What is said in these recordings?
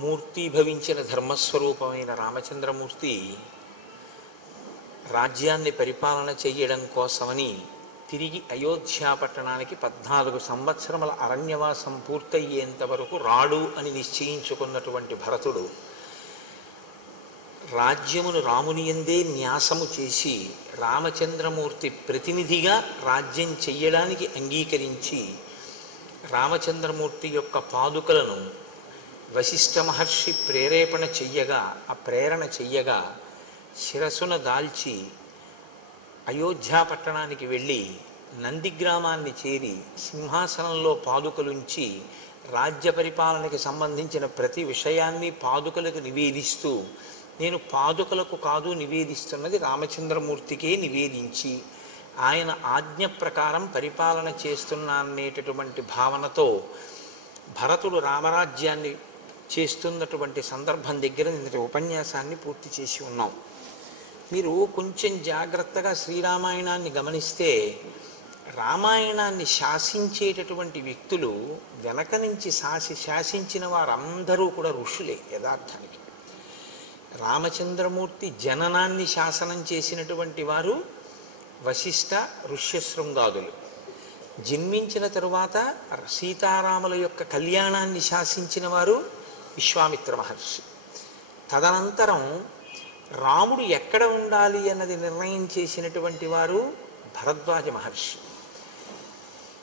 మూర్తీభవించిన ధర్మస్వరూపమైన రామచంద్రమూర్తి రాజ్యాన్ని పరిపాలన చెయ్యడం కోసమని తిరిగి అయోధ్య పట్టణానికి 14 సంవత్సరముల అరణ్యవాసం పూర్తయ్యేంత వరకు రాడు అని నిశ్చయించుకున్నటువంటి భరతుడు రాజ్యమును రాముని యందే న్యాసము చేసి రామచంద్రమూర్తి ప్రతినిధిగా రాజ్యం చెయ్యడానికి అంగీకరించి రామచంద్రమూర్తి యొక్క పాదుకలను వశిష్ఠ మహర్షి ప్రేరేపణ చెయ్యగా ఆ ప్రేరణ చెయ్యగా శిరసున దాల్చి అయోధ్య పట్టణానికి వెళ్ళి నందిగ్రామాన్ని చేరి సింహాసనంలో పాదుకలుంచి రాజ్య పరిపాలనకి సంబంధించిన ప్రతి విషయాన్ని పాదుకలకు నివేదిస్తూ నేను పాదుకలకు కాదు నివేదిస్తున్నది రామచంద్రమూర్తికే నివేదించి ఆయన ఆజ్ఞ ప్రకారం పరిపాలన చేస్తున్నానేటటువంటి భావనతో భరతుడు రామరాజ్యాన్ని చేస్తున్నటువంటి సందర్భం దగ్గర నిన్నటి ఉపన్యాసాన్ని పూర్తి చేసి ఉన్నాం. మీరు కొంచెం జాగ్రత్తగా శ్రీరామాయణాన్ని గమనిస్తే రామాయణాన్ని శాసించేటటువంటి వ్యక్తులు వెనక నుంచి శాసించిన వారందరూ కూడా ఋషులే. యథార్థానికి రామచంద్రమూర్తి జననాన్ని శాసనం చేసినటువంటి వారు వశిష్ఠ ఋష్యశృంగాదులు, జన్మించిన తరువాత సీతారాముల యొక్క కళ్యాణాన్ని శాసించిన వారు విశ్వామిత్ర మహర్షి. తదనంతరం రాముడు ఎక్కడ ఉండాలి అన్నది నిర్ణయం చేసినటువంటి వారు భరద్వాజ మహర్షి.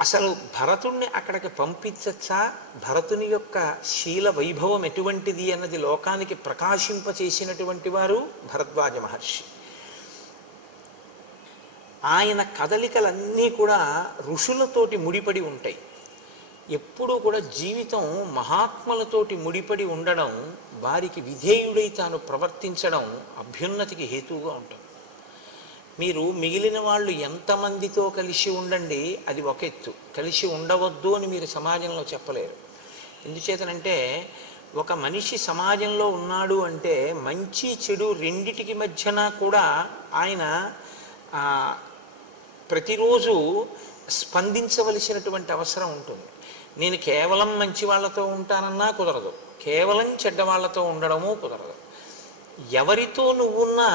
అసలు భరతుణ్ణి అక్కడికి పంపించచ్చా, భరతుని యొక్క శీల వైభవం ఎటువంటిది అన్నది లోకానికి ప్రకాశింపచేసినటువంటి వారు భరద్వాజ మహర్షి. ఆయన కదలికలన్నీ కూడా ఋషులతోటి ముడిపడి ఉంటాయి. ఎప్పుడూ కూడా జీవితం మహాత్ములతోటి ముడిపడి ఉండడం, వారికి విధేయుడై తాను ప్రవర్తించడం అభ్యున్నతికి హేతువుగా ఉంటుంది. మీరు మిగిలిన వాళ్ళు ఎంతమందితో కలిసి ఉండండి, అది ఒక ఎత్తు. కలిసి ఉండవద్దు అని మీరు సమాజంలో చెప్పలేరు. ఎందుచేతనంటే ఒక మనిషి సమాజంలో ఉన్నాడు అంటే మంచి చెడు రెండిటికి మధ్యన కూడా ఆయన ప్రతిరోజు స్పందించవలసినటువంటి అవసరం ఉంటుంది. నేను కేవలం మంచి వాళ్ళతో ఉంటానన్నా కుదరదు, కేవలం చెడ్డవాళ్లతో ఉండడము కుదరదు. ఎవరితో నువ్వున్నా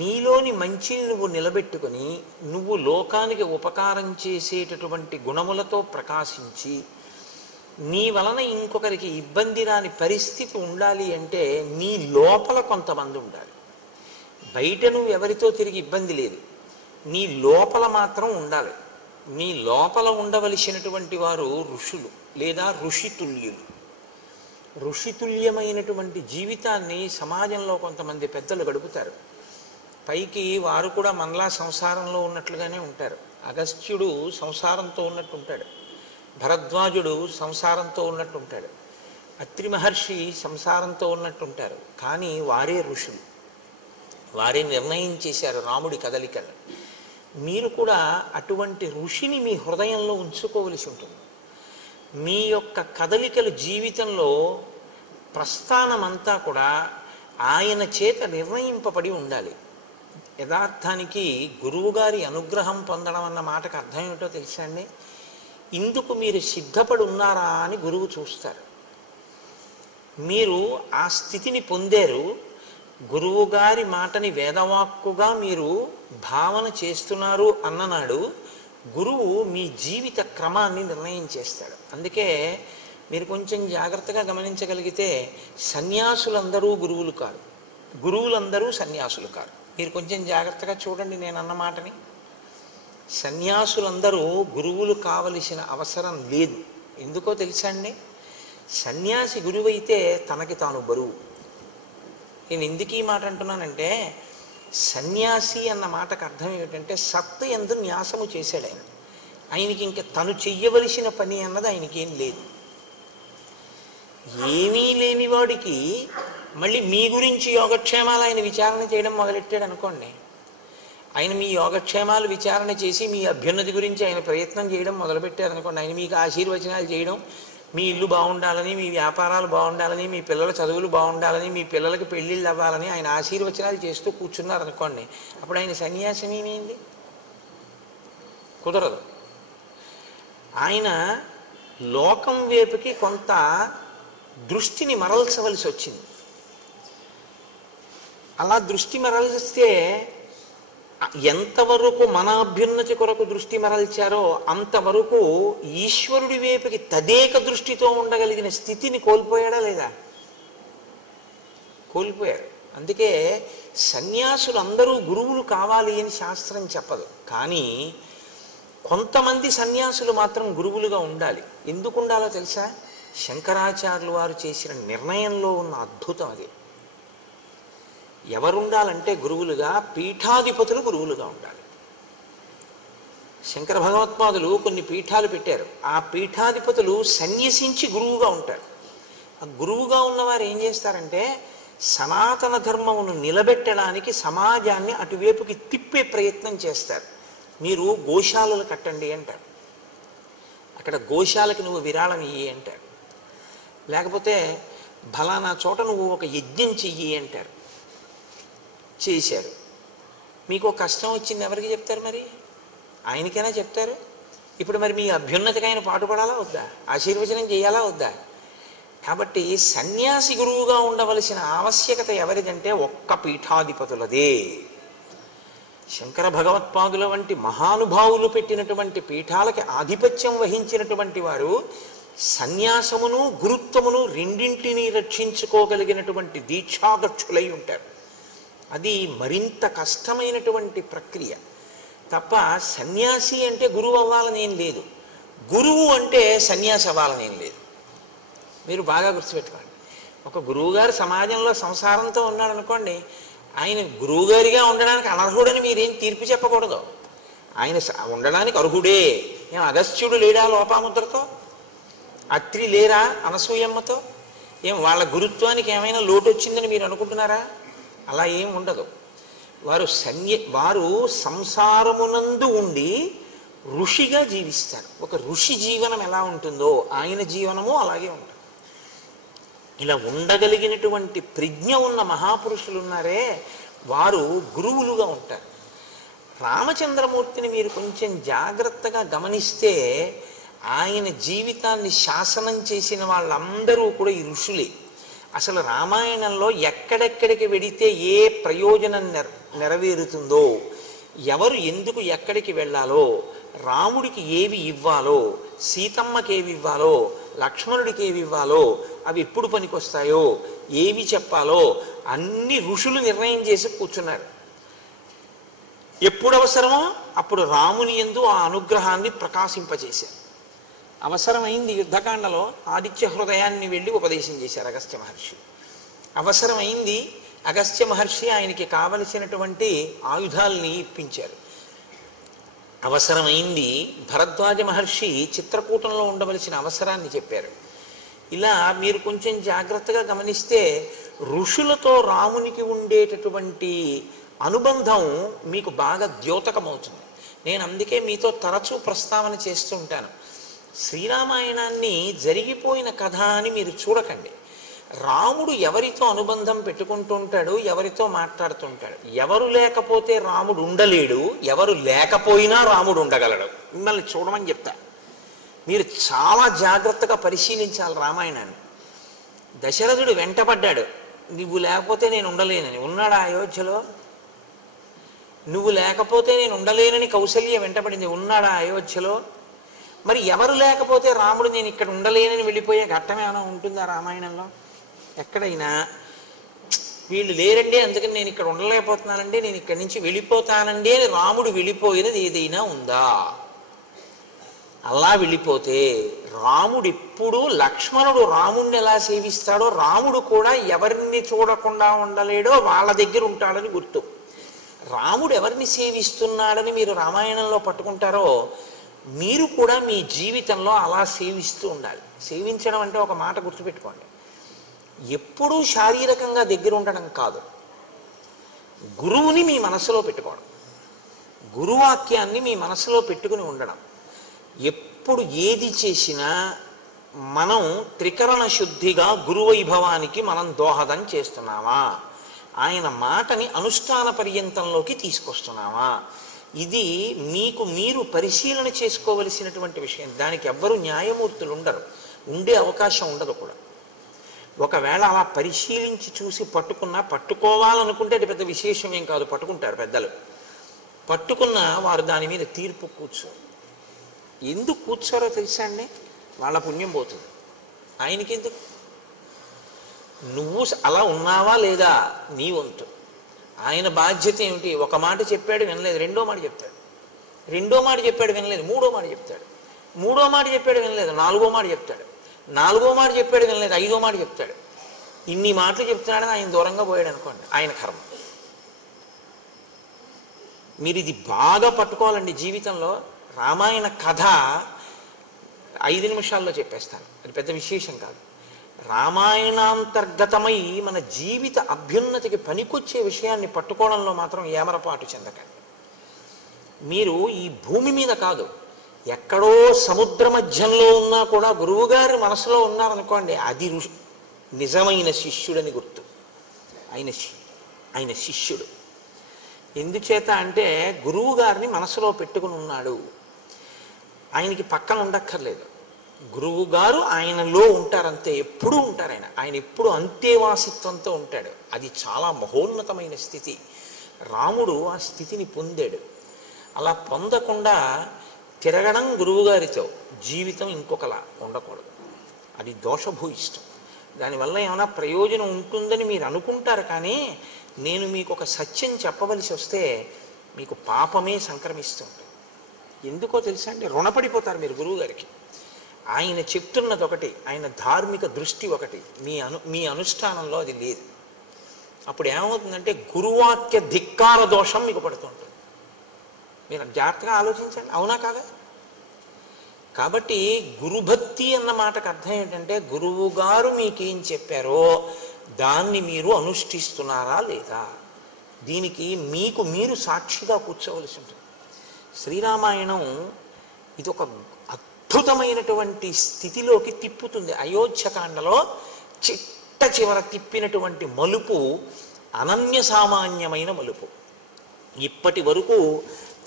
నీలోని మంచిని నువ్వు నిలబెట్టుకొని నువ్వు లోకానికి ఉపకారం చేసేటటువంటి గుణములతో ప్రకాశించి నీ వలన ఇంకొకరికి ఇబ్బంది రాని పరిస్థితి ఉండాలి అంటే నీ లోపల కొంతమంది ఉండాలి. బయట నువ్వు ఎవరితో తిరిగి ఇబ్బంది లేదు, నీ లోపల మాత్రం ఉండాలి. నీ లోపల ఉండవలసినటువంటి వారు ఋషులు లేదా ఋషితుల్యులు. ఋషితుల్యమైనటువంటి జీవితాన్ని సమాజంలో కొంతమంది పెద్దలు గడుపుతారు. పైకి వారు కూడా మనలా సంసారంలో ఉన్నట్లుగానే ఉంటారు. అగస్త్యుడు సంసారంతో ఉన్నట్టు ఉంటాడు, భరద్వాజుడు సంసారంతో ఉన్నట్టు ఉంటాడు, అత్రి మహర్షి సంసారంతో ఉన్నట్టు ఉంటారు. కానీ వారే ఋషులు, వారే నిర్ణయం చేశారు రాముడి కదలికలు. మీరు కూడా అటువంటి ఋషిని మీ హృదయంలో ఉంచుకోవలసి ఉంటుంది. మీ యొక్క కదలికలు జీవితంలో ప్రస్థానమంతా కూడా ఆయన చేత నిర్ణయింపబడి ఉండాలి. యథార్థానికి గురువుగారి అనుగ్రహం పొందడం అన్న మాటకు అర్థం ఏమిటో తెలుసా అండి? ఇందుకు మీరు సిద్ధపడి ఉన్నారా అని గురువు చూస్తారు. మీరు ఆ స్థితిని పొందారు, గురువుగారి మాటని వేదవాక్కుగా మీరు భావన చేస్తున్నారు అన్ననాడు గురువు మీ జీవిత క్రమాన్ని నిర్ణయం చేస్తాడు. అందుకే మీరు కొంచెం జాగ్రత్తగా గమనించగలిగితే సన్యాసులందరూ గురువులు కాదు, గురువులందరూ సన్యాసులు కాదు. మీరు కొంచెం జాగ్రత్తగా చూడండి నేను అన్న మాటని. సన్యాసులందరూ గురువులు కావలసిన అవసరం లేదు. ఎందుకో తెలుసా అండి? సన్యాసి గురువైతే తనకి తాను బరువు. నేను ఎందుకు ఈ మాట అంటున్నానంటే సన్యాసి అన్న మాటకు అర్థం ఏమిటంటే సత్తు యందు న్యాసము చేశాడు ఆయన. ఆయనకి ఇంకా తను చెయ్యవలసిన పని అన్నది ఆయనకి ఏం లేదు. ఏమీ లేని వాడికి మళ్ళీ మీ గురించి యోగక్షేమాలు ఆయన విచారణ చేయడం మొదలెట్టాడు అనుకోండి, ఆయన మీ యోగక్షేమాలు విచారణ చేసి మీ అభ్యున్నతి గురించి ఆయన ప్రయత్నం చేయడం మొదలుపెట్టారు అనుకోండి, ఆయన మీకు ఆశీర్వచనాలు చేయడం, మీ ఇల్లు బాగుండాలని, మీ వ్యాపారాలు బాగుండాలని, మీ పిల్లల చదువులు బాగుండాలని, మీ పిల్లలకి పెళ్ళిళ్ళు అవ్వాలని ఆయన ఆశీర్వచనాలు చేస్తూ కూర్చున్నారు అనుకోండి, అప్పుడు ఆయన సన్యాసం ఏమైంది? కుదరదు. ఆయన లోకం వైపుకి కొంత దృష్టిని మరల్చవలసి వచ్చింది. అలా దృష్టి మరల్స్తే ఎంతవరకు మన అభ్యున్నతి కొరకు దృష్టి మరల్చారో అంతవరకు ఈశ్వరుడి వైపుకి తదేక దృష్టితో ఉండగలిగిన స్థితిని కోల్పోయాడా లేదా? కోల్పోయారు. అందుకే సన్యాసులు అందరూ గురువులు కావాలి అని శాస్త్రం చెప్పదు. కానీ కొంతమంది సన్యాసులు మాత్రం గురువులుగా ఉండాలి. ఎందుకు ఉండాలో తెలుసా? శంకరాచార్యులు వారు చేసిన నిర్ణయంలో ఉన్న అద్భుతం అది. ఎవరుండాలంటే గురువులుగా పీఠాధిపతులు గురువులుగా ఉండాలి. శంకర భగవత్పాదులు కొన్ని పీఠాలు పెట్టారు. ఆ పీఠాధిపతులు సన్యసించి గురువుగా ఉంటారు. ఆ గురువుగా ఉన్నవారు ఏం చేస్తారంటే సనాతన ధర్మమును నిలబెట్టడానికి సమాజాన్ని అటువైపుకి తిప్పే ప్రయత్నం చేస్తారు. మీరు గోశాలలు కట్టండి అంటారు, అక్కడ గోశాలకి నువ్వు విరాళం ఇయ్యి అంటారు. లేకపోతే ఫలానా చోట నువ్వు ఒక యజ్ఞం చెయ్యి అంటారు. చేశారు. మీకు కష్టం వచ్చింది ఎవరికి చెప్తారు? మరి ఆయనకైనా చెప్తారు. ఇప్పుడు మరి మీ అభ్యున్నతికి ఆయన పాటుపడాలా వద్దా? ఆశీర్వచనం చేయాలా వద్దా? కాబట్టి సన్యాసి గురువుగా ఉండవలసిన ఆవశ్యకత ఎవరిదంటే ఒక్క పీఠాధిపతులదే. శంకర భగవత్పాదుల వంటి మహానుభావులు పెట్టినటువంటి పీఠాలకి ఆధిపత్యం వహించినటువంటి వారు సన్యాసమును గురుత్వమును రెండింటినీ రక్షించుకోగలిగినటువంటి దీక్షాదక్షులై ఉంటారు. అది మరింత కష్టమైనటువంటి ప్రక్రియ తప్ప సన్యాసి అంటే గురువు అవ్వాలని ఏం లేదు, గురువు అంటే సన్యాసి అవ్వాలని ఏం లేదు. మీరు బాగా గుర్తుపెట్టుకోండి. ఒక గురువుగారు సమాజంలో సంసారంతో ఉన్నాడు అనుకోండి, ఆయన గురువుగారిగా ఉండడానికి అనర్హుడని మీరేం తీర్పు చెప్పకూడదు. ఆయన ఉండడానికి అర్హుడే. ఏం అగస్త్యుడు లేడా లోపాముద్రతో? అత్రి లేరా అనసూయమ్మతో? ఏం వాళ్ళ గురుత్వానికి ఏమైనా లోటు వచ్చిందని మీరు అనుకుంటున్నారా? అలా ఏం ఉండదు. వారు సంసారమునందు ఉండి ఋషిగా జీవిస్తారు. ఒక ఋషి జీవనం ఎలా ఉంటుందో ఆయన జీవనము అలాగే ఉంటుంది. ఇలా ఉండగలిగినటువంటి ప్రజ్ఞ ఉన్న మహాపురుషులు ఉన్నారే వారు గురువులుగా ఉంటారు. రామచంద్రమూర్తిని మీరు కొంచెం జాగ్రత్తగా గమనిస్తే ఆయన జీవితాన్ని శాసనం చేసిన వాళ్ళందరూ కూడా ఈ ఋషులే. అసలు రామాయణంలో ఎక్కడెక్కడికి వెడితే ఏ ప్రయోజనం నెరవేరుతుందో, ఎవరు ఎందుకు ఎక్కడికి వెళ్ళాలో, రాముడికి ఏవి ఇవ్వాలో, సీతమ్మకి ఏవి ఇవ్వాలో, లక్ష్మణుడికి ఏవి ఇవ్వాలో, అవి ఎప్పుడు పనికొస్తాయో, ఏవి చెప్పాలో అన్ని ఋషులు నిర్ణయం చేసి కూర్చున్నారు. ఎప్పుడు అవసరమో అప్పుడు రాముని యందు ఆ అనుగ్రహాన్ని ప్రకాశింపజేశారు. అవసరమైంది యుద్ధకాండలో ఆదిత్య హృదయాన్ని వెళ్ళి ఉపదేశం చేశారు అగస్త్య మహర్షి. అవసరమైంది అగస్త్య మహర్షి ఆయనకి కావలసినటువంటి ఆయుధాలని ఇప్పించారు. అవసరమైంది భరద్వాజ మహర్షి చిత్రకూటంలో ఉండవలసిన అవసరాన్ని చెప్పారు. ఇలా మీరు కొంచెం జాగ్రత్తగా గమనిస్తే ఋషులతో రామునికి ఉండేటటువంటి అనుబంధం మీకు బాగా ద్యోతకమవుతుంది. నేను అందుకే మీతో తరచూ ప్రస్తావన చేస్తూ ఉంటాను. శ్రీరామాయణాన్ని జరిగిపోయిన కథ అని మీరు చూడకండి. రాముడు ఎవరితో అనుబంధం పెట్టుకుంటూ ఉంటాడు, ఎవరితో మాట్లాడుతుంటాడు. ఎవరు లేకపోతే రాముడు ఉండలేడు, ఎవరు లేకపోయినా రాముడు ఉండగలడు. మిమ్మల్ని చూడమని చెప్తా. మీరు చాలా జాగ్రత్తగా పరిశీలించాలి రామాయణాన్ని. దశరథుడు వెంటపడ్డాడు, నువ్వు లేకపోతే నేను ఉండలేనని. ఉన్నాడా అయోధ్యలో? నువ్వు లేకపోతే నేను ఉండలేనని కౌసల్య వెంటపడింది. ఉన్నాడా అయోధ్యలో? మరి ఎవరు లేకపోతే రాముడు నేను ఇక్కడ ఉండలేనని వెళ్ళిపోయే ఘట్టం ఏమైనా ఉంటుందా రామాయణంలో? ఎక్కడైనా వీళ్ళు లేరండి అందుకని నేను ఇక్కడ ఉండలేకపోతున్నానండి, నేను ఇక్కడి నుంచి వెళ్ళిపోతానండి అని రాముడు వెళ్ళిపోయినది ఏదైనా ఉందా? అలా వెళ్ళిపోతే రాముడు ఎప్పుడు లక్ష్మణుడు రాముడిని ఎలా సేవిస్తాడో రాముడు కూడా ఎవరిని చూడకుండా ఉండలేడో వాళ్ళ దగ్గర ఉంటాడని గుర్తు. రాముడు ఎవరిని సేవిస్తున్నాడని మీరు రామాయణంలో పట్టుకుంటారో మీరు కూడా మీ జీవితంలో అలా సేవిస్తూ ఉండాలి. సేవించడం అంటే ఒక మాట గుర్తుపెట్టుకోండి, ఎప్పుడూ శారీరకంగా దగ్గర ఉండడం కాదు, గురువుని మీ మనసులో పెట్టుకోవడం, గురువాక్యాన్ని మీ మనసులో పెట్టుకుని ఉండడం. ఎప్పుడు ఏది చేసినా మనం త్రికరణ శుద్ధిగా గురువైభవానికి మనం దోహదం చేస్తున్నామా, ఆయన మాటని అనుష్ఠాన పర్యంతంలోకి తీసుకొస్తున్నామా, ఇది మీకు మీరు పరిశీలన చేసుకోవలసినటువంటి విషయం. దానికి ఎవ్వరూ న్యాయమూర్తులు ఉండరు, ఉండే అవకాశం ఉండదు కూడా. ఒకవేళ అలా పరిశీలించి చూసి పట్టుకున్నా, పట్టుకోవాలనుకుంటే అది పెద్ద విశేషం ఏం కాదు, పట్టుకుంటారు పెద్దలు. పట్టుకున్నా వారు దాని మీద తీర్పు కూర్చోరు. ఎందుకు కూర్చోరో తెలుసా అండి? వాళ్ళ పుణ్యం పోతుంది. ఆయనకెందుకు? నువ్వు అలా ఉన్నావా లేదా నీ వంతు. ఆయన బాధ్యత ఏమిటి? ఒక మాట చెప్పాడు వినలేదు, రెండో మాట చెప్తాడు. రెండో మాట చెప్పాడు వినలేదు, మూడో మాట చెప్తాడు. మూడో మాట చెప్పాడు వినలేదు, నాలుగో మాట చెప్తాడు. నాలుగో మాట చెప్పాడు వినలేదు, ఐదో మాట చెప్తాడు. ఇన్ని మాటలు చెప్తున్నాడని ఆయన దూరంగా పోయాడు అనుకోండి, ఆయన కర్మ. మీరు ఇది బాగా పట్టుకోవాలండి జీవితంలో. రామాయణ కథ 5 నిమిషాల్లో చెప్పేస్తాను, అది పెద్ద విశేషం కాదు. రామాయణాంతర్గతమై మన జీవిత అభ్యున్నతికి పనికొచ్చే విషయాన్ని పట్టుకోవడంలో మాత్రం ఏమరపాటు చెందకండి. మీరు ఈ భూమి మీద కాదు, ఎక్కడో సముద్ర మధ్యంలో ఉన్నా కూడా గురువుగారి మనసులో ఉన్నారనుకోండి, అది నిజమైన శిష్యుడని గుర్తు. ఆయన శిష్యుడు. ఎందుచేత అంటే గురువు గారిని మనసులో పెట్టుకుని ఉన్నాడు. ఆయనకి పక్కన ఉండక్కర్లేదు. గురువు గారు ఆయనలో ఉంటారంతే, ఎప్పుడూ ఉంటారు. ఆయన ఎప్పుడు అంతేవాసిత్వంతో ఉంటాడు. అది చాలా మహోన్నతమైన స్థితి. రాముడు ఆ స్థితిని పొందాడు. అలా పొందకుండా తిరగడం గురువుగారితో జీవితం ఇంకొకలా ఉండకూడదు. అది దోషభూయిష్టం. దానివల్ల ఏమైనా ప్రయోజనం ఉంటుందని మీరు అనుకుంటారు, కానీ నేను మీకు ఒక సత్యం చెప్పవలసి వస్తే మీకు పాపమే సంక్రమిస్తుంది. ఎందుకో తెలుసా అండి? రుణపడిపోతారు మీరు గురువుగారికి. ఆయన చెప్తున్నది ఒకటి, ఆయన ధార్మిక దృష్టి ఒకటి, మీ అనుష్ఠానంలో అది లేదు. అప్పుడు ఏమవుతుందంటే గురువాక్య ధిక్కార దోషం మీకు పడుతుంటుంది. మీరు జాగ్రత్తగా ఆలోచించండి, అవునా కాదా? కాబట్టి గురుభక్తి అన్న మాటకు అర్థం ఏంటంటే గురువు గారు మీకేం చెప్పారో దాన్ని మీరు అనుష్ఠిస్తున్నారా లేదా, దీనికి మీకు మీరు సాక్షిగా కూర్చోవలసి ఉంటుంది. శ్రీరామాయణం ఇది ఒక అద్భుతమైనటువంటి స్థితిలోకి తిప్పుతుంది. అయోధ్యకాండలో చిట్ట చివర తిప్పినటువంటి మలుపు అనన్య సామాన్యమైన మలుపు. ఇప్పటి వరకు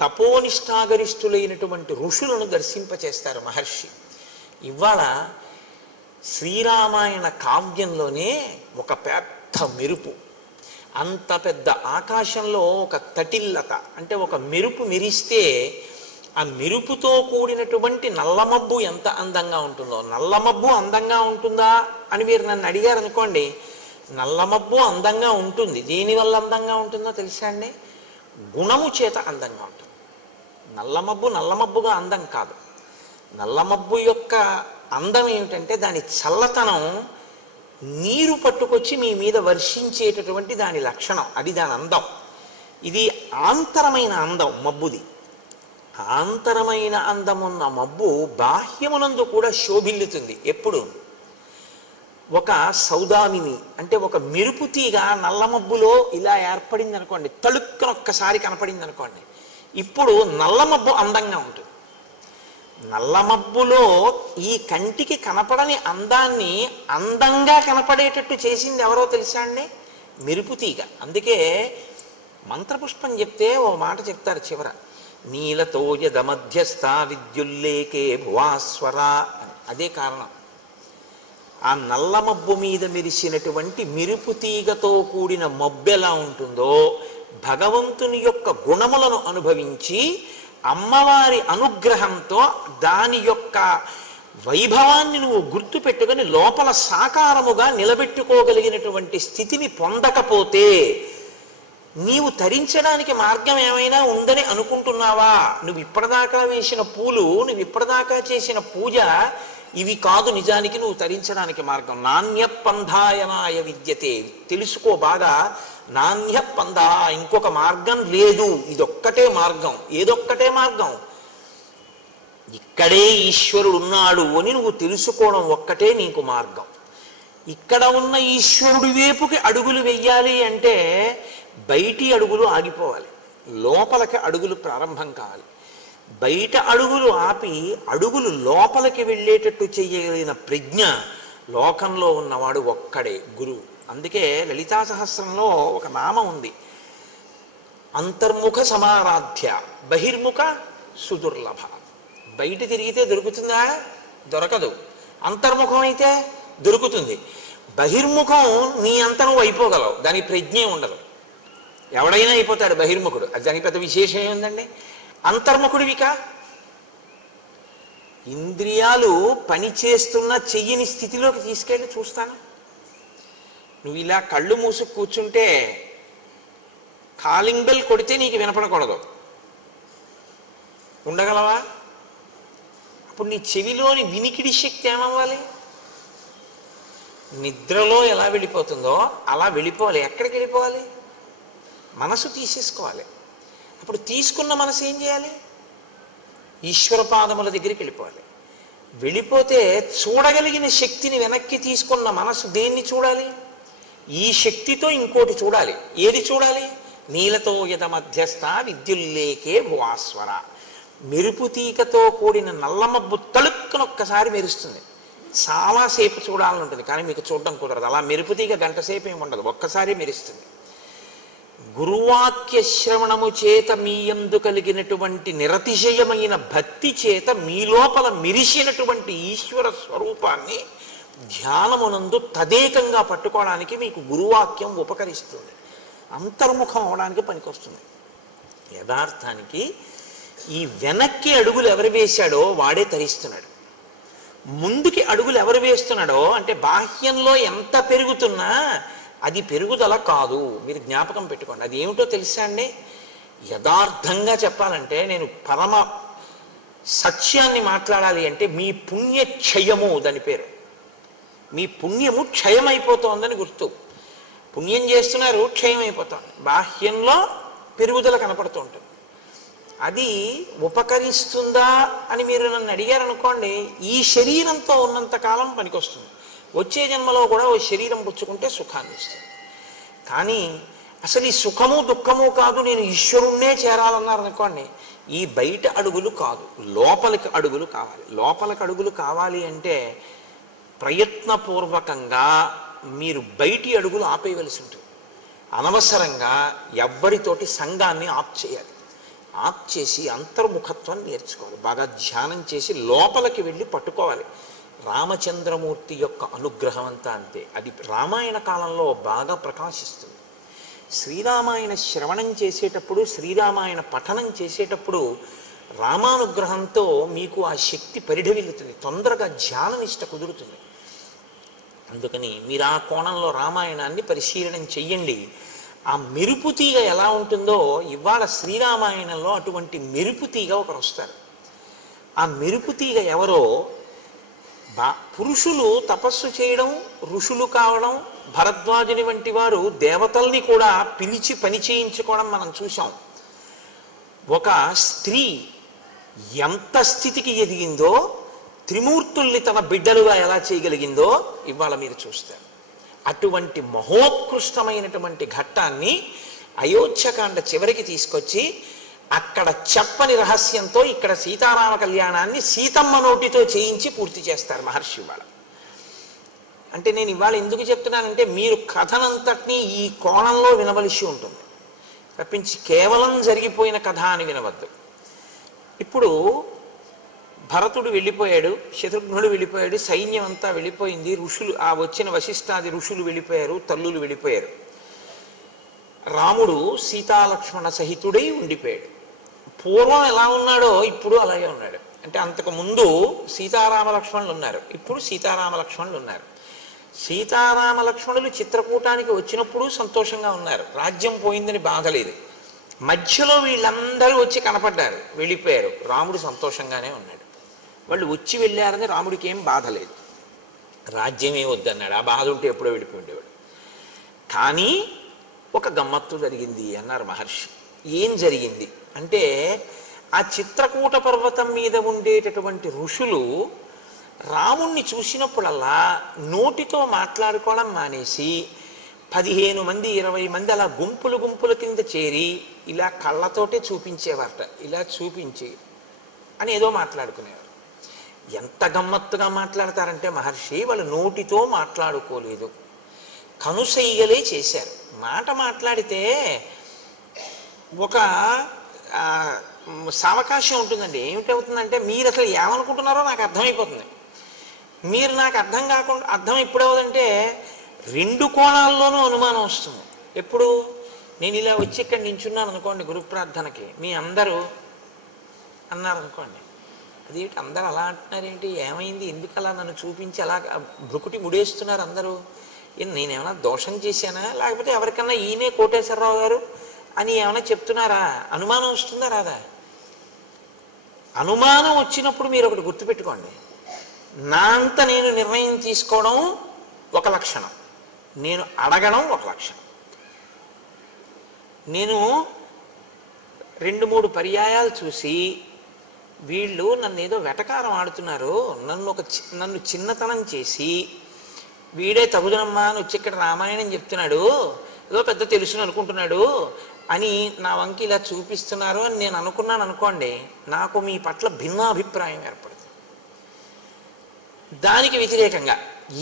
తపోనిష్టాగరిష్ఠులైనటువంటి ఋషులను దర్శింపచేస్తారు మహర్షి. ఇవాళ శ్రీరామాయణ కావ్యంలోనే ఒక పెద్ద మెరుపు, అంత పెద్ద ఆకాశంలో ఒక తటిల్లత, అంటే ఒక మెరుపు మెరిస్తే ఆ మెరుపుతో కూడినటువంటి నల్లమబ్బు ఎంత అందంగా ఉంటుందో. నల్లమబ్బు అందంగా ఉంటుందా అని మీరు నన్ను అడిగారు అనుకోండి, నల్లమబ్బు అందంగా ఉంటుంది. దేనివల్ల అందంగా ఉంటుందో తెలుసా అండి? గుణము చేత అందంగా ఉంటుంది. నల్లమబ్బు నల్లమబ్బుగా అందం కాదు. నల్లమబ్బు యొక్క అందం ఏమిటంటే దాని చల్లతనం నీరు పట్టుకొచ్చి మీ మీద వర్షించేటటువంటి దాని లక్షణం, అది దాని అందం. ఇది ఆంతరమైన అందం మబ్బుది. ఆంతరమైన అందమున్న మబ్బు బాహ్యమునందు కూడా శోభిల్లుతుంది. ఎప్పుడు? ఒక సౌదామిని అంటే ఒక మెరుపు తీగ నల్లమబ్బులో ఇలా ఏర్పడింది అనుకోండి, తళుక్కన ఒక్కసారి కనపడింది అనుకోండి, ఇప్పుడు నల్లమబ్బు అందంగా ఉంటుంది. నల్లమబ్బులో ఈ కంటికి కనపడని అందాన్ని అందంగా కనపడేటట్టు చేసింది ఎవరో తెలుసా అండి? మెరుపు తీగ. అందుకే మంత్రపుష్పం చెప్తే ఓ మాట చెప్తారు చివర, నీలతోయద మధ్యస్థ విద్యుల్లేకే భువాస్వర అని. అదే కారణం. ఆ నల్లమబ్బు మీద మెరిసినటువంటి మెరుపు తీగతో కూడిన మబ్బు ఎలా ఉంటుందో భగవంతుని యొక్క గుణములను అనుభవించి అమ్మవారి అనుగ్రహంతో దాని యొక్క వైభవాన్ని నువ్వు గుర్తు పెట్టుకొని లోపల సాకారముగా నిలబెట్టుకోగలిగినటువంటి స్థితిని పొందకపోతే నీవు తరించడానికి మార్గం ఏమైనా ఉందని అనుకుంటున్నావా? నువ్వు ఇప్పటిదాకా వేసిన పూలు, నువ్వు ఇప్పటిదాకా చేసిన పూజ ఇవి కాదు నిజానికి నువ్వు తరించడానికి మార్గం. నాణ్య పంధాయనాయ విద్యతే, తెలుసుకో బాగా. నాణ్య పంధ, ఇంకొక మార్గం లేదు, ఇదొక్కటే మార్గం. ఏదొక్కటే మార్గం? ఇక్కడే ఈశ్వరుడు ఉన్నాడు అని నువ్వు తెలుసుకోవడం ఒక్కటే నీకు మార్గం. ఇక్కడ ఉన్న ఈశ్వరుడి వైపుకి అడుగులు వెయ్యాలి అంటే బయటి అడుగులు ఆగిపోవాలి, లోపలికి అడుగులు ప్రారంభం కావాలి. బయట అడుగులు ఆపి అడుగులు లోపలికి వెళ్ళేటట్టు చేయగలిగిన ప్రజ్ఞ లోకంలో ఉన్నవాడు ఒక్కడే గురువు. అందుకే లలితా సహస్రంలో ఒక నామం ఉంది, అంతర్ముఖ సమారాధ్య బహిర్ముఖ సుదుర్లభ. బయట తిరిగితే దొరుకుతుందా? దొరకదు. అంతర్ముఖం అయితే దొరుకుతుంది. బహిర్ముఖం నీ అంత నువ్వు అయిపోగలవు, దానికి ప్రజ్ఞే ఉండదు. ఎవడైనా అయిపోతాడు బహిర్ముఖుడు, అది దానికి పెద్ద విశేషం ఏముందండి. అంతర్ముఖుడివికా ఇంద్రియాలు పనిచేస్తున్న చెయ్యని స్థితిలోకి తీసుకెళ్ళి చూస్తాను. నువ్వు ఇలా కళ్ళు మూసుకు కూర్చుంటే కాలింగ్ బెల్ కొడితే నీకు వినపడకూడదు, ఉండగలవా? అప్పుడు నీ చెవిలోని వినికిడి శక్తి ఏమవ్వాలి? నిద్రలో ఎలా వెళ్ళిపోతుందో అలా వెళ్ళిపోవాలి. ఎక్కడికి వెళ్ళిపోవాలి? మనసు తీసేసుకోవాలి. అప్పుడు తీసుకున్న మనసు ఏం చేయాలి? ఈశ్వర పాదముల దగ్గరికి వెళ్ళిపోవాలి. వెళ్ళిపోతే చూడగలిగిన శక్తిని వెనక్కి తీసుకున్న మనసు దేన్ని చూడాలి? ఈ శక్తితో ఇంకోటి చూడాలి. ఏది చూడాలి? నీలతో యద మధ్యస్థ విద్యుల్లేకే భువాస్వర. మెరుపు తీగతో కూడిన నల్లమబ్బు తలుక్కునొక్కసారి మెరుస్తుంది. చాలాసేపు చూడాలని ఉంటుంది, కానీ మీకు చూడడం కుదరదు. అలా మెరుపు తీగ గంట సేపు ఏమి ఉండదు, ఒక్కసారి మెరుస్తుంది. గురువాక్య శ్రవణము చేత మీయందు కలిగినటువంటి నిరతిశయమైన భక్తి చేత మీ లోపల మెరిసినటువంటి ఈశ్వర స్వరూపాన్ని ధ్యానమునందు తదేకంగా పట్టుకోవడానికి మీకు గురువాక్యం ఉపకరిస్తుంది, అంతర్ముఖం అవడానికి పనికొస్తుంది. యథార్థానికి ఈ వెనక్కి అడుగులు ఎవరు వేశాడో వాడే తరిస్తున్నాడు. ముందుకి అడుగులు ఎవరు వేస్తున్నాడో అంటే బాహ్యంలో ఎంత పెరుగుతున్నా అది పెరుగుదల కాదు. మీరు జ్ఞాపకం పెట్టుకోండి. అది ఏమిటో తెలుసా అండి? యథార్థంగా చెప్పాలంటే, నేను పరమ సత్యాన్ని మాట్లాడాలి అంటే, మీ పుణ్య క్షయము దాని పేరు. మీ పుణ్యము క్షయమైపోతోందని గుర్తు. పుణ్యం చేస్తున్నారు, క్షయం అయిపోతుంది. బాహ్యంలో పెరుగుదల కనపడుతూ ఉంటుంది. అది ఉపకరిస్తుందా అని మీరు నన్ను అడిగారనుకోండి, ఈ శరీరంతో ఉన్నంత కాలం పనికొస్తుంది. వచ్చే జన్మలో కూడా ఓ శరీరం పుచ్చుకుంటే సుఖాన్ని ఇస్తుంది. కానీ అసలు ఈ సుఖము దుఃఖము కాదు, నేను ఈశ్వరుణ్ణే చేరాలన్నారు అనుకోండి, ఈ బయట అడుగులు కాదు, లోపలికి అడుగులు కావాలి. లోపలికి అడుగులు కావాలి అంటే ప్రయత్నపూర్వకంగా మీరు బయటి అడుగులు ఆపేయవలసి ఉంటుంది. అనవసరంగా ఎవ్వరితోటి సంఘాన్ని ఆప్ చేయాలి. ఆప్ చేసి అంతర్ముఖత్వాన్ని నేర్చుకోవాలి. బాగా ధ్యానం చేసి లోపలికి వెళ్ళి పట్టుకోవాలి. రామచంద్రమూర్తి యొక్క అనుగ్రహం అంతా అంతే. అది రామాయణ కాలంలో బాగా ప్రకాశిస్తుంది. శ్రీరామాయణ శ్రవణం చేసేటప్పుడు, శ్రీరామాయణ పఠనం చేసేటప్పుడు రామానుగ్రహంతో మీకు ఆ శక్తి పరిఢవిల్లుతుంది, తొందరగా ధ్యాననిష్ట కుదురుతుంది. అందుకని మీరు ఆ కోణంలో రామాయణాన్ని పరిశీలనం చెయ్యండి. ఆ మెరుపు తీగ ఎలా ఉంటుందో ఇవాళ శ్రీరామాయణంలో అటువంటి మెరుపు తీగ ఒకరు వస్తారు. ఆ మెరుపు తీగ ఎవరో, పురుషులు తపస్సు చేయడం, ఋషులు కావడం, భరద్వాజుని వంటి వారు దేవతల్ని కూడా పిలిచి పని చేయించుకోవడం మనం చూసాం. ఒక స్త్రీ ఎంత స్థితికి ఎదిగిందో, త్రిమూర్తుల్ని తన బిడ్డలుగా ఎలా చేయగలిగిందో ఇవాళ మీరు చూస్తారు. అటువంటి మహోత్కృష్టమైనటువంటి ఘట్టాన్ని అయోధ్యకాండ చివరికి తీసుకొచ్చి అక్కడ చెప్పని రహస్యంతో ఇక్కడ సీతారామ కళ్యాణాన్ని సీతమ్మ నోటితో చేయించి పూర్తి చేస్తారు మహర్షి ఇవాళ. అంటే నేను ఇవాళ ఎందుకు చెప్తున్నానంటే, మీరు కథనంతటినీ ఈ కోణంలో వినవలసి ఉంటుంది తప్పించి కేవలం జరిగిపోయిన కథ అని వినవద్దు. ఇప్పుడు భరతుడు వెళ్ళిపోయాడు, శత్రుఘ్నుడు వెళ్ళిపోయాడు, సైన్యం అంతా వెళ్ళిపోయింది, ఋషులు ఆ వచ్చిన వశిష్ఠాది ఋషులు వెళ్ళిపోయారు, తల్లులు వెళ్ళిపోయారు. రాముడు సీతాలక్ష్మణ సహితుడై ఉండిపోయాడు. పూర్వం ఎలా ఉన్నాడో ఇప్పుడు అలాగే ఉన్నాడు. అంటే అంతకు ముందు సీతారామ లక్ష్మణులు ఉన్నారు, ఇప్పుడు సీతారామ లక్ష్మణులు ఉన్నారు. సీతారామ లక్ష్మణులు చిత్రకూటానికి వచ్చినప్పుడు సంతోషంగా ఉన్నారు, రాజ్యం పోయిందని బాధ లేదు. మధ్యలో వీళ్ళందరూ వచ్చి కనపడ్డారు, వెళ్ళిపోయారు, రాముడు సంతోషంగానే ఉన్నాడు. వాళ్ళు వచ్చి వెళ్ళారని రాముడికి ఏం బాధ లేదు, రాజ్యమే వద్దన్నాడు. ఆ బాధ ఉంటే ఎప్పుడో వెళ్ళిపోయి ఉండేవాడు. కానీ ఒక గమ్మత్తు జరిగింది అన్నారు మహర్షి. ఏం జరిగింది అంటే, ఆ చిత్రకూట పర్వతం మీద ఉండేటటువంటి ఋషులు రాముణ్ణి చూసినప్పుడల్లా నోటితో మాట్లాడుకోవడం మానేసి 15 మంది 20 మంది అలా గుంపులు గుంపుల కింద చేరి ఇలా కళ్ళతోటే చూపించేవారట. ఇలా చూపించి అని ఏదో మాట్లాడుకునేవారు. ఎంత గమ్మత్తుగా మాట్లాడతారంటే మహర్షి, వాళ్ళు నోటితో మాట్లాడుకోలేదు, కనుసైగలే చేశారు. మాట మాట్లాడితే ఒక సావకాశం ఉంటుందండి. ఏమిటవుతుందంటే, మీరు అసలు ఏమనుకుంటున్నారో నాకు అర్థమైపోతుంది. మీరు నాకు అర్థం కాకుండా, అర్థం ఎప్పుడవుతుందంటే రెండు కోణాల్లోనూ అనుమానం వస్తుంది. ఎప్పుడు నేను ఇలా వచ్చి ఇక్కడ నించున్నాను అనుకోండి గురు ప్రార్థనకి, మీ అందరూ అన్నారనుకోండి, అదేంటి అందరూ అలా అంటున్నారేంటి, ఏమైంది, ఎందుకు అలా నన్ను చూపించి అలా భ్రుకుటి ముడేస్తున్నారు అందరూ, నేనేమైనా దోషం చేశానా, లేకపోతే ఎవరికన్నా ఈయనే కోటేశ్వరరావు గారు అని ఏమైనా చెప్తున్నారా, అనుమానం వస్తుందా రాదా? అనుమానం వచ్చినప్పుడు మీరు ఒకటి గుర్తుపెట్టుకోండి, నా అంత నేను నిర్ణయం తీసుకోవడం ఒక లక్షణం, నేను అడగడం ఒక లక్షణం. నేను 2-3 పర్యాయాలు చూసి వీళ్ళు నన్ను ఏదో వెటకారం ఆడుతున్నారు, నన్ను చిన్నతనం చేసి వీడే తగుదనమ్మా అని వచ్చి ఇక్కడ రామాయణం చెప్తున్నాడు, ఏదో పెద్ద తెలుసుని అనుకుంటున్నాడు అని నా వంకి ఇలా చూపిస్తున్నారు అని నేను అనుకున్నాను అనుకోండి, నాకు మీ పట్ల భిన్నాభిప్రాయం ఏర్పడుతుంది. దానికి వ్యతిరేకంగా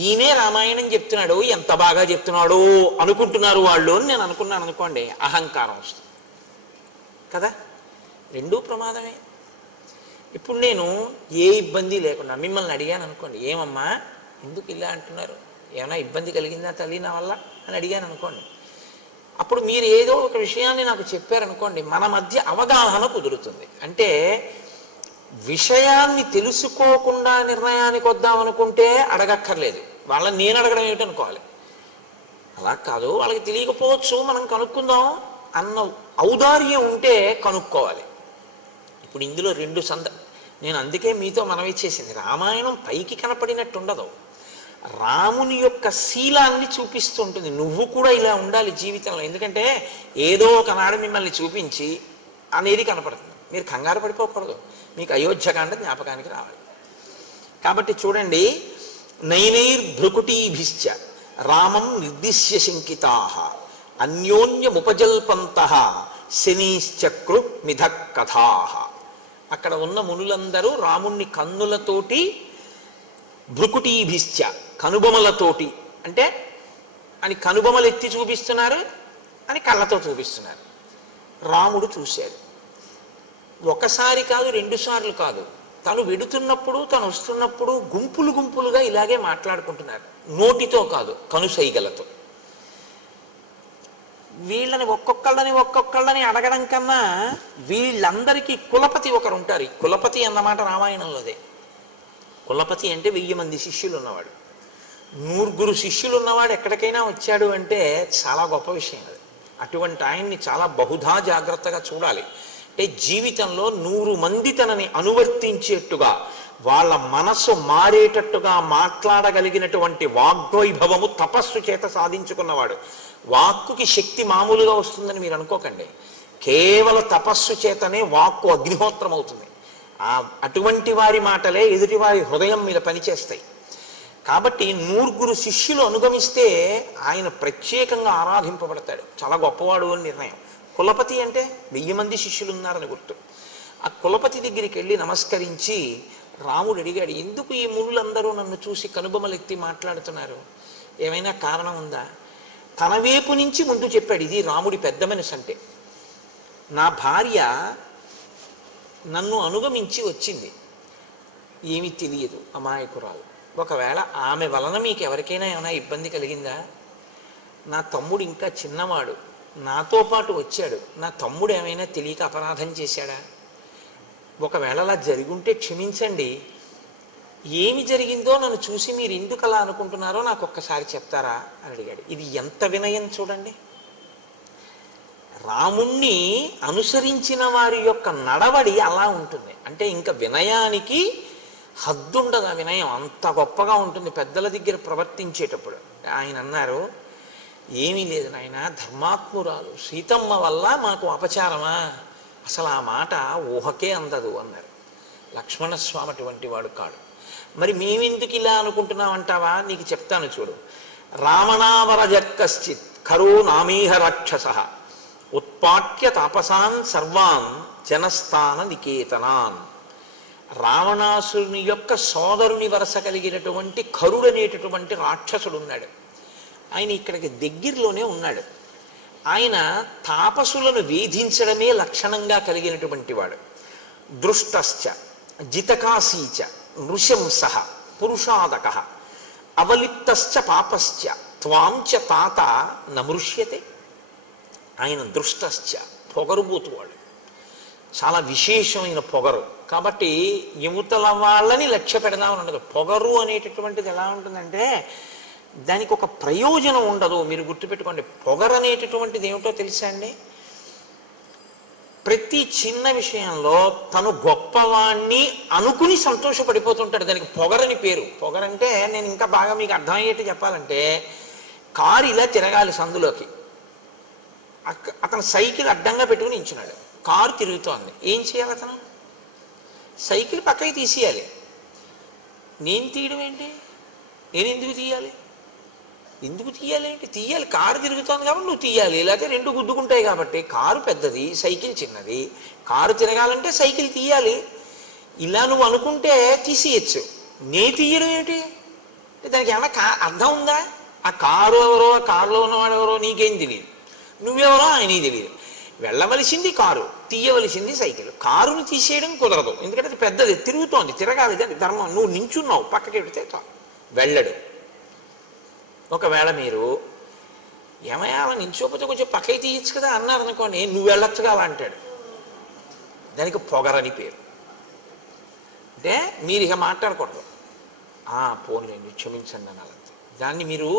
ఈయనే రామాయణం చెప్తున్నాడు, ఎంత బాగా చెప్తున్నాడు అనుకుంటున్నారు వాళ్ళు అని నేను అనుకున్నాను అనుకోండి, అహంకారం వస్తుంది కదా. రెండూ ప్రమాదమే. ఇప్పుడు నేను ఏ ఇబ్బంది లేకుండా మిమ్మల్ని అడిగాను అనుకోండి, ఏమమ్మా ఎందుకు ఇలా అంటున్నారు, ఏమైనా ఇబ్బంది కలిగిందా తల్లి నా వల్ల అని అడిగాను అనుకోండి, అప్పుడు మీరు ఏదో ఒక విషయాన్ని నాకు చెప్పారనుకోండి, మన మధ్య అవగాహన కుదురుతుంది. అంటే విషయాన్ని తెలుసుకోకుండా నిర్ణయానికి వద్దామనుకుంటే అడగక్కర్లేదు, వాళ్ళని నేను అడగడం ఏమిటనుకోవాలి. అలా కాదు, వాళ్ళకి తెలియకపోవచ్చు, మనం కనుక్కుందాం అన్న ఔదార్యం ఉంటే కనుక్కోవాలి. ఇప్పుడు ఇందులో నేను అందుకే మీతో మనవి చేసింది, రామాయణం పైకి కనపడినట్టు ఉండదు, రాముని యొక్క శీలాన్ని చూపిస్తుంటుంది. నువ్వు కూడా ఇలా ఉండాలి జీవితంలో, ఎందుకంటే ఏదో ఒకనాడు మిమ్మల్ని చూపించి అనేది కనపడుతుంది. మీరు కంగారు పడిపోకూడదు, మీకు అయోధ్యకాండ జ్ఞాపకానికి రావాలి. కాబట్టి చూడండి, నైనైర్భృకుటీభిశ్చ రామం నిర్దిశ్య శంకితాః అన్యోన్యముపజల్పంతః శనీశ్చక్రు మిథ కథాః. అక్కడ ఉన్న మునులందరూ రాముణ్ణి కన్నులతోటి, భృకుటీభిశ్చ కనుబొమలతోటి, అంటే అని కనుబొమలు ఎత్తి చూపిస్తున్నారు అని కళ్ళతో చూపిస్తున్నారు. రాముడు చూశాడు, ఒకసారి కాదు 2 సార్లు కాదు, తను వెడుతున్నప్పుడు తను వస్తున్నప్పుడు గుంపులు గుంపులుగా ఇలాగే మాట్లాడుకుంటున్నారు, నోటితో కాదు కనుసైగలతో. వీళ్ళని ఒక్కొక్కళ్ళని అడగడం కన్నా వీళ్ళందరికీ కులపతి ఒకరు ఉంటారు. కులపతి అన్నమాట రామాయణంలోదే. కులపతి అంటే 1000 మంది శిష్యులు ఉన్నవాడు, 100 శిష్యులు ఉన్నవాడు ఎక్కడికైనా వచ్చాడు అంటే చాలా గొప్ప విషయం అది. అటువంటి ఆయన్ని చాలా బహుధా జాగ్రత్తగా చూడాలి. అంటే జీవితంలో 100 మంది తనని అనువర్తించేట్టుగా, వాళ్ళ మనసు మారేటట్టుగా మాట్లాడగలిగినటువంటి వాగ్వైభవము తపస్సు చేత సాధించుకున్నవాడు. వాక్కుకి శక్తి మామూలుగా వస్తుందని మీరు అనుకోకండి, కేవల తపస్సు చేతనే వాక్కు అగ్నిహోత్రం అవుతుంది. అటువంటి వారి మాటలే ఎదుటివారి హృదయం మీద పనిచేస్తాయి. కాబట్టి 100 శిష్యులు అనుగమిస్తే ఆయన ప్రత్యేకంగా ఆరాధింపబడతాడు, చాలా గొప్పవాడు అని నిర్ణయం. కులపతి అంటే 1000 మంది శిష్యులు ఉన్నారని గుర్తు. ఆ కులపతి దగ్గరికి వెళ్ళి నమస్కరించి రాముడు అడిగాడు, ఎందుకు ఈ మునులందరూ నన్ను చూసి కనుబొమలెత్తి మాట్లాడుతున్నారు, ఏమైనా కారణం ఉందా? తన వైపు నుంచి ముందు చెప్పాడు. ఇది రాముడి పెద్ద మనసు అంటే. నా భార్య నన్ను అనుగమించి వచ్చింది, ఏమీ తెలియదు, అమాయకురాలు. ఒకవేళ ఆమె వలన మీకు ఎవరికైనా ఏమైనా ఇబ్బంది కలిగిందా? నా తమ్ముడు ఇంకా చిన్నవాడు, నాతో పాటు వచ్చాడు, నా తమ్ముడు ఏమైనా తెలియక అపరాధం చేశాడా? ఒకవేళ అలా జరుగుంటే క్షమించండి, ఏమి జరిగిందో నన్ను చూసి మీరు ఎందుకు అలా అనుకుంటున్నారో నాకు ఒక్కసారి చెప్తారా అని అడిగాడు. ఇది ఎంత వినయం చూడండి. రాముణ్ణి అనుసరించిన వారి యొక్క నడవడి అలా ఉంటుంది. అంటే ఇంకా వినయానికి హద్దుండదు. ఆ వినయం అంత గొప్పగా ఉంటుంది పెద్దల దగ్గర ప్రవర్తించేటప్పుడు. ఆయన అన్నారు, ఏమీ లేదు నాయన, ధర్మాత్మురాలు సీతమ్మ వల్ల మాకు అపచారమా, అసలు ఆ మాట ఊహకే అందదు అన్నారు. లక్ష్మణస్వామి అటువంటి వాడు కాడు. మరి మేమెందుకు ఇలా అనుకుంటున్నామంటావా? నీకు చెప్తాను చూడు. రావణావరజక్కశ్చిత్ ఖరో నామీహ రాక్షస ఉత్పాట్య తాపసాన్ సర్వాన్ జనస్థాన నికేతనాన్. రావణాసురుని యొక్క సోదరుని వరస కలిగినటువంటి ఖరుడనేటటువంటి రాక్షసుడు ఉన్నాడు. ఆయన ఇక్కడికి దగ్గరలోనే ఉన్నాడు. ఆయన తాపసులను వేధించడమే లక్షణంగా కలిగినటువంటి వాడు. దృష్టశ్చ జితకాశీచ నృశంస పురుషాదక అవలిప్తశ్చ పాపశ్చ త్వాంచ తాత నమృష్యతే. ఆయన దృష్టశ్చ, పొగరుబోతువాడు, చాలా విశేషమైన పొగరు. కాబట్టి యువతల వాళ్ళని లక్ష్య పెడదామని ఉండదు. పొగరు అనేటటువంటిది ఎలా ఉంటుందంటే దానికి ఒక ప్రయోజనం ఉండదు. మీరు గుర్తుపెట్టుకోండి, పొగరు అనేటటువంటిది ఏమిటో తెలుసా అండి? ప్రతి చిన్న విషయంలో తను గొప్పవాణ్ణి అనుకుని సంతోషపడిపోతుంటాడు. దానికి పొగరని పేరు. పొగరంటే నేను ఇంకా బాగా మీకు అర్థమయ్యేట్టు చెప్పాలంటే, కారు ఇలా తిరగాలి సందులోకి, అతను సైకిల్ అడ్డంగా పెట్టుకుని నించున్నాడు, కారు తిరుగుతోంది. ఏం చేయాలి? అతను సైకిల్ పక్కకి తీసేయాలి. నేను తీయడం ఏంటి? నేను ఎందుకు తీయాలి? ఎందుకు తీయాలి ఏంటి? తీయాలి, కారు తిరుగుతోంది కాబట్టి నువ్వు తీయాలి, లేకపోతే రెండు గుద్దుకుంటాయి కాబట్టి. కారు పెద్దది, సైకిల్ చిన్నది, కారు తిరగాలంటే సైకిల్ తీయాలి. ఇలా నువ్వు అనుకుంటే తీసేయచ్చు. నే తీయడం ఏమిటి? దానికి ఏమన్నా అర్థం ఉందా? ఆ కారు ఎవరో, ఆ కారులో ఉన్నవాడు ఎవరో నీకేం తెలియదు, నువ్వెవరో ఆయనకి తెలియదు. వెళ్ళవలసింది కారు, తీయవలసింది సైకిల్. కారుని తీసేయడం కుదరదు, ఎందుకంటే అది పెద్దది, తిరుగుతోంది, తిరగాలి, దాని ధర్మం. నువ్వు నించున్నావు, పక్కకి పెడితే వెళ్ళడు. ఒకవేళ మీరు ఏమయ్యా అలా నించోకపోతే కొంచెం పక్కకి తీయచ్చు కదా అన్నారు అనుకోండి, నువ్వు వెళ్ళొచ్చుగా అలా అంటాడు. దానికి పొగరని పేరు. అంటే మీరు ఇక మాట్లాడకూడదు, పోన్లేండి క్షమించండి అని. అలా దాన్ని మీరు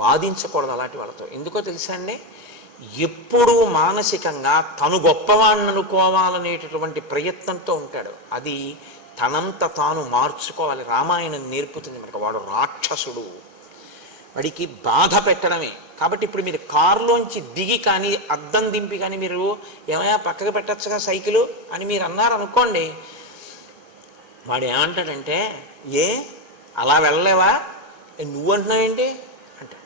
వాదించకూడదు అలాంటి వాళ్ళతో. ఎందుకో తెలుసా అండి? ఎప్పుడూ మానసికంగా తను గొప్పవాణ్ణి అనుకోవాలనేటటువంటి ప్రయత్నంతో ఉంటాడు. అది తనంత తాను మార్చుకోవాలి. రామాయణం నేర్పుతుంది మనకు. వాడు రాక్షసుడు, వాడికి బాధ పెట్టడమే. కాబట్టి ఇప్పుడు మీరు కారులోంచి దిగి కానీ అద్దం దింపి కానీ మీరు ఏమయ్యా పక్కకు పెట్టచ్చుగా సైకిలు అని మీరు అన్నారు అనుకోండి, వాడు ఏమంటాడంటే, అలా వెళ్ళలేవా, నువ్వు అంటున్నావేంటి అంటాడు.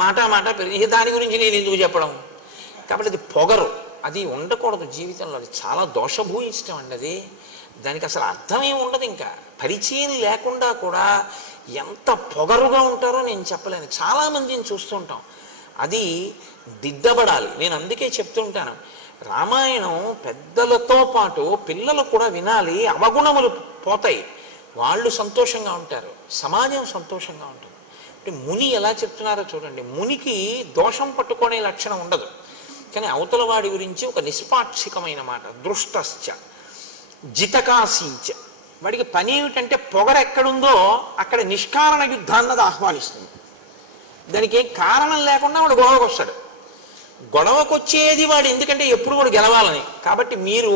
మాట పెరిగి దాని గురించి నేను ఎందుకు చెప్పడం. కాబట్టి అది పొగరు, అది ఉండకూడదు జీవితంలో. అది చాలా దోషభూయిష్టం అండి. అది దానికి అసలు అర్థమేమి ఉండదు. ఇంకా పరిచయం లేకుండా కూడా ఎంత పొగరుగా ఉంటారో నేను చెప్పలేను. చాలామందిని చూస్తుంటాం. అది దిద్దబడాలి. నేను అందుకే చెప్తుంటాను, రామాయణం పెద్దలతో పాటు పిల్లలు కూడా వినాలి. అవగుణములు పోతాయి, వాళ్ళు సంతోషంగా ఉంటారు, సమాజం సంతోషంగా ఉంటుంది. అంటే ముని ఎలా చెప్తున్నారో చూడండి. మునికి దోషం పట్టుకునే లక్షణం ఉండదు, కానీ అవతల వాడి గురించి ఒక నిష్పాక్షికమైన మాట. దృష్టశ్చ జితకాశీంచ. వాడికి పని ఏమిటంటే పొగరు ఎక్కడుందో అక్కడ నిష్కారణ యుద్ధాన్నది ఆహ్వానిస్తుంది. దానికి ఏం కారణం లేకుండా వాడు గొడవకు వస్తాడు. గొడవకు వచ్చేది వాడు ఎందుకంటే ఎప్పుడు వాడు గెలవాలని. కాబట్టి మీరు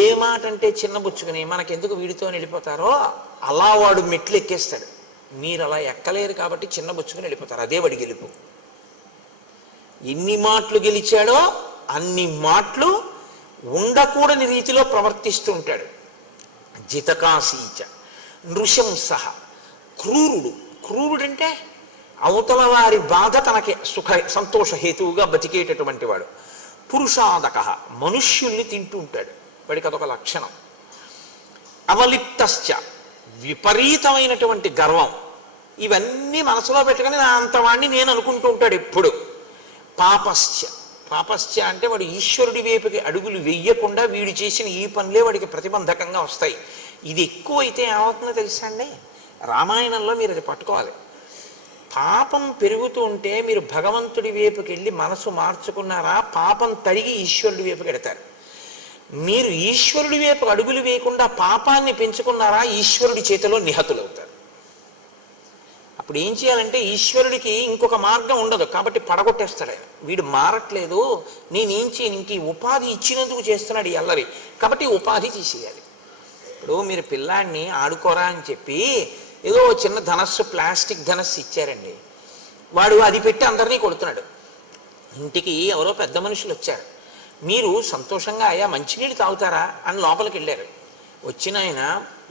ఏ మాట అంటే చిన్నబుచ్చుకుని మనకెందుకు వీడితో వెళ్ళిపోతారో అలా వాడు మెట్లు ఎక్కేస్తాడు. మీరు అలా ఎక్కలేరు కాబట్టి చిన్నబుచ్చుకుని వెళ్ళిపోతారు. అదే వాడి గెలుపు. ఎన్ని మాటలు గెలిచాడో అన్ని మాటలు ఉండకూడని రీతిలో ప్రవర్తిస్తూ ఉంటాడు. జితకాశీచ నృశంస, క్రూరుడు. క్రూరుడంటే అవతల వారి బాధ తనకి సంతోష హేతువుగా బతికేటటువంటి వాడు. పురుషాదక, మనుష్యుల్ని తింటూ ఉంటాడు. వాడికి అదొక లక్షణం. అవలిప్తశ్చ, విపరీతమైనటువంటి గర్వం. ఇవన్నీ మనసులో పెట్టుకొని నా అంతవాణ్ణి నేను అనుకుంటూ ఉంటాడు ఎప్పుడు. పాపశ్చ, పాపశ్చ అంటే వాడు ఈశ్వరుడి వైపుకి అడుగులు వెయ్యకుండా వీడు చేసిన ఈ పనులే వాడికి ప్రతిబంధకంగా వస్తాయి. ఇది ఎక్కువైతే ఏమవుతుందో తెలుసా అండి? రామాయణంలో మీరు అది పట్టుకోవాలి. పాపం పెరుగుతూ ఉంటే మీరు భగవంతుడి వైపుకి వెళ్ళి మనసు మార్చుకున్నారా, పాపం తరిగి ఈశ్వరుడి వైపుకి ఎడతారు. మీరు ఈశ్వరుడి వైపు అడుగులు వేయకుండా పాపాన్ని పెంచుకున్నారా, ఈశ్వరుడి చేతిలో నిహతులవుతారు. అప్పుడు ఏం చేయాలంటే ఈశ్వరుడికి ఇంకొక మార్గం ఉండదు, కాబట్టి పడగొట్టేస్తాడు ఆయన. వీడు మారట్లేదు, నేనేం చేయను, ఇంక ఈ ఉపాధి ఇచ్చినందుకు చేస్తున్నాడు ఈ అల్లరి, కాబట్టి ఉపాధి తీసేయాలి. ఇప్పుడు మీరు పిల్లాడిని ఆడుకోరా అని చెప్పి ఏదో చిన్న ధనస్సు, ప్లాస్టిక్ ధనస్సు ఇచ్చారండి. వాడు అది పెట్టి అందరినీ కొడుతున్నాడు. ఇంటికి ఎవరో పెద్ద మనుషులు వచ్చారు. మీరు సంతోషంగా అయ్యా మంచినీళ్ళు తాగుతారా అని లోపలికి వెళ్ళారు. వచ్చిన ఆయన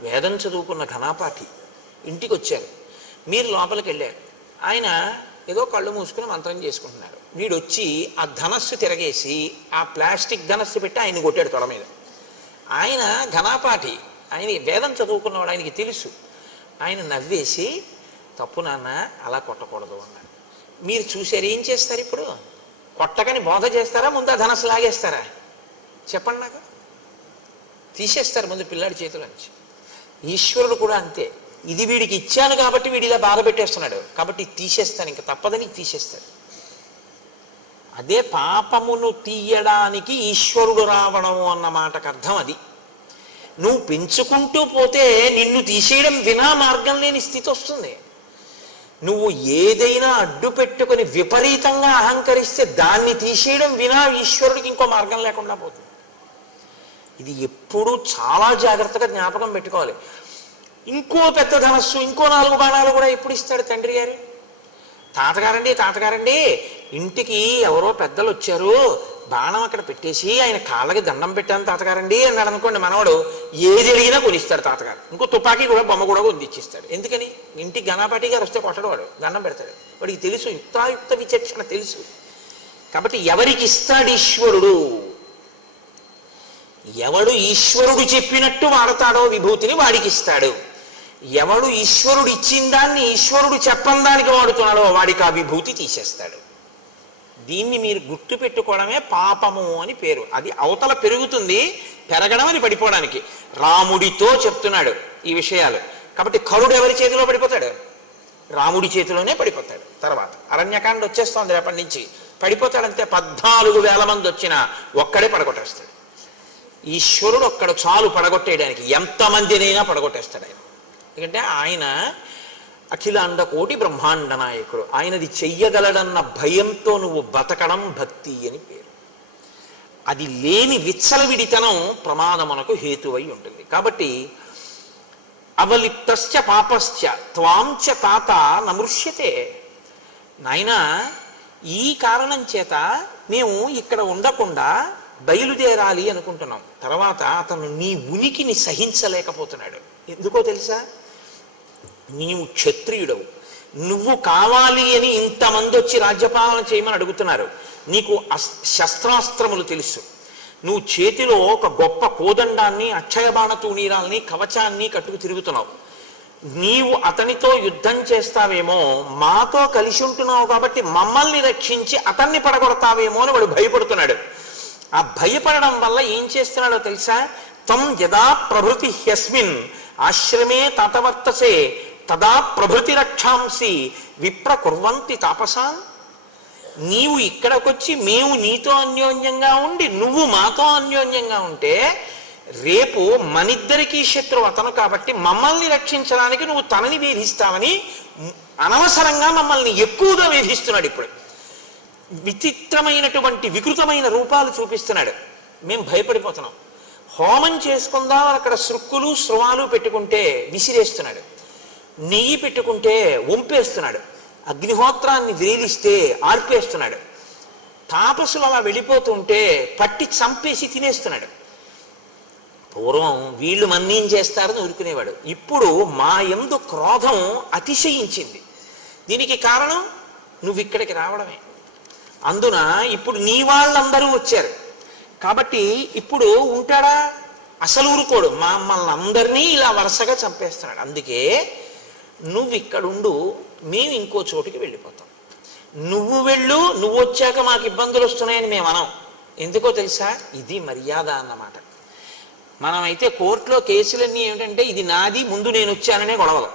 వేదం చదువుకున్న ఘనాపాఠి. ఇంటికి వచ్చారు, మీరు లోపలికి వెళ్ళారు. ఆయన ఏదో కళ్ళు మూసుకుని మంత్రం చేసుకుంటున్నారు. వీడు వచ్చి ఆ ధనస్సు తిరగేసి ఆ ప్లాస్టిక్ ధనస్సు పెట్టి ఆయన కొట్టాడు తొడ మీద. ఆయన ఘనాపాఠి, ఆయన వేదం చదువుకున్నవాడు, ఆయనకి తెలుసు. ఆయన నవ్వేసి తప్పు నాన్న, అలా కొట్టకూడదు అన్నాడు. మీరు చూసారు, ఏం చేస్తారు ఇప్పుడు? కొట్టకని బోధ చేస్తారా, ముందు ఆ ధనస్సు లాగేస్తారా? చెప్పండి నాకు. తీసేస్తారు ముందు పిల్లాడి చేతిలోంచి. ఈశ్వరుడు కూడా అంతే. ఇది వీడికి ఇచ్చాను కాబట్టి వీడు ఇలా బాధ పెట్టేస్తున్నాడు, కాబట్టి తీసేస్తాను, ఇంకా తప్పదని తీసేస్తాడు. అదే పాపమును తీయడానికి ఈశ్వరుడు రావడం అన్న మాటకు అర్థం అది. నువ్వు పెంచుకుంటూ పోతే నిన్ను తీసేయడం వినా మార్గం లేని స్థితి వస్తుంది. నువ్వు ఏదైనా అడ్డు పెట్టుకొని విపరీతంగా అహంకరిస్తే దాన్ని తీసేయడం వినా ఈశ్వరుడికి ఇంకో మార్గం లేకుండా పోతుంది. ఇది ఎప్పుడూ చాలా జాగ్రత్తగా జ్ఞాపకం పెట్టుకోవాలి. ఇంకో పెద్ద ధనస్సు, ఇంకో 4 బాణాలు కూడా ఎప్పుడు ఇస్తాడు తండ్రి గారు? తాతగారండి ఇంటికి ఎవరో పెద్దలు వచ్చారు, బాణం అక్కడ పెట్టేసి ఆయన కాళ్ళకి దండం పెట్టాను తాతగారండి అన్నాడు అనుకోండి, మనవాడు ఏది అడిగినా కొనిస్తాడు తాతగారు. ఇంకో తుపాకీ కూడా బొమ్మ కూడా కొనిచ్చిస్తాడు. ఎందుకని? ఇంటికి గణపతి గారు వస్తే కొట్టడు, వాడు దండం పెడతాడు. వాడికి తెలుసు, యుక్తాయుక్త విచక్షణ తెలుసు. కాబట్టి ఎవరికి ఇస్తాడు ఈశ్వరుడు? ఎవడు ఈశ్వరుడు చెప్పినట్టు వాడతాడో విభూతిని వాడికి ఇస్తాడు. ఎవడు ఈశ్వరుడు ఇచ్చిన దాన్ని ఈశ్వరుడు చెప్పని దానికి వాడుతున్నాడో వాడికి ఆ విభూతి తీసేస్తాడు. దీన్ని మీరు గుర్తు పెట్టుకోవడమే పాపము అని పేరు. అది అవతల పెరుగుతుంది, పెరగడం అని పడిపోవడానికి. రాముడితో చెప్తున్నాడు ఈ విషయాలు. కాబట్టి కరుడు ఎవరి చేతిలో పడిపోతాడు? రాముడి చేతిలోనే పడిపోతాడు. తర్వాత అరణ్యకాండ వచ్చేస్తోంది, రేపటి నుంచి పడిపోతాడంతే. 14,000 మంది వచ్చినా ఒక్కడే పడగొట్టేస్తాడు. ఈశ్వరుడు ఒక్కడు చాలు పడగొట్టేయడానికి, ఎంతమందినైనా పడగొట్టేస్తాడు ఆయన. ఎందుకంటే ఆయన అఖిలాండ కోటి బ్రహ్మాండ నాయకుడు. ఆయనది చెయ్యగలడన్న భయంతో నువ్వు బతకడం భక్తి అని పేరు. అది లేని విచ్చలవిడితనం ప్రమాదమునకు హేతువై ఉంటుంది. కాబట్టి అవలిప్తశ్చ పాపశ్చ త్వాంచ తాత నమృష్యతే. నాయన, ఈ కారణం చేత మేము ఇక్కడ ఉండకుండా బయలుదేరాలి అనుకుంటున్నాం. తర్వాత అతను నీ ఉనికిని సహించలేకపోతున్నాడు. ఎందుకో తెలుసా? నీవు క్షత్రియుడవు, నువ్వు కావాలి అని ఇంతమంది వచ్చి రాజ్యపాలన చేయమని అడుగుతున్నారు. నీకు శస్త్రాస్త్రములు తెలుసు, నువ్వు చేతిలో ఒక గొప్ప కోదండాన్ని, అక్షయబాణ తూణీరాల్ని, కవచాన్ని కట్టుకు తిరుగుతున్నావు. నీవు అతనితో యుద్ధం చేస్తావేమో, మాతో కలిసి ఉంటున్నావు కాబట్టి మమ్మల్ని రక్షించి అతన్ని పడగొడతావేమో అని వాడు భయపడుతున్నాడు. ఆ భయపడడం వల్ల ఏం చేస్తున్నాడో తెలుసా? తం యదా ప్రభృతి హ్యస్మిన్ ఆశ్రమే తాతవర్తసే తదా ప్రభృతి రక్షాంసి విప్ర కుర్వంతి తాపసాన్. నీవు ఇక్కడికొచ్చి మేము నీతో అన్యోన్యంగా ఉండి నువ్వు మాతో అన్యోన్యంగా ఉంటే రేపు మనిద్దరికీ శత్రువు అతను కాబట్టి మమ్మల్ని రక్షించడానికి నువ్వు తనని వేధిస్తావని అనవసరంగా మమ్మల్ని ఎక్కువగా వేధిస్తున్నాడు. ఇప్పుడు విచిత్రమైనటువంటి వికృతమైన రూపాలు చూపిస్తున్నాడు. మేము భయపడిపోతున్నాం. హోమం చేసుకుందాం అక్కడ సృక్కులు స్రవాలు పెట్టుకుంటే విసిరేస్తున్నాడు, నెయ్యి పెట్టుకుంటే వంపేస్తున్నాడు, అగ్నిహోత్రాన్ని వేలిస్తే ఆర్పేస్తున్నాడు, తాపసులు అలా వెళ్ళిపోతుంటే పట్టి చంపేసి తినేస్తున్నాడు. పూర్వం వీళ్ళు మన్నేం చేస్తారని ఊరుకునేవాడు. ఇప్పుడు మా యందు క్రోధం అతిశయించింది. దీనికి కారణం నువ్వు ఇక్కడికి రావడమే. అందున ఇప్పుడు నీ వాళ్ళందరూ వచ్చారు కాబట్టి ఇప్పుడు ఉంటాడా? అసలు ఊరుకోడు. మమ్మల్ని అందరినీ ఇలా వరుసగా చంపేస్తున్నాడు. అందుకే నువ్వు ఇక్కడుండు, మేము ఇంకో చోటుకి వెళ్ళిపోతాం. నువ్వు వెళ్ళు, నువ్వు వచ్చాక మాకు ఇబ్బందులు వస్తున్నాయని మేము అనం. ఎందుకో తెలుసా? ఇది మర్యాద అన్నమాట. మనమైతే కోర్టులో కేసులన్నీ ఏమిటంటే ఇది నాది, ముందు నేను వచ్చాననే గొడవలు.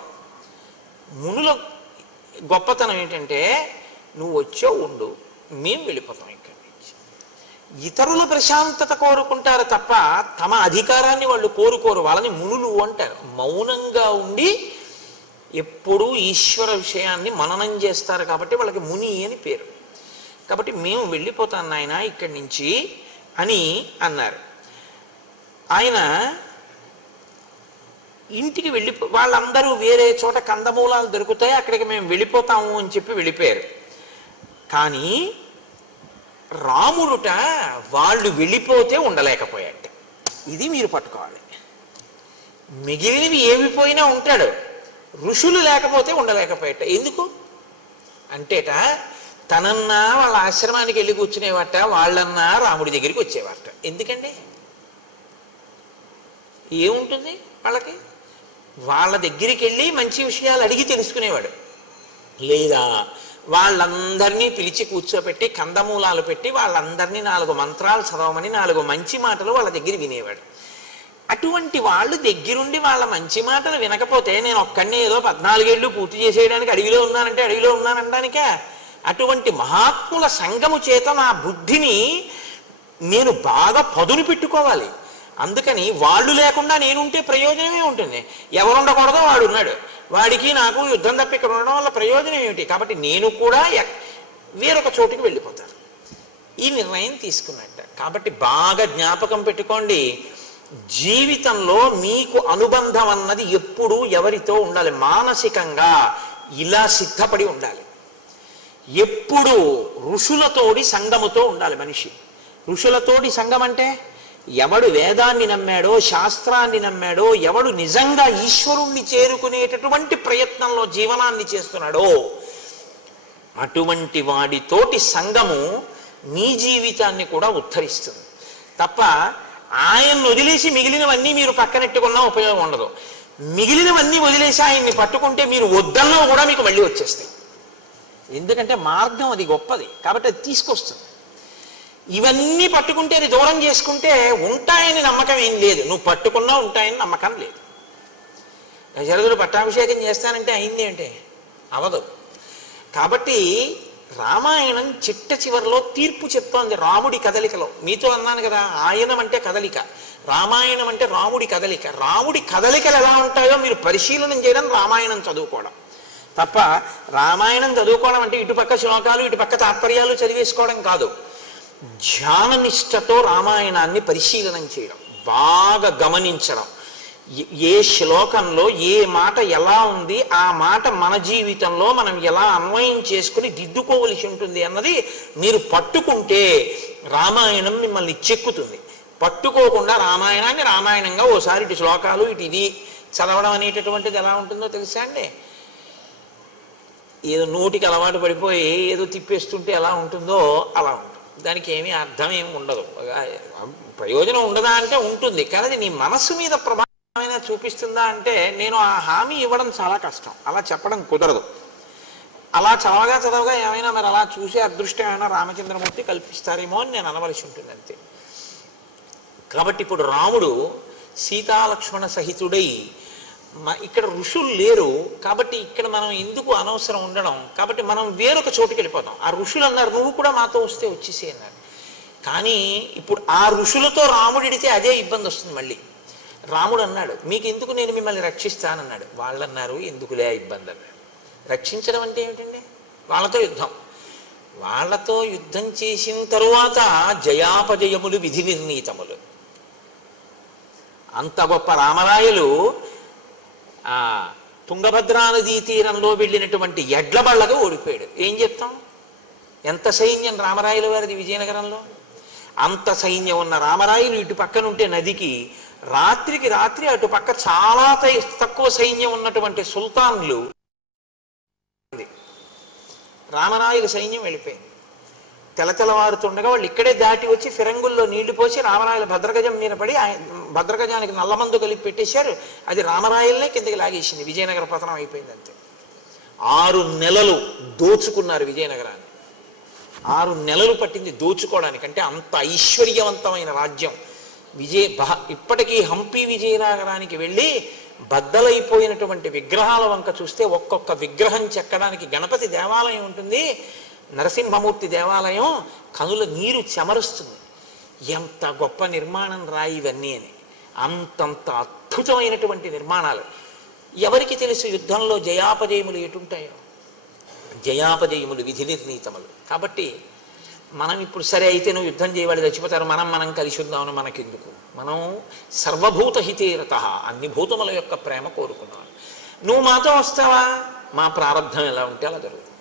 మునుల గొప్పతనం ఏంటంటే నువ్వు వచ్చావు ఉండు, మేము వెళ్ళిపోతాం ఇక్కడి నుంచి. ఇతరుల ప్రశాంతత కోరుకుంటారు తప్ప తమ అధికారాన్ని వాళ్ళు కోరుకోరు. వాళ్ళని మునులు అంటారు. మౌనంగా ఉండి ఎప్పుడూ ఈశ్వర విషయాన్ని మననం చేస్తారు కాబట్టి వాళ్ళకి ముని అని పేరు. కాబట్టి మేము వెళ్ళిపోతాం నాయన ఇక్కడి నుంచి అని అన్నారు. ఆయన ఇంటికి వాళ్ళందరూ వేరే చోట కందమూలాలు దొరుకుతాయి అక్కడికి మేము వెళ్ళిపోతాము అని చెప్పి వెళ్ళిపోయారు. కానీ రాముడుట వాళ్ళు వెళ్ళిపోతే ఉండలేకపోయాట. ఇది మీరు పట్టుకోవాలి. మిగిలినవి ఏవి పోయినా ఉంటాడు, ఋషులు లేకపోతే ఉండలేకపోయాట. ఎందుకు అంటేట తనన్నా వాళ్ళ ఆశ్రమానికి వెళ్ళి కూర్చునేవాట, వాళ్ళన్నా రాముడి దగ్గరికి వచ్చేవాట. ఎందుకండి? ఏముంటుంది వాళ్ళకి? వాళ్ళ దగ్గరికి వెళ్ళి మంచి విషయాలు అడిగి తెలుసుకునేవాడు. లేదా వాళ్ళందరినీ పిలిచి కూర్చోబెట్టి కందమూలాలు పెట్టి వాళ్ళందరినీ 4 మంత్రాలు చదవమని 4 మంచి మాటలు వాళ్ళ దగ్గర వినేవాడు. అటువంటి వాళ్ళు దగ్గరుండి వాళ్ళ మంచి మాటలు వినకపోతే నేను ఒక్కడిని ఏదో 14 ఏళ్ళు పూర్తి చేసేయడానికి అడవిలో ఉన్నానంటే అడవిలో ఉన్నానంటానికే. అటువంటి మహాత్ముల సంగము చేత నా బుద్ధిని నేను బాగా పదును పెట్టుకోవాలి. అందుకని వాళ్ళు లేకుండా నేనుంటే ప్రయోజనమే ఉంటుంది. ఎవరు ఉండకూడదో వాడు ఉన్నాడు, వాడికి నాకు యుద్ధం తప్ప ఇక్కడ ఉండడం వల్ల ప్రయోజనం ఏమిటి? కాబట్టి నేను కూడా వేరొక చోటుకి వెళ్ళిపోతాను. ఈ నిర్ణయం తీసుకున్నట్ట. కాబట్టి బాగా జ్ఞాపకం పెట్టుకోండి, జీవితంలో మీకు అనుబంధం అన్నది ఎప్పుడూ ఎవరితో ఉండాలి? మానసికంగా ఇలా సిద్ధపడి ఉండాలి. ఎప్పుడు ఋషులతోడి సంగముతో ఉండాలి మనిషి. ఋషులతోటి సంగం అంటే ఎవడు వేదాన్ని నమ్మాడో, శాస్త్రాన్ని నమ్మాడో, ఎవడు నిజంగా ఈశ్వరుణ్ణి చేరుకునేటటువంటి ప్రయత్నంలో జీవనాన్ని చేస్తున్నాడో అటువంటి వాడితోటి సంగము మీ జీవితాన్ని కూడా ఉద్ధరిస్తుంది తప్ప ఆయన్ని వదిలేసి మిగిలినవన్నీ మీరు పక్కనెట్టుకున్నా ఉపయోగం ఉండదు. మిగిలినవన్నీ వదిలేసి ఆయన్ని పట్టుకుంటే మీరు వద్దన్నా కూడా మీకు మళ్ళీ వచ్చేస్తాయి. ఎందుకంటే మార్గం అది గొప్పది కాబట్టి అది తీసుకొస్తుంది. ఇవన్నీ పట్టుకుంటే అది దూరం చేసుకుంటే ఉంటాయని నమ్మకం ఏం లేదు. నువ్వు పట్టుకున్నా ఉంటాయని నమ్మకం లేదు. దశరథుడు పట్టాభిషేకం చేస్తానంటే అయింది అంటే అవదు. కాబట్టి రామాయణం చిట్ట చివరిలో తీర్పు చెప్తోంది రాముడి కదలికలో. మీతో అన్నాను కదా, ఆయనం అంటే కదలిక, రామాయణం అంటే రాముడి కదలిక. రాముడి కదలికలు ఎలా ఉంటాయో మీరు పరిశీలనం చేయడం రామాయణం చదువుకోవడం తప్ప, రామాయణం చదువుకోవడం అంటే ఇటుపక్క శ్లోకాలు ఇటుపక్క తాత్పర్యాలు చదివేసుకోవడం కాదు. ధ్యాననిష్టతో రామాయణాన్ని పరిశీలనం చేయడం, బాగా గమనించడం, ఏ శ్లోకంలో ఏ మాట ఎలా ఉంది, ఆ మాట మన జీవితంలో మనం ఎలా అన్వయం చేసుకుని దిద్దుకోవలసి ఉంటుంది అన్నది మీరు పట్టుకుంటే రామాయణం మిమ్మల్ని చెక్కుతుంది. పట్టుకోకుండా రామాయణాన్ని రామాయణంగా ఓసారి ఇటు శ్లోకాలు ఇటు ఇది చదవడం అనేటటువంటిది ఎలా ఉంటుందో తెలుసా అండి? ఏదో నోటికి అలవాటు పడిపోయి ఏదో తిప్పేస్తుంటే ఎలా ఉంటుందో అలా ఉంటుంది. దానికి ఏమీ అర్థం ఏమి ఉండదు, ప్రయోజనం ఉండదా అంటే ఉంటుంది, కానీ నీ మనస్సు మీద ప్రభావం చూపిస్తుందా అంటే నేను ఆ హామీ ఇవ్వడం చాలా కష్టం, అలా చెప్పడం కుదరదు. అలా చదవగా ఏమైనా మరి అలా చూసే అదృష్టం ఏమైనా రామచంద్రమూర్తి కల్పిస్తారేమో అని నేను అనవలసి ఉంటుంది అంతే. కాబట్టి ఇప్పుడు రాముడు సీతాలక్ష్మణ సహితుడై, ఇక్కడ ఋషులు లేరు కాబట్టి ఇక్కడ మనం ఎందుకు అనవసరం ఉండడం, కాబట్టి మనం వేరొక చోటుకి వెళ్ళిపోతాం. ఆ ఋషులు అన్నారు నువ్వు కూడా మాతో వస్తే వచ్చేసే అన్నారు. కానీ ఇప్పుడు ఆ ఋషులతో రాముడిడితే అదే ఇబ్బంది వస్తుంది. మళ్ళీ రాముడు అన్నాడు మీకు ఎందుకు, నేను మిమ్మల్ని రక్షిస్తానన్నాడు. వాళ్ళు అన్నారు ఎందుకులే ఇబ్బంది అన్నాడు. రక్షించడం అంటే ఏమిటండి? వాళ్ళతో యుద్ధం. వాళ్ళతో యుద్ధం చేసిన తరువాత జయాపజయములు విధి నిర్ణీతములు. అంత గొప్ప రామరాయలు ఆ తుంగభద్రా నదీ తీరంలో వెళ్ళినటువంటి ఎడ్ల బళ్ళగా ఓడిపోయాడు. ఏం చెప్తాం? ఎంత సైన్యం రామరాయలు వారిది విజయనగరంలో. అంత సైన్యం ఉన్న రామరాయలు ఇటు పక్కన ఉంటే నదికి, రాత్రికి రాత్రి అటు పక్క చాలా తక్కువ సైన్యం ఉన్నటువంటి సుల్తాన్లు, రామరాయల సైన్యం వెళ్ళిపోయింది. తెలతెలవారుతుండగా వాళ్ళు ఇక్కడే దాటి వచ్చి ఫిరంగుల్లో నీళ్లు పోసి రామరాయల భద్రగజం మీద పడి భద్రగజానికి నల్లమందు కలిపి పెట్టేశారు. అది రామరాయలనే కిందకి లాగేసింది. విజయనగర పతనం అయిపోయింది అంతే. 6 నెలలు దోచుకున్నారు విజయనగరాన్ని. 6 నెలలు పట్టింది దోచుకోవడానికి. అంటే అంత ఐశ్వర్యవంతమైన రాజ్యం. ఇప్పటికీ హంపి విజయనగరానికి వెళ్ళి బద్దలైపోయినటువంటి విగ్రహాల వంక చూస్తే ఒక్కొక్క విగ్రహం చెక్కడానికి గణపతి దేవాలయం ఉంటుంది, నరసింహమూర్తి దేవాలయం, కనుల నీరు చెమరుస్తుంది. ఎంత గొప్ప నిర్మాణం రాయి ఇవన్నీ అని. అంతంత అద్భుతమైనటువంటి నిర్మాణాలు. ఎవరికి తెలుసు యుద్ధంలో జయాపజయములు ఎటుంటాయో? జయాపజయములు విధి నిర్ణీతములు. కాబట్టి మనం ఇప్పుడు సరే అయితే నువ్వు యుద్ధం చేయవాడు చచ్చిపోతారు, మనం కలిసి ఉందామని మనకెందుకు? మనం సర్వభూత హితేరత, అన్ని భూతముల యొక్క ప్రేమ కోరుకున్నాను. నువ్వు మాతో వస్తావా? మా ప్రారంభం ఎలా ఉంటే అలా జరుగుతుంది.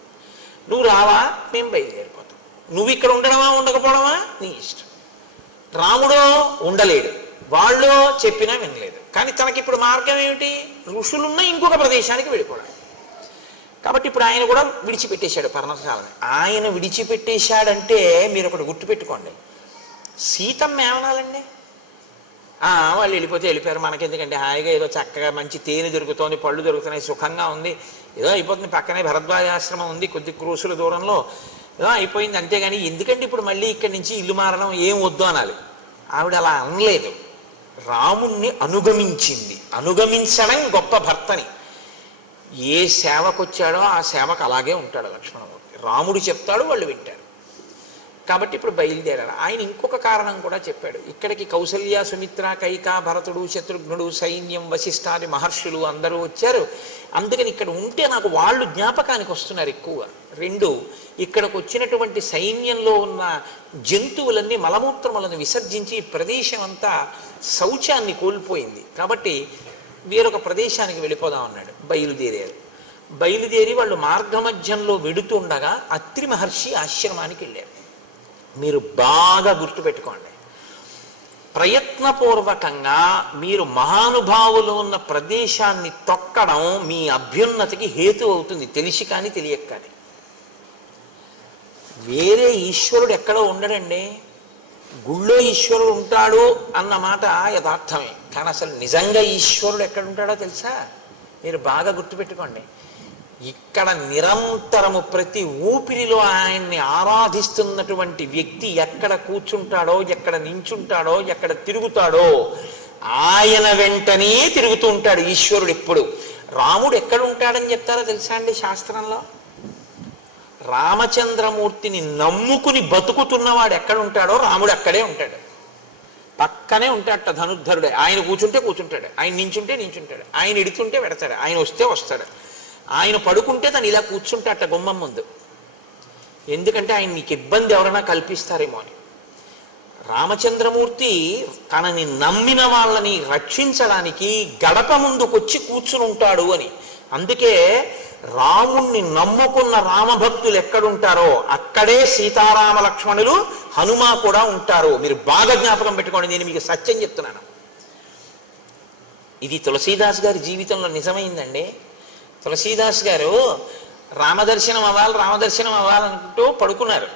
నువ్వు రావా? మేము బయలుదేరిపోతాం. నువ్వు ఇక్కడ ఉండడమా ఉండకపోవడమా నీ ఇష్టం. రాముడో ఉండలేడు, వాళ్ళు చెప్పినా వినలేదు. కానీ తనకిప్పుడు మార్గం ఏమిటి? ఋషులున్న ఇంకొక ప్రదేశానికి వెళ్ళిపోవడం. కాబట్టి ఇప్పుడు ఆయన కూడా విడిచిపెట్టేశాడు పర్ణశాలని. ఆయన విడిచిపెట్టేశాడంటే మీరు ఒకటి గుర్తుపెట్టుకోండి, సీతమ్మ ఏమనాలండి? వాళ్ళు వెళ్ళిపోయారు, మనకెందుకంటే హాయిగా ఏదో చక్కగా మంచి తేనె దొరుకుతోంది, పళ్ళు దొరుకుతున్నాయి, సుఖంగా ఉంది, ఏదో అయిపోతుంది, పక్కనే భరద్వాజాశ్రమం ఉంది కొద్ది క్రూసుల దూరంలో, ఏదో అయిపోయింది అంతేగాని ఎందుకంటే ఇప్పుడు మళ్ళీ ఇక్కడి నుంచి ఇల్లు మారడం ఏం వద్దు అనాలి. ఆవిడ అలా అనలేదు. రాముణ్ణి అనుగమించింది. అనుగమించడం గొప్ప భర్తని. ఏ సేవకొచ్చాడో ఆ సేవకు అలాగే ఉంటాడు లక్ష్మణమూర్తి. రాముడు చెప్తాడు, వాళ్ళు వింటారు. కాబట్టి ఇప్పుడు బయలుదేరారు. ఆయన ఇంకొక కారణం కూడా చెప్పాడు. ఇక్కడికి కౌసల్య, సుమిత్ర, కైక, భరతుడు, శత్రుఘ్నుడు, సైన్యం, వశిష్ఠాది మహర్షులు అందరూ వచ్చారు. అందుకని ఇక్కడ ఉంటే నాకు వాళ్ళు జ్ఞాపకానికి వస్తున్నారు ఎక్కువగా. రెండు, ఇక్కడికి వచ్చినటువంటి సైన్యంలో ఉన్న జంతువులన్నీ మలమూత్రములను విసర్జించి ప్రదేశం అంతా శౌచాన్ని కోల్పోయింది. కాబట్టి వేరొక ప్రదేశానికి వెళ్ళిపోదాం అన్నాడు. బయలుదేరారు. బయలుదేరి వాళ్ళు మార్గమధ్యంలో వెడుతుండగా అత్రి మహర్షి ఆశ్రమానికి వెళ్ళారు. మీరు బాగా గుర్తుపెట్టుకోండి, ప్రయత్నపూర్వకంగా మీరు మహానుభావులు ఉన్న ప్రదేశాన్ని తొక్కడం మీ అభ్యున్నతికి హేతు అవుతుంది, తెలిసి కానీ తెలియక కానీ. వేరే ఈశ్వరుడు ఎక్కడో ఉండడండి. గుళ్ళో ఈశ్వరుడు ఉంటాడు అన్న మాట యథార్థమే, కానీ అసలు నిజంగా ఈశ్వరుడు ఎక్కడ ఉంటాడో తెలుసా? మీరు బాగా గుర్తుపెట్టుకోండి. ఇక్కడ నిరంతరము ప్రతి ఊపిరిలో ఆయన్ని ఆరాధిస్తున్నటువంటి వ్యక్తి ఎక్కడ కూర్చుంటాడో, ఎక్కడ నించుంటాడో, ఎక్కడ తిరుగుతాడో ఆయన వెంటనే తిరుగుతూ ఉంటాడు ఈశ్వరుడు ఎప్పుడు. రాముడు ఎక్కడ ఉంటాడని చెప్తారో తెలుసా అండి శాస్త్రంలో? రామచంద్రమూర్తిని నమ్ముకుని బతుకుతున్నవాడు ఎక్కడ ఉంటాడో రాముడు అక్కడే ఉంటాడు. పక్కనే ఉంటాడట ధనుర్ధరుడే. ఆయన కూర్చుంటే కూర్చుంటాడు, ఆయన నించుంటే నించుంటాడు, ఆయన ఎడుతుంటే వెడతాడు, ఆయన వస్తే వస్తాడు. ఆయన పడుకుంటే తను ఇలా కూర్చుంటాట గుమ్మం ముందు. ఎందుకంటే ఆయన నీకు ఇబ్బంది ఎవరైనా కల్పిస్తారేమో అని. రామచంద్రమూర్తి తనని నమ్మిన వాళ్ళని రక్షించడానికి గడప ముందుకొచ్చి కూర్చుని ఉంటాడు అని. అందుకే రాముణ్ణి నమ్ముకున్న రామభక్తులు ఎక్కడుంటారో అక్కడే సీతారామ లక్ష్మణులు, హనుమ కూడా ఉంటారు. మీరు బాగా జ్ఞాపకం పెట్టుకోండి, నేను మీకు సత్యం చెప్తున్నాను. ఇది తులసీదాస్ గారి జీవితంలో నిజమైందండి. తులసీదాస్ గారు రామదర్శనం అవ్వాలనుకుంటూ పడుకున్నారు.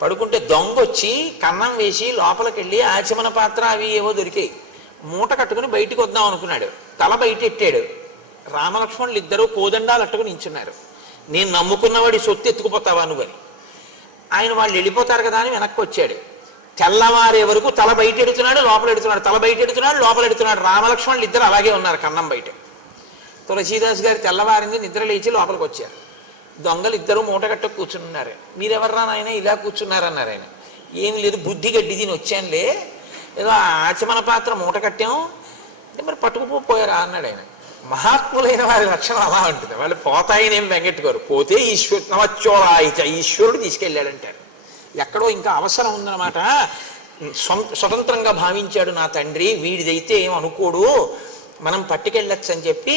పడుకుంటే దొంగ వచ్చి కన్నం వేసి లోపలికి వెళ్ళి ఆచమన పాత్ర అవి ఏవో దొరికాయి. మూట కట్టుకుని బయటికి వద్దాం అనుకున్నాడు. తల బయట ఎట్టాడు. రామలక్ష్మణులు ఇద్దరూ కోదండాలు అట్టుకుని నించున్నారు. నేను నమ్ముకున్నవాడి సొత్తు ఎత్తుకుపోతావా నువ్వని. ఆయన వాళ్ళు వెళ్ళిపోతారు కదా అని వెనక్కి వచ్చాడు. తెల్లవారే వరకు తల బయట ఎడుతున్నాడు, లోపల ఎడుతున్నాడు, తల బయట ఎడుతున్నాడు, లోపల ఎడుతున్నాడు. రామలక్ష్మణులు ఇద్దరు అలాగే ఉన్నారు కన్నం బయట. తులసీదాస్ గారు తెల్లవారింది, నిద్ర లేచి లోపలికి వచ్చారు. దొంగలు ఇద్దరు మూట కట్ట కూర్చున్నారు. మీరెవర్రా నాయన ఇలా కూర్చున్నారన్నారు. ఆయన ఏం లేదు, బుద్ధి గడ్డి దీని వచ్చానులే, ఏదో ఆచమన పాత్ర మూట కట్టాం అంటే మరి పట్టుకుపోయారా అన్నాడు ఆయన. మహాత్ములైన వారి లక్షణం అలా ఉంటుంది. వాళ్ళు పోతాయనేం వెంగెట్టుకోరు, పోతే ఈశ్వరుడు తీసుకెళ్ళాడంటారు. ఎక్కడో ఇంకా అవసరం ఉందన్నమాట. స్వతంత్రంగా భావించాడు నా తండ్రి, వీడిదైతే ఏం అనుకోడు, మనం పట్టుకెళ్ళచ్చు అని చెప్పి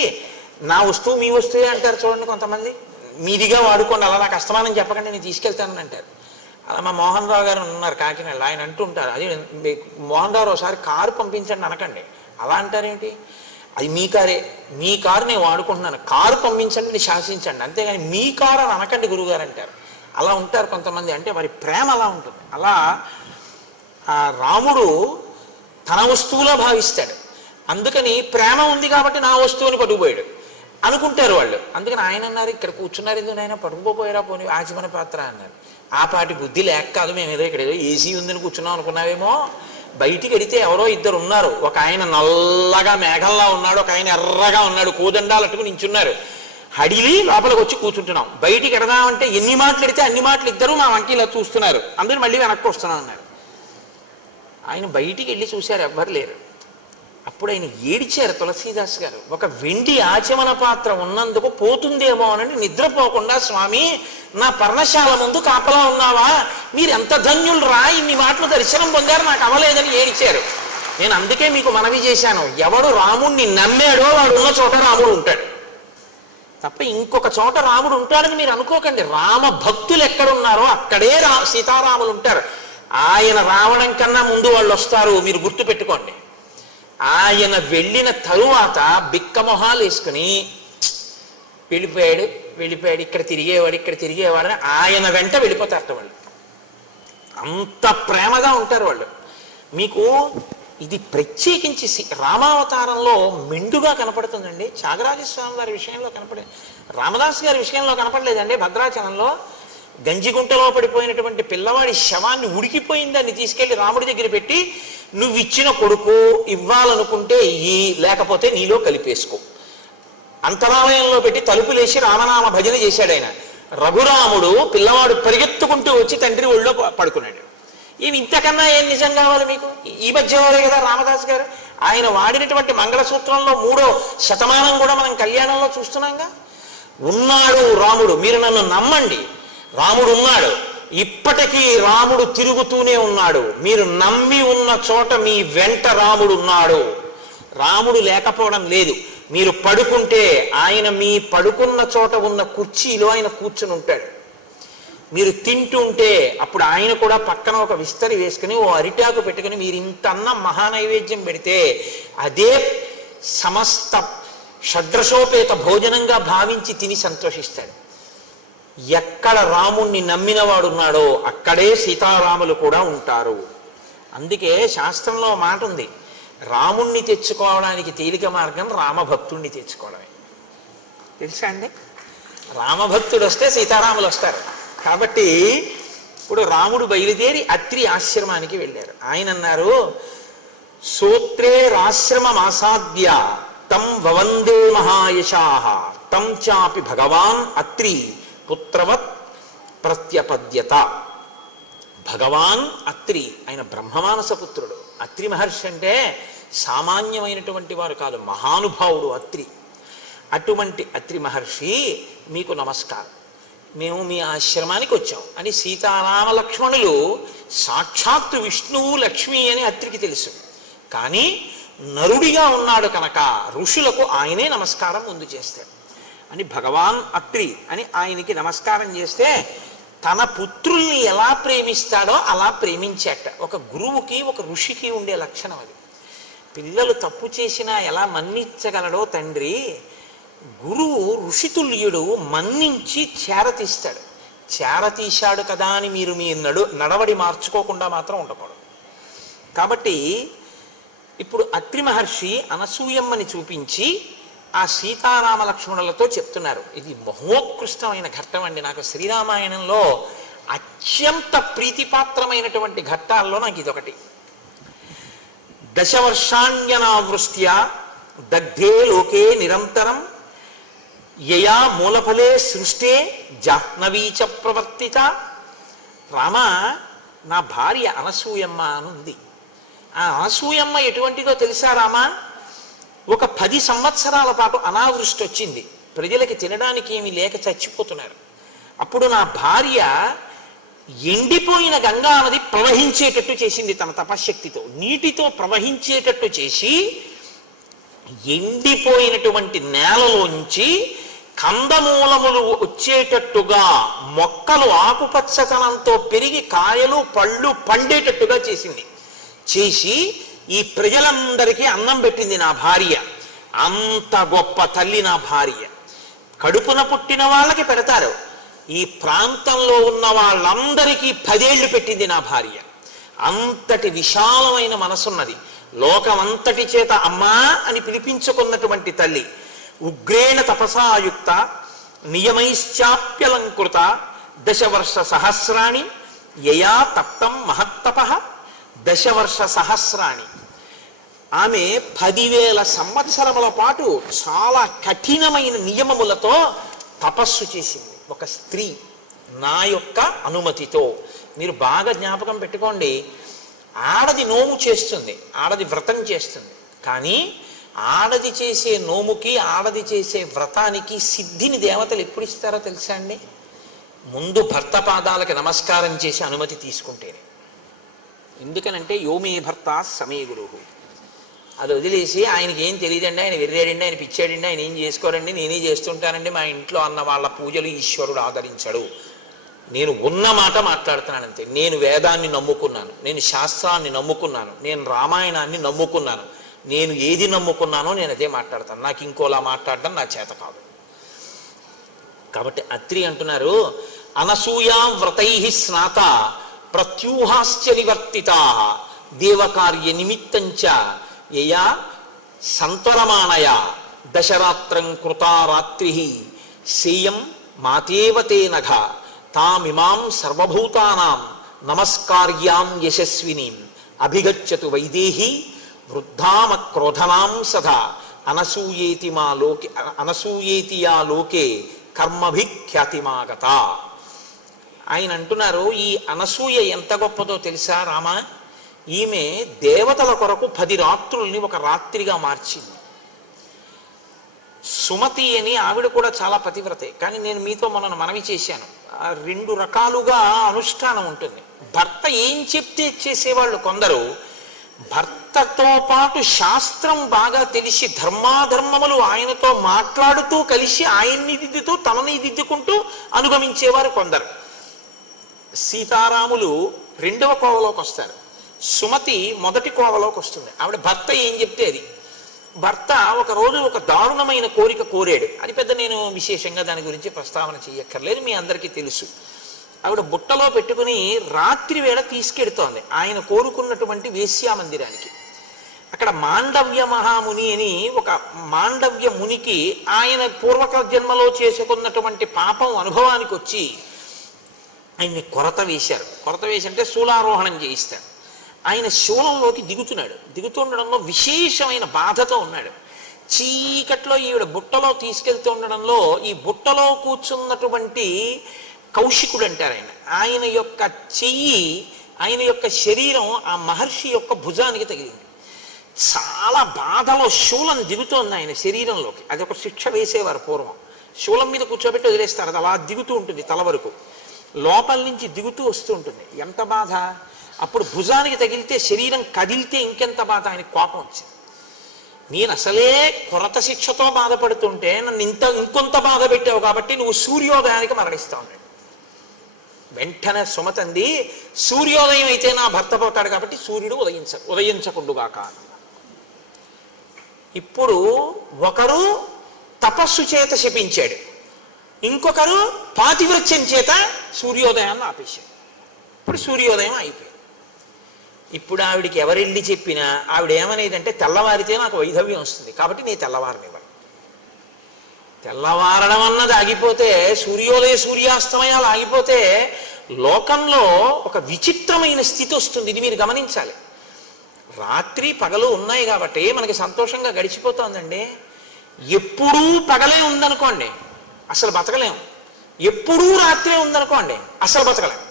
నా వస్తువు మీ వస్తువే అంటారు చూడండి కొంతమంది. మీదిగా వాడుకోండి, అలా నాకు అస్తమానం చెప్పకండి, నేను తీసుకెళ్తానని అంటారు. అలా మా మోహన్ రావు గారు ఉన్నారు కాకినాడలో, ఆయన అంటుంటారు, అది మోహన్ రావు ఒకసారి కారు పంపించండి అనకండి. అలా అంటారేంటి? అది మీ కారే, మీ కారు నేను వాడుకుంటున్నాను, కారు పంపించండి, శాసించండి, అంతేగాని మీ కారు అని అనకండి గురువుగారు అంటారు. అలా ఉంటారు కొంతమంది. అంటే మరి ప్రేమ అలా ఉంటుంది. అలా ఆ రాముడు తన వస్తువులో భావిస్తాడు. అందుకని ప్రేమ ఉంది కాబట్టి నా వస్తువుని పట్టుకుపోయాడు అనుకుంటారు వాళ్ళు. అందుకని ఆయన అన్నారు, ఇక్కడ కూర్చున్నారు ఎందుకు నాయన, పట్టుకుపోయారా పోనీ ఆచమన పాత్ర అన్నారు. ఆ పాటి బుద్ధి లేక కాదు, మేము ఏదో ఇక్కడ ఏదో ఏసీ ఉందని కూర్చున్నాం అనుకున్నావేమో. బయటికి వెడితే ఎవరో ఇద్దరు ఉన్నారు. ఒక ఆయన నల్లగా మేఘంలా ఉన్నాడు, ఒక ఆయన ఎర్రగా ఉన్నాడు, కోదండాలు అట్టుకుని నించున్నారు. హడిలి లోపలికి వచ్చి కూర్చుంటున్నాం. బయటికి ఎడదామంటే ఎన్ని మాటలు ఎడితే అన్ని మాటలు ఇద్దరు మా వంకి ఇలా చూస్తున్నారు. అందరూ మళ్ళీ వెనక్కి వస్తున్నాం అన్నారు. ఆయన బయటికి వెళ్ళి చూశారు, ఎవ్వరు లేరు. అప్పుడు ఆయన ఏడిచారు తులసీదాస్ గారు. ఒక వెండి ఆచమన పాత్ర ఉన్నందుకు పోతుందేమో అని నిద్రపోకుండా, స్వామి నా పర్ణశాల ముందు కాపలా ఉన్నావా, మీరు ఎంత ధన్యులు రా, ఇన్ని మాటలు దర్శనం పొందారు, నాకు అవ్వలేదని ఏడిచారు. నేను అందుకే మీకు మనవి చేశాను, ఎవడు రాముణ్ణి నమ్మాడో వాడు ఉన్న చోట రాముడు ఉంటాడు తప్ప ఇంకొక చోట రాముడు ఉంటాడని మీరు అనుకోకండి. రామ భక్తులు ఎక్కడున్నారో అక్కడే సీతారాములు ఉంటారు. ఆయన రావడం కన్నా ముందు వాళ్ళు వస్తారు, మీరు గుర్తు పెట్టుకోండి. ఆయన వెళ్ళిన తరువాత బిక్కమొహాలు వేసుకుని వెళ్ళిపోయాడు ఇక్కడ తిరిగేవాడని ఆయన వెంట వెళ్ళిపోతారట వాళ్ళు. అంత ప్రేమగా ఉంటారు వాళ్ళు. మీకు ఇది ప్రత్యేకించి రామావతారంలో మెండుగా కనపడుతుందండి. త్యాగరాజస్వామి వారి విషయంలో కనపడే, రామదాస్ గారి విషయంలో కనపడలేదండి. భద్రాచలంలో గంజిగుంటలో పడిపోయినటువంటి పిల్లవాడి శవాన్ని ఉడికిపోయిన దాన్ని తీసుకెళ్లి రాముడి దగ్గర పెట్టి, నువ్వు ఇచ్చిన కొడుకు ఇవ్వాలనుకుంటే ఇయ్యి, లేకపోతే నీలో కలిపేసుకో. అంతరాలయంలో పెట్టి తలుపులేసి రామనామ భజన చేశాడు ఆయన. రఘురాముడు పిల్లవాడు పరిగెత్తుకుంటూ వచ్చి తండ్రి ఒళ్ళో పడుకున్నాడు. ఇవి ఇంతకన్నా ఏం నిజం కావాలి మీకు? ఈ మధ్యవారే కదా రామదాస్ గారు. ఆయన వాడినటువంటి మంగళసూత్రంలో 3వ శతమానం కూడా మనం కళ్యాణంలో చూస్తున్నాంగా. ఉన్నాడు రాముడు, మీరు నన్ను నమ్మండి, రాముడు ఉన్నాడు. ఇప్పటికీ రాముడు తిరుగుతూనే ఉన్నాడు. మీరు నమ్మి ఉన్న చోట మీ వెంట రాముడు ఉన్నాడు. రాముడు లేకపోవడం లేదు. మీరు పడుకుంటే ఆయన మీ పడుకున్న చోట ఉన్న కుర్చీలో ఆయన కూర్చుని ఉంటాడు. మీరు తింటుంటే అప్పుడు ఆయన కూడా పక్కన ఒక విస్తరి వేసుకుని ఓ అరిటాకు పెట్టుకుని మీరు ఇంత అన్నం మహానైవేద్యం పెడితే అదే సమస్త షడ్రసోపేత భోజనంగా భావించి తిని సంతోషిస్తాడు. ఎక్కడ రాముణ్ణి నమ్మిన వాడున్నాడో అక్కడే సీతారాములు కూడా ఉంటారు. అందుకే శాస్త్రంలో మాట ఉంది, రాముణ్ణి తెచ్చుకోవడానికి తేలిక మార్గం రామభక్తుణ్ణి తెచ్చుకోవడమే. తెలుసా అండి? రామభక్తుడు వస్తే సీతారాములు వస్తారు. కాబట్టి ఇప్పుడు రాముడు బయలుదేరి అత్రి ఆశ్రమానికి వెళ్ళారు. ఆయన అన్నారు, సూత్రే రాశ్రమమాసాద్య తం వవందే మహాయశాః తం చాపి భగవాన్ అత్రి పుత్రవత్ ప్రత్యపద్యత. భగవాన్ అత్రి, ఆయన బ్రహ్మమానస పుత్రుడు. అత్రి మహర్షి అంటే సామాన్యమైనటువంటి వారు కాదు, మహానుభావుడు అత్రి. అటువంటి అత్రి మహర్షి మీకు నమస్కారం, మేము మీ ఆశ్రమానికి వచ్చాం అని సీతారామ లక్ష్మణులు సాక్షాత్తు విష్ణువు లక్ష్మి అని అత్రికి తెలుసు. కానీ నరుడిగా ఉన్నాడు కనుక ఋషులకు ఆయనే నమస్కారం ముందు చేస్తాడు అని భగవాన్ అత్రి అని ఆయనకి నమస్కారం చేస్తే తన పుత్రుల్ని ఎలా ప్రేమిస్తాడో అలా ప్రేమించాట. ఒక గురువుకి ఒక ఋషికి ఉండే లక్షణం అది. పిల్లలు తప్పు చేసినా ఎలా మన్నించగలడో తండ్రి, గురువు ఋషితుల్యుడు మన్నించి చేరతీస్తాడు. చేరతీశాడు కదా అని మీరు మీ నడవడి మార్చుకోకుండా మాత్రం ఉండకూడదు. కాబట్టి ఇప్పుడు అత్రి మహర్షి అనసూయమ్మని చూపించి ఆ సీతారామ లక్ష్మణులతో చెప్తున్నారు. ఇది మహోత్కృష్టమైన ఘట్టం అండి. నాకు శ్రీరామాయణంలో అత్యంత ప్రీతిపాత్రమైనటువంటి ఘట్టాల్లో నాకు ఇదొకటి. దశవర్షాణ్యనావృష్ట్యా దగ్ధే లోకే నిరంతరం యయా మూలఫలే సృష్టే జాహ్నవీచ ప్రవర్తిత. రామ, నా భార్య అనసూయమ్మ అని ఉంది. ఆ అనసూయమ్మ ఎటువంటిదో తెలుసా రామా? ఒక 10 సంవత్సరాల పాటు అనావృష్టి వచ్చింది, ప్రజలకి తినడానికి ఏమీ లేక చచ్చిపోతున్నారు. అప్పుడు నా భార్య ఎండిపోయిన గంగా నది ప్రవహించేటట్టు చేసింది తన తపశ్శక్తితో. నీటితో ప్రవహించేటట్టు చేసి ఎండిపోయినటువంటి నేలలోంచి కందమూలములు వచ్చేటట్టుగా, మొక్కలు ఆకుపచ్చతనంతో పెరిగి కాయలు పళ్ళు పండేటట్టుగా చేసింది. చేసి ఈ ప్రజలందరికీ అన్నం పెట్టింది నా భార్య. అంత గొప్ప తల్లి నా భార్య. కడుపున పుట్టిన వాళ్ళకి పెడతారు, ఈ ప్రాంతంలో ఉన్న వాళ్ళందరికీ 10 ఏళ్ళు పెట్టింది నా భార్య. అంతటి విశాలమైన మనసున్నది. లోకమంతటి చేత అమ్మా అని పిలిపించుకున్నటువంటి తల్లి. ఉగ్రేణ తపసాయుక్త నియమైశ్చాప్యలంకృత దశవర్ష సహస్రాణి యయా తప్తం మహత్తపః. దశవర్ష సహస్రాణి, ఆమె 10,000 సంవత్సరముల పాటు చాలా కఠినమైన నియమములతో తపస్సు చేసింది. ఒక స్త్రీ నా యొక్క అనుమతితో. మీరు బాగా జ్ఞాపకం పెట్టుకోండి, ఆడది నోము చేస్తుంది, ఆడది వ్రతం చేస్తుంది. కానీ ఆడది చేసే నోముకి, ఆడది చేసే వ్రతానికి సిద్ధిని దేవతలు ఎప్పుడు ఇస్తారో తెలుసా అండి? ముందు భర్త పాదాలకు నమస్కారం చేసి అనుమతి తీసుకుంటేనే. ఎందుకనంటే యోమే భర్త సమే గురువు. అది వదిలేసి ఆయనకి ఏం తెలియదండి, ఆయన వెర్రాడండి, ఆయన పిచ్చాడండి, ఆయన ఏం చేసుకోరండి, నేనే చేస్తుంటానండి, మా ఇంట్లో అన్న వాళ్ళ పూజలు ఈశ్వరుడు ఆదరించడు. నేను ఉన్న మాట మాట్లాడుతున్నానంతే. నేను వేదాన్ని నమ్ముకున్నాను, నేను శాస్త్రాన్ని నమ్ముకున్నాను, నేను రామాయణాన్ని నమ్ముకున్నాను. నేను ఏది నమ్ముకున్నానో నేను అదే మాట్లాడతాను. నాకు ఇంకోలా మాట్లాడడం నా చేత కాదు. కాబట్టి అత్రి అంటున్నారు, అనసూయాం వ్రతై స్నాత ప్రత్యూహాశ్చ నివర్తితా దేవకార్య నిమిత్తంచ యయా సంతరమాణయ దశరాత్రం కృతా రాత్రి సేయం మాతేవతే నఘ తామిమాం సర్వభూతానాం నమస్కార్యాం యశస్వినీం అభిగచ్చతు వైదేహి వృద్ధామ క్రోధనాం సదా అనసూయేతి యా లోకే కర్మభి ఖ్యాతిమాగత. ఆయన అంటున్నారు, ఈ అనసూయ ఎంత గొప్పదో తెలుసా రామ? ఈమె దేవతల కొరకు 10 రాత్రుల్ని ఒక రాత్రిగా మార్చింది. సుమతి అని ఆవిడ కూడా చాలా పతివ్రతే. కానీ నేను మీతో మనవి చేశాను, 2 రకాలుగా అనుష్ఠానం ఉంటుంది. భర్త ఏం చెప్తే చేసేవాళ్ళు కొందరు, భర్తతో పాటు శాస్త్రం బాగా తెలిసి ధర్మాధర్మములు ఆయనతో మాట్లాడుతూ కలిసి ఆయన్ని దిద్దుతూ తనని దిద్దుకుంటూ అనుగమించేవారు కొందరు. సీతారాములు 2వ కోవలోకి వస్తారు, సుమతి 1టి కోవలోకి వస్తుంది. ఆవిడ భర్త ఏం చెప్తే అది. భర్త ఒకరోజు ఒక దారుణమైన కోరిక కోరాడు. అది పెద్ద నేను విశేషంగా దాని గురించి ప్రస్తావన చేయక్కర్లేదు, మీ అందరికీ తెలుసు. ఆవిడ బుట్టలో పెట్టుకుని రాత్రి వేళ తీసుకెడుతోంది ఆయన కోరుకున్నటువంటి వేశ్యామందిరానికి. అక్కడ మాండవ్య మహాముని అని ఒక మాండవ్య మునికి ఆయన పూర్వక జన్మలో చేసుకున్నటువంటి పాపం అనుభవానికి వచ్చి ఆయన్ని కొరత వేశారు. కొరత వేసి అంటే శూలారోహణం చేయిస్తాడు. ఆయన శూలంలోకి దిగుతున్నాడు. దిగుతుండడంలో విశేషమైన బాధతో ఉన్నాడు. చీకట్లో ఈవిడ బుట్టలో తీసుకెళ్తూ ఉండడంలో ఈ బుట్టలో కూర్చున్నటువంటి కౌశికుడు అంటారు ఆయన యొక్క చెయ్యి, ఆయన యొక్క శరీరం ఆ మహర్షి యొక్క భుజానికి తగిలింది. చాలా బాధలో శూలం దిగుతోంది ఆయన శరీరంలోకి. అది ఒక శిక్ష వేసేవారు పూర్వం. శూలం మీద కూర్చోబెట్టి వదిలేస్తారు, అది అలా దిగుతూ ఉంటుంది తల వరకు, లోపల నుంచి దిగుతూ వస్తూ ఉంటుంది. ఎంత బాధ! అప్పుడు భుజానికి తగిలితే శరీరం కదిలితే ఇంకెంత బాధ! ఆయనకి కోపం వచ్చింది. నేను అసలే కొరత శిక్షతో బాధపడుతుంటే నన్ను ఇంకొంత బాధ పెట్టావు కాబట్టి నువ్వు సూర్యోదయానికి మరణిస్తా ఉన్నాడు. వెంటనే సుమతంది, సూర్యోదయం అయితే నా భర్త పోతాడు కాబట్టి సూర్యుడు ఉదయించకుండుగాక. ఇప్పుడు ఒకరు తపస్సు చేత శపించాడు, ఇంకొకరు పాతివ్రత్యం చేత సూర్యోదయాన్ని ఆపేశాడు. ఇప్పుడు సూర్యోదయం అయిపోయింది. ఇప్పుడు ఆవిడికి ఎవరెళ్ళి చెప్పినా ఆవిడ ఏమనేదంటే, తెల్లవారితే నాకు వైధవ్యం వస్తుంది కాబట్టి నేను తెల్లవారనివ్వను. తెల్లవారడం అన్నది ఆగిపోతే, సూర్యాస్తమయాలు ఆగిపోతే లోకంలో ఒక విచిత్రమైన స్థితి వస్తుంది. ఇది మీరు గమనించాలి. రాత్రి పగలు ఉన్నాయి కాబట్టి మనకి సంతోషంగా గడిచిపోతుందండి. ఎప్పుడూ పగలే ఉందనుకోండి అసలు బతకలేం. ఎప్పుడూ రాత్రే ఉందనుకోండి అసలు బతకలేం.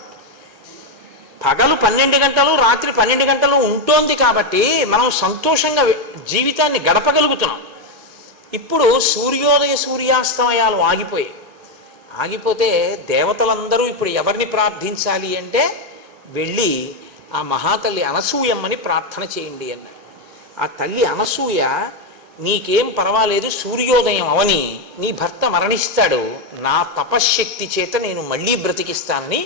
పగలు 12 గంటలు, రాత్రి 12 గంటలు ఉంటోంది కాబట్టి మనం సంతోషంగా జీవితాన్ని గడపగలుగుతున్నాం. ఇప్పుడు సూర్యాస్తమయాలు ఆగిపోతే దేవతలందరూ ఇప్పుడు ఎవరిని ప్రార్థించాలి అంటే వెళ్ళి ఆ మహాతల్లి అనసూయమ్మని ప్రార్థన చేయండి అన్నారు. ఆ తల్లి అనసూయ, నీకేం పర్వాలేదు, సూర్యోదయం అవని నీ భర్త మరణిస్తాడు, నా తపశ్శక్తి చేత నేను మళ్ళీ బ్రతికిస్తానని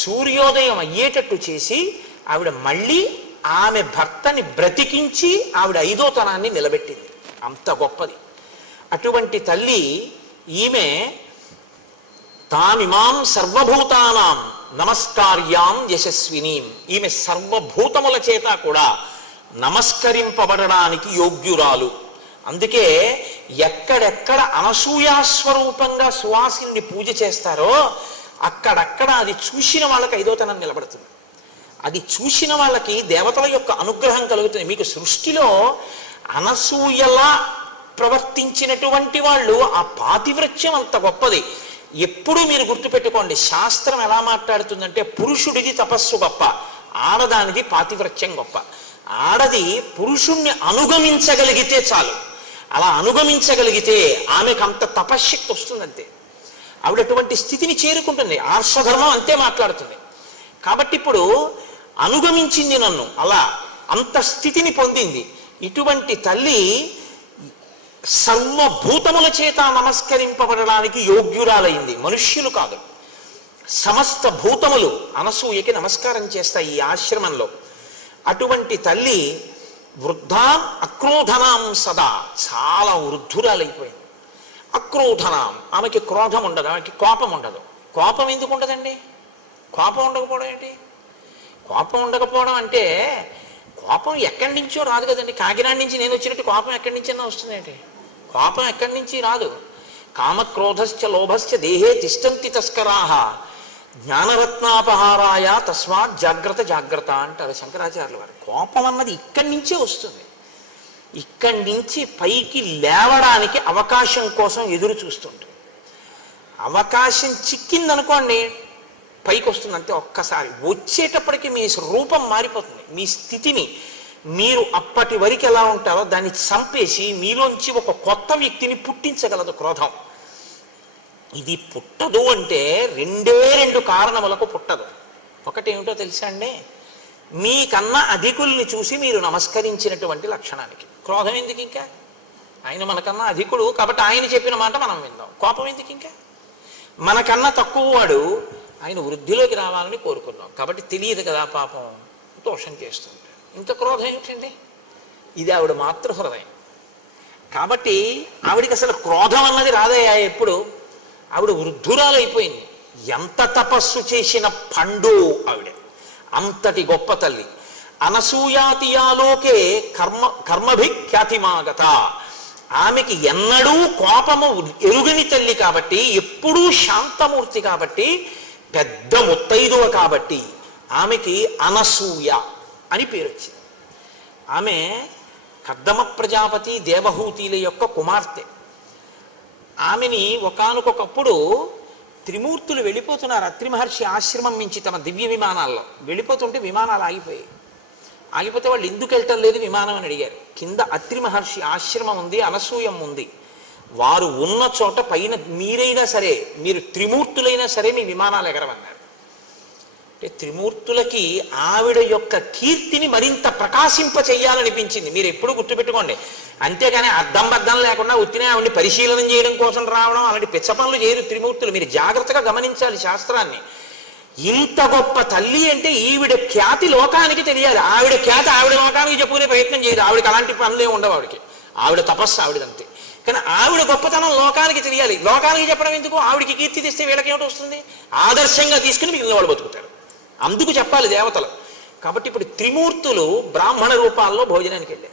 సూర్యోదయం అయ్యేటట్టు చేసి ఆవిడ మళ్ళీ ఆమె భర్తని బ్రతికించి ఆవిడ 5వ తనాన్ని నిలబెట్టింది. అంత గొప్పది అటువంటి తల్లి ఈమె. తామిమాం సర్వభూతానాం నమస్కార్యాం యశస్వినీం. ఈమె సర్వభూతముల చేత కూడా నమస్కరింపబడడానికి యోగ్యురాలు. అందుకే ఎక్కడెక్కడ అనసూయాస్వరూపంగా సువాసిని పూజ చేస్తారో అక్కడక్కడ అది చూసిన వాళ్ళకి 5వ తనం నిలబడుతుంది. అది చూసిన వాళ్ళకి దేవతల యొక్క అనుగ్రహం కలుగుతుంది. మీకు సృష్టిలో అనసూయలా ప్రవర్తించినటువంటి వాళ్ళు, ఆ పాతివ్రత్యం అంత గొప్పది. ఎప్పుడూ మీరు గుర్తుపెట్టుకోండి, శాస్త్రం ఎలా మాట్లాడుతుందంటే పురుషుడిది తపస్సు గొప్ప, ఆడదానిది పాతివ్రత్యం గొప్ప. ఆడది పురుషుణ్ణి అనుగమించగలిగితే చాలు. అలా అనుగమించగలిగితే ఆమెకు అంత తపశ్శక్తి వస్తుందంతే. ఆవిడ అటువంటి స్థితిని చేరుకుంటుంది. ఆర్షధర్మం అంతే మాట్లాడుతుంది. కాబట్టి ఇప్పుడు అనుగమించింది నన్ను, అలా అంత స్థితిని పొందింది. ఇటువంటి తల్లి సర్వభూతముల చేత నమస్కరింపబడడానికి యోగ్యురాలైంది. మనుష్యులు కాదు, సమస్త భూతములు అనసూయకి నమస్కారం చేస్తాయి ఈ ఆశ్రమంలో. అటువంటి తల్లి వృద్ధాం అక్రోధనాం సదా, చాలా వృద్ధురాలైపోయింది. అక్రోధనాం, ఆమెకి క్రోధం ఉండదు, ఆమెకి కోపం ఉండదు. కోపం ఎందుకు ఉండదండి? కోపం ఉండకపోవడం ఏంటి? కోపం ఉండకపోవడం అంటే కోపం ఎక్కడి నుంచో రాదు కదండి. కాకినాడ నుంచి నేను వచ్చినట్టు కోపం ఎక్కడి నుంచైనా వస్తుందేంటి? కోపం ఎక్కడి నుంచి రాదు. కామక్రోధశ్చ లోభశ్చ దేహే తిష్టంతి తస్కరాహ జ్ఞానరత్నాపహారాయ తస్మాత్ జాగ్రత్త జాగ్రత్త అంటారు శంకరాచార్యుల వారు. కోపం అన్నది ఇక్కడి నుంచే వస్తుంది. ఇక్కడి నుంచి పైకి లేవడానికి అవకాశం కోసం ఎదురు చూస్తుంటుంది. అవకాశం చిక్కిందనుకోండి పైకి వస్తుంది అంతే. ఒక్కసారి వచ్చేటప్పటికి మీ రూపం మారిపోతుంది. మీ స్థితిని మీరు అప్పటి వరకు ఎలా ఉంటారో దాన్ని చంపేసి మీలోంచి ఒక కొత్త వ్యక్తిని పుట్టించగలదు క్రోధం. ఇది పుట్టదు అంటే రెండు కారణములకు పుట్టదు. ఒకటేమిటో తెలుసా అండి, మీకన్నా అధికుల్ని చూసి మీరు నమస్కరించినటువంటి లక్షణానికి. క్రోధం ఎందుకు ఇంకా? ఆయన మనకన్నా అధికుడు కాబట్టి ఆయన చెప్పిన మాట మనం విందాం. కోపం ఎందుకు ఇంకా? మనకన్నా తక్కువ వాడు ఆయన వృద్ధిలోకి రావాలని కోరుకున్నాం కాబట్టి తెలియదు కదా పాపం దోషం చేస్తుంది. ఇంత క్రోధం ఏమిటండి? ఇది ఆవిడ మాతృహృదయం కాబట్టి ఆవిడికి అసలు క్రోధం అన్నది రాదయ్యా. ఎప్పుడు ఆవిడ వృద్ధురాలైపోయింది. ఎంత తపస్సు చేసిన పండు ఆవిడ, అంతటి గొప్ప తల్లి. అనసూయాతియాలోకే కర్మభిఖ్యాతిమాగత. ఆమెకి ఎన్నడూ కోపము ఎరుగని తల్లి కాబట్టి, ఎప్పుడూ శాంతమూర్తి కాబట్టి, పెద్ద ముత్తైదువ కాబట్టి ఆమెకి అనసూయ అని పేరు వచ్చింది. ఆమె కర్దమ ప్రజాపతి దేవహూతిల యొక్క కుమార్తె. ఆమెని ఒకానొకప్పుడు త్రిమూర్తులు వెళ్ళిపోతున్నారు అత్రి మహర్షి ఆశ్రమం నుంచి తమ దివ్య విమానాల్లో. వెళ్ళిపోతుంటే విమానాలు ఆగిపోయాయి. ఆగిపోతే వాళ్ళు ఎందుకు వెళ్ళటం లేదు విమానం అని అడిగారు. కింద అత్రి మహర్షి ఆశ్రమం ఉంది, అనసూయం ఉంది. వారు ఉన్న చోట పైన మీరైనా సరే, మీరు త్రిమూర్తులైనా సరే మీ విమానాలు ఎగరవన్నారు. అంటే త్రిమూర్తులకి ఆవిడ యొక్క కీర్తిని మరింత ప్రకాశింప చెయ్యాలనిపించింది. మీరు ఎప్పుడు గుర్తుపెట్టుకోండి. అంతేగాని అద్దం బద్దం లేకుండా ఉత్తినే ఆవిడని పరిశీలన చేయడం కోసం రావడం అలాంటి పిచ్చ పనులు చేయరు త్రిమూర్తులు. మీరు జాగ్రత్తగా గమనించాలి శాస్త్రాన్ని. ఇంత గొప్ప తల్లి అంటే ఈవిడ ఖ్యాతి లోకానికి తెలియాలి. ఆవిడ ఖ్యాతి ఆవిడ లోకానికి చెప్పుకునే ప్రయత్నం చేయదు. ఆవిడకి అలాంటి పనులే ఉండవు. ఆవిడ తపస్సు ఆవిడదంతే. కానీ ఆవిడ గొప్పతనం లోకానికి తెలియాలి. లోకానికి చెప్పడం ఎందుకు? ఆవిడికి కీర్తి తెస్తే వీళ్ళకి ఏమిటి వస్తుంది? ఆదర్శంగా తీసుకుని మిగిలిన వాళ్ళు బతుకుతారు. అందుకు చెప్పాలి దేవతలు. కాబట్టి ఇప్పుడు త్రిమూర్తులు బ్రాహ్మణ రూపాల్లో భోజనానికి వెళ్ళారు.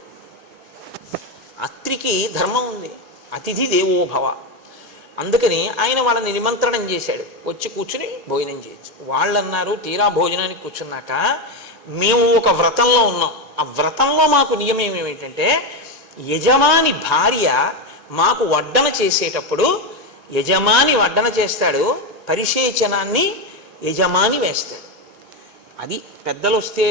అత్రికి ధర్మం ఉంది, అతిథి దేవోభవ. అందుకని ఆయన వాళ్ళని నిమంత్రణం చేశాడు, వచ్చి కూర్చుని భోజనం చేయొచ్చు. వాళ్ళు అన్నారు తీరా భోజనానికి కూర్చున్నాక మేము ఒక వ్రతంలో ఉన్నాం. ఆ వ్రతంలో మాకు నియమం ఏమిటంటే యజమాని భార్య మాకు వడ్డన చేసేటప్పుడు యజమాని వడ్డన చేస్తాడు, పరిశేచనాన్ని యజమాని వేస్తాడు. అది పెద్దలు వస్తే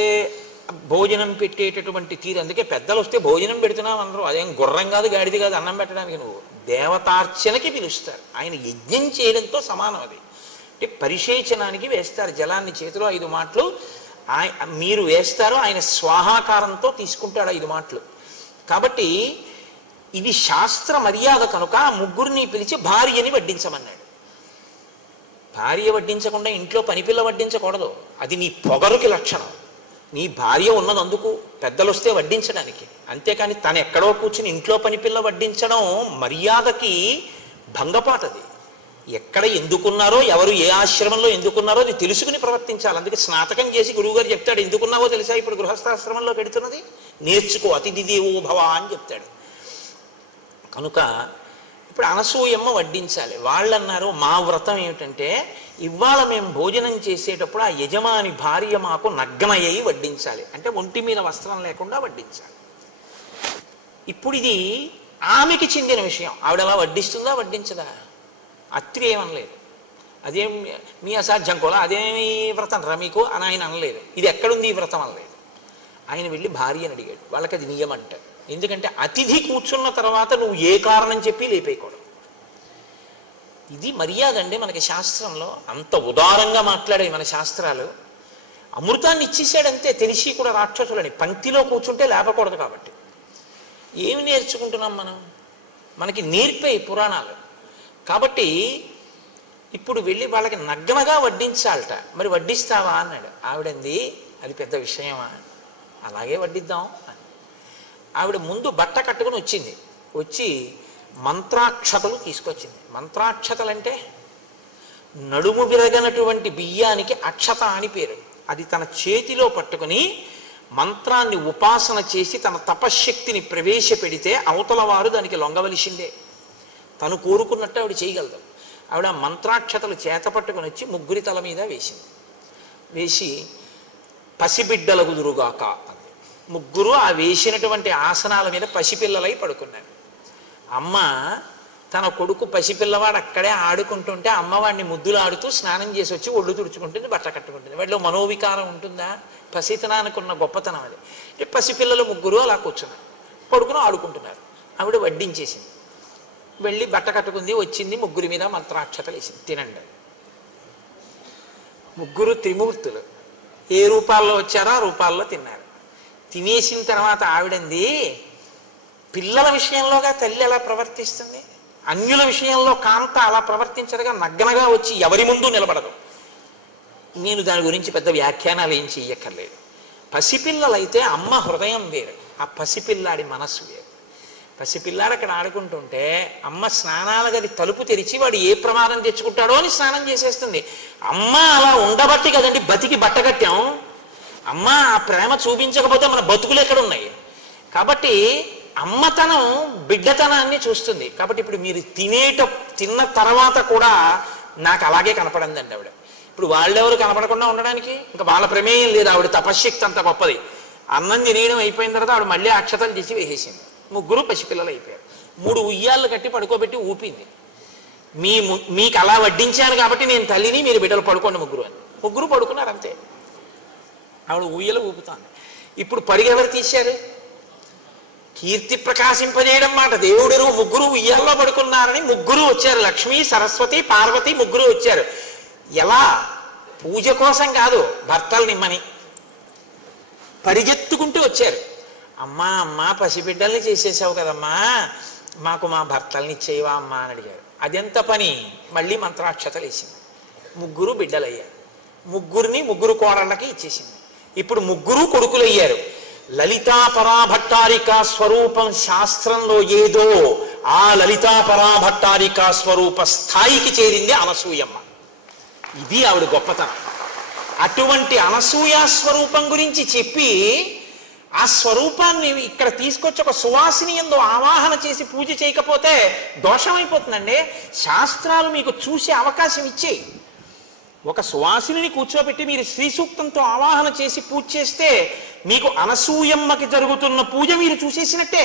భోజనం పెట్టేటటువంటి తీరు. అందుకే పెద్దలు వస్తే భోజనం పెడుతున్నాం అందరూ. అదేం గుర్రం కాదు గాడిది కాదు అన్నం పెట్టడానికి. నువ్వు దేవతార్చనకి పిలుస్తారు. ఆయన యజ్ఞం చేయడంతో సమానం అది. అంటే పరిశేచనానికి వేస్తారు జలాన్ని చేతిలో 5 మాటలు మీరు వేస్తారు. ఆయన స్వాహాకారంతో తీసుకుంటాడు 5 మాటలు. కాబట్టి ఇది శాస్త్ర మర్యాద కనుక ఆ ముగ్గురిని పిలిచి భార్యని వడ్డించమన్నాడు. భార్య వడ్డించకుండా ఇంట్లో పనిపిల్ల వడ్డించకూడదు. అది నీ పొగరుకి లక్షణం. నీ భార్య ఉన్నదందుకు పెద్దలు వస్తే వడ్డించడానికి. అంతేకాని తను ఎక్కడో కూర్చుని ఇంట్లో పనిపిల్ల వడ్డించడం మర్యాదకి భంగపాటది. ఎక్కడ ఎందుకున్నారో, ఎవరు ఏ ఆశ్రమంలో ఎందుకున్నారో అది తెలుసుకుని ప్రవర్తించాలి. అందుకే స్నాతకం చేసి గురువుగారు చెప్తాడు, ఎందుకున్నావో తెలుసా ఇప్పుడు గృహస్థాశ్రమంలో పెడుతున్నది, నేర్చుకో, అతిథి దేవో భవ అని చెప్తాడు. కనుక ఇప్పుడు అనసూయమ్మ వడ్డించాలి. వాళ్ళు అన్నారు మా వ్రతం ఏమిటంటే ఇవాళ మేము భోజనం చేసేటప్పుడు ఆ యజమాని భార్య మాకు నగ్నయ్యి వడ్డించాలి. అంటే ఒంటి మీద వస్త్రం లేకుండా వడ్డించాలి. ఇప్పుడు ఇది ఆమెకి చెందిన విషయం. ఆవిడ అలా వడ్డిస్తుందా వడ్డించదా? అత్రి ఏమనలేదు. అదేం మీ అసాధ్యం కూడా, అదేమి వ్రతం రా మీకు అని ఆయన అనలేదు. ఇది ఎక్కడుంది ఈ వ్రతం అనలేదు. ఆయన వెళ్ళి భార్యని అడిగాడు. వాళ్ళకి అది నియమం అంటారు. ఎందుకంటే అతిథి కూర్చున్న తర్వాత నువ్వు ఏ కారణం చెప్పి లేపేయకూడదు. ఇది మర్యాద అండి మనకి శాస్త్రంలో. అంత ఉదారంగా మాట్లాడాయి మన శాస్త్రాలు. అమృతాన్ని ఇచ్చేసాడంతే, తెలిసి కూడా రాక్షసులని. పంక్తిలో కూర్చుంటే లేపకూడదు. కాబట్టి ఏమి నేర్చుకుంటున్నాం మనం? మనకి నేర్పే పురాణాలు. కాబట్టి ఇప్పుడు వెళ్ళి వాళ్ళకి నగ్నగా వడ్డించాలట. మరి వడ్డిస్తావా అన్నాడు. ఆవిడంది అది పెద్ద విషయమా, అలాగే వడ్డిద్దాం అని. ఆవిడ ముందు బట్ట కట్టుకుని వచ్చింది. వచ్చి మంత్రాక్షతలు తీసుకొచ్చింది. మంత్రాక్షతలు అంటే నడుము విరగనటువంటి బియ్యానికి అక్షత అని పేరు. అది తన చేతిలో పట్టుకుని మంత్రాన్ని ఉపాసన చేసి తన తపశ్శక్తిని ప్రవేశపెడితే అవతల వారు దానికి లొంగవలసిందే. తను కోరుకున్నట్టు ఆవిడ చేయగలదు. ఆవిడ మంత్రాక్షతలు చేత పట్టుకుని వచ్చి ముగ్గురి తల మీద వేసింది. వేసి పసిబిడ్డల కుదురుగాక అంది. ముగ్గురు ఆ వేసినటువంటి ఆసనాల మీద పసిపిల్లలై పడుకున్నారు. అమ్మ తన కొడుకు పసిపిల్లవాడు అక్కడే ఆడుకుంటుంటే అమ్మవాడిని ముద్దులాడుతూ స్నానం చేసి వచ్చి ఒళ్ళు తుడుచుకుంటుంది, బట్ట కట్టుకుంటుంది. వాడిలో మనోవికారం ఉంటుందా? పసితనానికి ఉన్న గొప్పతనం అది. పసిపిల్లలు ముగ్గురు అలా కూర్చున్నారు, పడుకుని ఆడుకుంటున్నారు. ఆవిడ వడ్డించేసింది, వెళ్ళి బట్ట కట్టుకుంది, వచ్చింది, ముగ్గురి మీద మంత్రాక్షతలు వేసింది, తినండి. ముగ్గురు త్రిమూర్తులు ఏ రూపాల్లో వచ్చారో ఆ రూపాల్లో తిన్నారు. తినేసిన తర్వాత ఆవిడంది, పిల్లల విషయంలోగా తల్లి ఎలా ప్రవర్తిస్తుంది, అన్యుల విషయంలో కాంత అలా ప్రవర్తించదుగా, నగ్గనగా వచ్చి ఎవరి ముందు నిలబడదు. నేను దాని గురించి పెద్ద వ్యాఖ్యానాలు ఏం చెయ్యక్కర్లేదు. పసిపిల్లలైతే అమ్మ హృదయం వేరు, ఆ పసిపిల్లాడి మనస్సు వేరు. పసిపిల్లాడు అక్కడ ఆడుకుంటుంటే అమ్మ స్నానాల గది తలుపు తెరిచి వాడు ఏ ప్రమాదం తెచ్చుకుంటాడో అని స్నానం చేసేస్తుంది. అమ్మ అలా ఉండబట్టి కదండి బతికి బట్టగట్టాం. అమ్మ ఆ ప్రేమ చూపించకపోతే మన బతుకులు ఎక్కడ ఉన్నాయి? కాబట్టి అమ్మతనం బిడ్డతనాన్ని చూస్తుంది. కాబట్టి ఇప్పుడు మీరు తిన్న తర్వాత కూడా నాకు అలాగే కనపడిందండి ఆవిడ. ఇప్పుడు వాళ్ళెవరు కనపడకుండా ఉండడానికి ఇంకా వాళ్ళ ప్రమేయం లేదు. ఆవిడ తపశ్శక్తి అంత గొప్పది. అన్నం తినేయడం అయిపోయిన తర్వాత ఆవిడ మళ్ళీ అక్షతలు తీసి వేసేసింది. ముగ్గురు పసిపిల్లలు అయిపోయారు. 3 ఉయ్యాళ్ళు కట్టి పడుకోబెట్టి ఊపింది. మీకు అలా వడ్డించాను కాబట్టి నేను తల్లిని, మీరు బిడ్డలు పడుకోండి ముగ్గురు అని. ముగ్గురు పడుకున్నారు అంతే. ఆవిడ ఉయ్యలు ఊపుతాను. ఇప్పుడు పడిగెవరు తీశారు? కీర్తి ప్రకాశింపజేయడం మాట. దేవుడు ముగ్గురు ఉయ్యాల్లో పడుకున్నారని ముగ్గురు వచ్చారు. లక్ష్మి, సరస్వతి, పార్వతి ముగ్గురు వచ్చారు. ఎలా? పూజ కోసం కాదు, భర్తలు నిమ్మని పరిగెత్తుకుంటూ వచ్చారు. అమ్మా అమ్మా పసిబిడ్డల్ని చేసేసావు కదమ్మా, మాకు మా భర్తల్ని ఇచ్చేవా అమ్మా అని అడిగారు. అదెంత పని? మళ్ళీ మంత్రాక్షతలు వేసింది. ముగ్గురు బిడ్డలయ్యారు. ముగ్గురు కోడళ్ళకి ఇచ్చేసింది. ఇప్పుడు ముగ్గురు కొడుకులయ్యారు. లలితాపరాభట్టారిక స్వరూపం శాస్త్రంలో ఏదో ఆ లలితాపరాభట్టారిక స్వరూప స్థాయికి చేరింది అనసూయమ్మ. ఇది ఆవిడ గొప్పతనం. అటువంటి అనసూయ స్వరూపం గురించి చెప్పి ఆ స్వరూపాన్ని ఇక్కడ తీసుకొచ్చి ఒక సువాసిని యందు ఆవాహన చేసి పూజ చేయకపోతే దోషం అయిపోతుందండి. శాస్త్రాలు మీకు చూసే అవకాశం ఇచ్చేయి. ఒక సువాసిని కూర్చోబెట్టి మీరు శ్రీ సూక్తంతో ఆవాహన చేసి పూజ చేస్తే మీకు అనసూయమ్మకి జరుగుతున్న పూజ మీరు చూసేసినట్టే.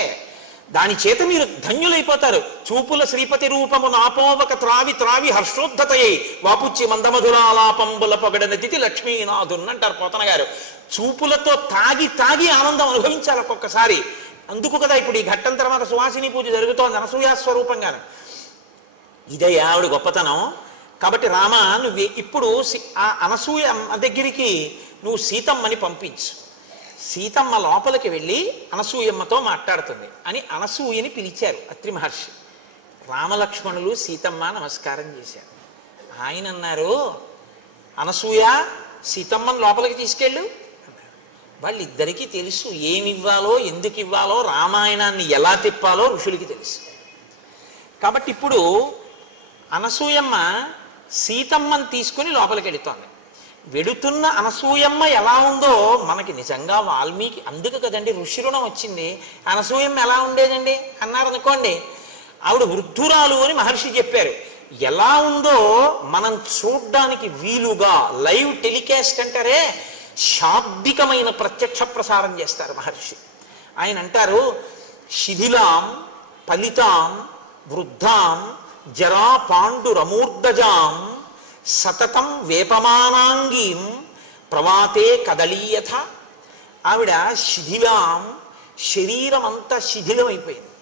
దాని చేత మీరు ధన్యులైపోతారు. చూపుల శ్రీపతి రూపము నాపోవక త్రావి త్రావి హర్షోద్ధతయ్యి వాపుచ్చి మందమధురాలాపంబుల పొగడనతిథి లక్ష్మీనాథున్ అంటారు పోతన గారు. చూపులతో తాగి తాగి ఆనందం అనుభవించాలి ఒక్కొక్కసారి. అందుకు కదా ఇప్పుడు ఈ ఘట్టం తర్వాత సువాసిని పూజ జరుగుతోంది అనసూయ స్వరూపంగాను. ఇదే ఆవిడ గొప్పతనం. కాబట్టి రామ, నువ్వు ఇప్పుడు ఆ అనసూయ దగ్గరికి నువ్వు సీతమ్మని పంపించు. సీతమ్మ లోపలికి వెళ్ళి అనసూయమ్మతో మాట్లాడుతుంది అని అనసూయని పిలిచారు అత్రి మహర్షి. రామలక్ష్మణులు సీతమ్మ నమస్కారం చేశారు. ఆయన అన్నారు, అనసూయ సీతమ్మని లోపలికి తీసుకెళ్ళు అన్నారు. వాళ్ళిద్దరికీ తెలుసు ఏమివ్వాలో, ఎందుకు ఇవ్వాలో, రామాయణాన్ని ఎలా తిప్పాలో ఋషులకి తెలుసు. కాబట్టి ఇప్పుడు అనసూయమ్మ సీతమ్మని తీసుకుని లోపలికి వెళుతోంది. వెడుతున్న అనసూయమ్మ ఎలా ఉందో మనకి నిజంగా వాల్మీకి, అందుకు కదండి ఋషి రుణం వచ్చింది. అనసూయమ్మ ఎలా ఉండేదండి అన్నారు అనుకోండి, ఆవిడ వృద్ధురాలు అని మహర్షి చెప్పారు. ఎలా ఉందో మనం చూడ్డానికి వీలుగా లైవ్ టెలికాస్ట్ అంటారే, శాబ్దికమైన ప్రత్యక్ష ప్రసారం చేస్తారు మహర్షి. ఆయన అంటారు, శిథిలాం ఫలితాం వృద్ధాం జరా పాండురమూర్ధజాం సతతం వేపమానాంగీం ప్రవాతే కదలీయథ. ఆవిడ శిథిలాం, శరీరం అంతా శిథిలమైపోయింది.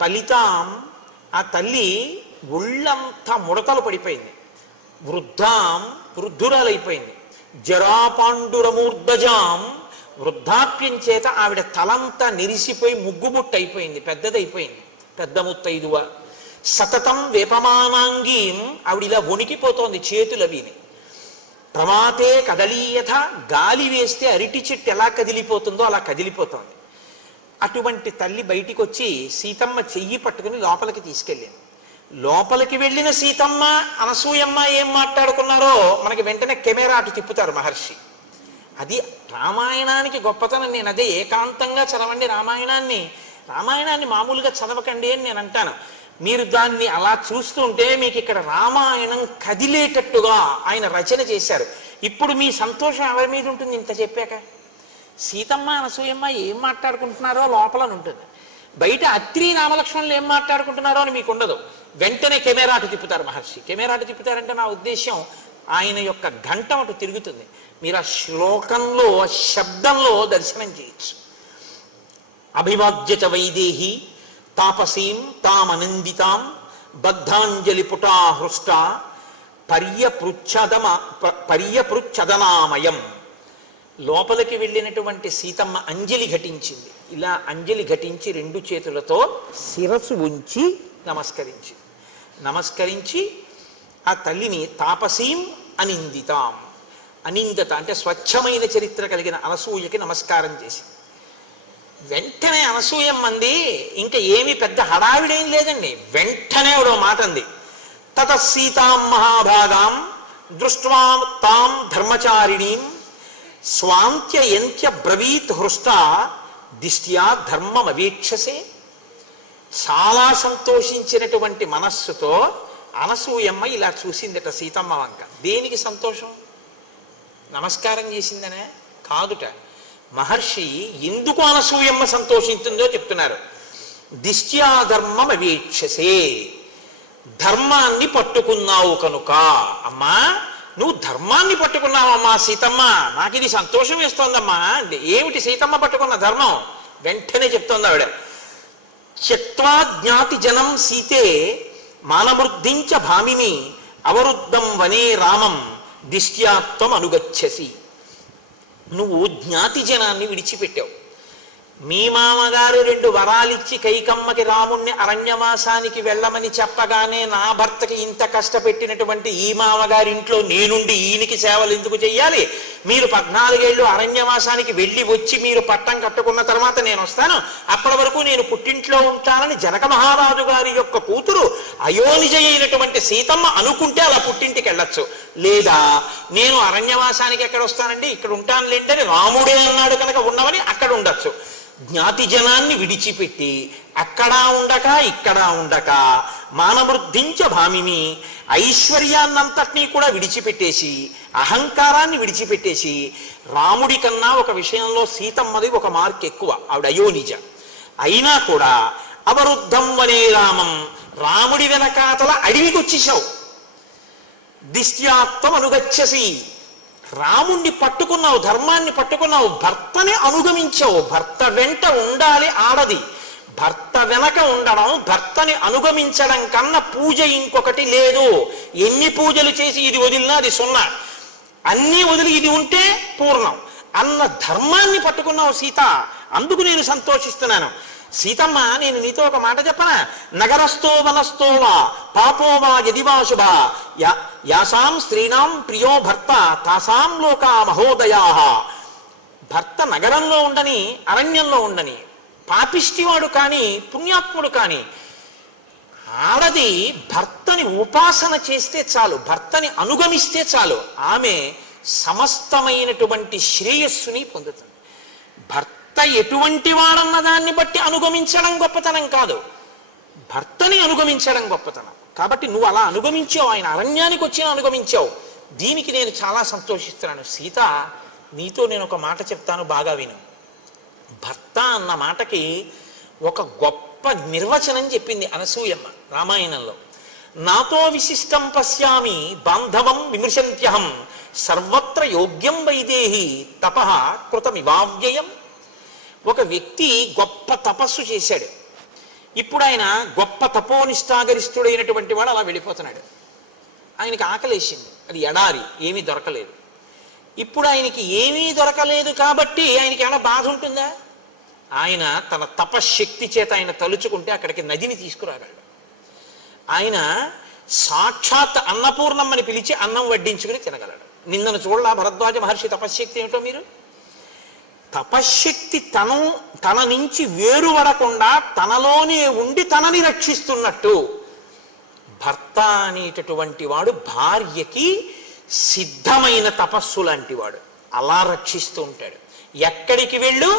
ఫలితాం, ఆ తల్లి ఒళ్ళంతా ముడతలు పడిపోయింది. వృద్ధాం, వృద్ధురాలైపోయింది. జరాపాండురమూర్ధజాం, వృద్ధాప్యం చేత ఆవిడ తలంతా నెరిసిపోయి ముగ్గుముట్టు అయిపోయింది, పెద్దదైపోయింది, పెద్ద ముత్తైదువ. సతతం వేపమానాంగీం, ఆవిడ ఇలా వణికిపోతోంది చేతులు అవిని. ప్రమాతే కదలీయథ, గాలి వేస్తే అరిటి చెట్టు ఎలా కదిలిపోతుందో అలా కదిలిపోతోంది. అటువంటి తల్లి బయటికి వచ్చి సీతమ్మ చెయ్యి పట్టుకుని లోపలికి తీసుకెళ్ళింది. లోపలికి వెళ్ళిన సీతమ్మ అనసూయమ్మ ఏం మాట్లాడుకున్నారో మనకి వెంటనే కెమెరా అటు తిప్పుతారు మహర్షి. అది రామాయణానికి గొప్పతనం. నేను అదే ఏకాంతంగా చదవండి రామాయణాన్ని, రామాయణాన్ని మామూలుగా చదవకండి అని నేను అంటాను. మీరు దాన్ని అలా చూస్తుంటే మీకు ఇక్కడ రామాయణం కదిలేటట్టుగా ఆయన రచన చేశారు. ఇప్పుడు మీ సంతోషం ఎవరి మీద ఉంటుంది? ఇంత చెప్పాక సీతమ్మ అనసూయమ్మ ఏం మాట్లాడుకుంటున్నారో లోపల ఉంటుంది, బయట అత్రి రామలక్ష్మణులు ఏం మాట్లాడుకుంటున్నారో అని మీకు ఉండదు. వెంటనే కెమెరా అటు తిప్పుతారు మహర్షి. కెమెరా అటు తిప్పుతారంటే నా ఉద్దేశం ఆయన యొక్క ఘంటం అటు తిరుగుతుంది. మీరు ఆ శ్లోకంలో శబ్దంలో దర్శనం చేయొచ్చు. అభివాద్యత వైదేహి తాపసీం తామనందితాం బద్ధాంజలి పుటా హృష్ట పర్యపృచ్ఛదనామయం. లోపలికి వెళ్ళినటువంటి సీతమ్మ అంజలి ఘటించింది. ఇలా అంజలి ఘటించి రెండు చేతులతో శిరస్సు ఉంచి నమస్కరించి ఆ తల్లిని తాపసీం అనిందితాం, అనిందత అంటే స్వచ్ఛమైన చరిత్ర కలిగిన అనసూయకి నమస్కారం చేసి, వెంటనే అనసూయమ్మంది, ఇంకా ఏమి పెద్ద హడావిడేం లేదండి, వెంటనే ఒక మాట అంది. తత సీతాం మహాభాగాం దృష్ట్వా తాం ధర్మచారిణీం స్వాంత్యయంత్య బ్రవీత్ హృష్ట దిష్ట్యా ధర్మమవీక్షసే. చాలా సంతోషించినటువంటి మనస్సుతో అనసూయమ్మ ఇలా చూసిందట సీతమ్మ వంక. దేనికి సంతోషం? నమస్కారం చేసిందనే కాదుట. మహర్షి ఎందుకు అనసూయమ్మ సంతోషించిందో చెప్తున్నారు. దిష్ట్యా ధర్మమవీక్షసే, ధర్మాన్ని పట్టుకున్నావు కనుక. అమ్మా నువ్వు ధర్మాన్ని పట్టుకున్నావమ్మా సీతమ్మ, నాకు ఇది సంతోషం వేస్తోందమ్మా. ఏమిటి సీతమ్మ పట్టుకున్న ధర్మం? వెంటనే చెప్తోంది ఆవిడ. త్యక్త్వా జ్ఞాతి జనం సీతే మానవృద్ధించ భామిని అవరుద్ధం వనే రామం దిష్ట్యాత్వం అనుగచ్చసి. నువ్వు జ్ఞాతి జనాన్ని విడిచిపెట్టావు. మీ మామగారు 2 వరాలిచ్చి కైకమ్మకి రాముణ్ణి అరణ్యవాసానికి వెళ్ళమని చెప్పగానే నా భర్తకి ఇంత కష్టపెట్టినటువంటి ఈ మామగారింట్లో నేనుండి ఈయనకి సేవలు ఎందుకు చెయ్యాలి? మీరు 14 ఏళ్ళు అరణ్యవాసానికి వెళ్ళి వచ్చి మీరు పట్టం కట్టుకున్న తర్వాత నేను వస్తాను, అప్పటి వరకు నేను పుట్టింట్లో ఉంటానని జనక మహారాజు గారి యొక్క కూతురు అయోనిజ అయినటువంటి సీతమ్మ అనుకుంటే అలా పుట్టింటికి వెళ్ళొచ్చు. లేదా నేను అరణ్యవాసానికి ఎక్కడ వస్తానండి, ఇక్కడ ఉంటానులేండి అని రాముడే అన్నాడు కనుక ఉన్నవని అక్కడ ఉండొచ్చు. జ్ఞాతి జనాన్ని విడిచిపెట్టి అక్కడ ఉండక ఇక్కడ ఉండక మానవృద్ధించ భామిని ఐశ్వర్యాన్నంతటినీ కూడా విడిచిపెట్టేసి అహంకారాన్ని విడిచిపెట్టేసి రాముడి కన్నా ఒక విషయంలో సీతమ్మది ఒక మార్క్ ఎక్కువ, ఆవిడ అయోనిజ అయినా కూడా అవరుద్ధం వనే రామం, రాముడి వెనకాతల అడవికి వచ్చేసావు. దిష్ట్యాత్వం అనుగచ్చసి, రాముణ్ణి పట్టుకున్నావు, ధర్మాన్ని పట్టుకున్నావు, భర్తని అనుగమించావు. భర్త వెంట ఉండాలి ఆడది, భర్త వెనక ఉండడం, భర్తని అనుగమించడం కన్నా పూజ ఇంకొకటి లేదు. ఎన్ని పూజలు చేసి ఇది వదిలినా అది 0, అన్నీ వదిలి ఇది ఉంటే పూర్ణం అన్న ధర్మాన్ని పట్టుకున్నావు సీత. అందుకు నేను సంతోషిస్తున్నాను. సీతమ్మ నేను నీతో ఒక మాట చెప్పనా? నగరస్థో వనస్థో వా పాపో వా యదివా శుభ యాసాం స్త్రీణాం ప్రియో భర్త తాసాం లోకా మహోదయా. భర్త నగరంలో ఉండని అరణ్యంలో ఉండని, పాపిష్టివాడు కానీ పుణ్యాత్ముడు కానీ, ఆడది భర్తని ఉపాసన చేస్తే చాలు, భర్తని అనుగమిస్తే చాలు, ఆమె సమస్తమైనటువంటి శ్రేయస్సుని పొందుతుంది. భర్త ఎటువంటి వాడన్న దాన్ని బట్టి అనుగమించడం గొప్పతనం కాదు, భర్తని అనుగమించడం గొప్పతనం. కాబట్టి నువ్వు అలా అనుగమించావు, ఆయన అరణ్యానికి వచ్చిన అనుగమించావు. దీనికి నేను చాలా సంతోషిస్తున్నాను. సీత నీతో నేను ఒక మాట చెప్తాను, బాగా విను. భర్త అన్న మాటకి ఒక గొప్ప నిర్వచనం చెప్పింది అనసూయమ్మ రామాయణంలో. నాతో విశిష్టం పశ్యామి బాంధవం విమృశంత్యహం సర్వత్ర యోగ్యం వైదేహి తపః కృతమివావ్యయం. ఒక వ్యక్తి గొప్ప తపస్సు చేశాడు. ఇప్పుడు ఆయన గొప్ప తపోనిష్టాగరిష్ఠుడైనటువంటి వాడు అలా వెళ్ళిపోతున్నాడు. ఆయనకి ఆకలేసింది, అది ఎడారి, ఏమీ దొరకలేదు. ఇప్పుడు ఆయనకి ఏమీ దొరకలేదు కాబట్టి ఆయనకి ఏమైనా బాధ ఉంటుందా? ఆయన తన తపశ్శక్తి చేత ఆయన తలుచుకుంటే అక్కడికి నదిని తీసుకురాగలడు. ఆయన సాక్షాత్ అన్నపూర్ణమ్మని పిలిచి అన్నం వడ్డించుకుని తినగలడు. నిన్నను చూడలా భరద్వాజ మహర్షి తపశ్శక్తి ఏమిటో మీరు? తపశ్శక్తి తన నుంచి వేరుపడకుండా తనలోనే ఉండి తనని రక్షిస్తున్నట్టు భర్త అనేటటువంటి వాడు భార్యకి సిద్ధమైన తపస్సు లాంటి వాడు, అలా రక్షిస్తూ ఉంటాడు. ఎక్కడికి వెళ్ళు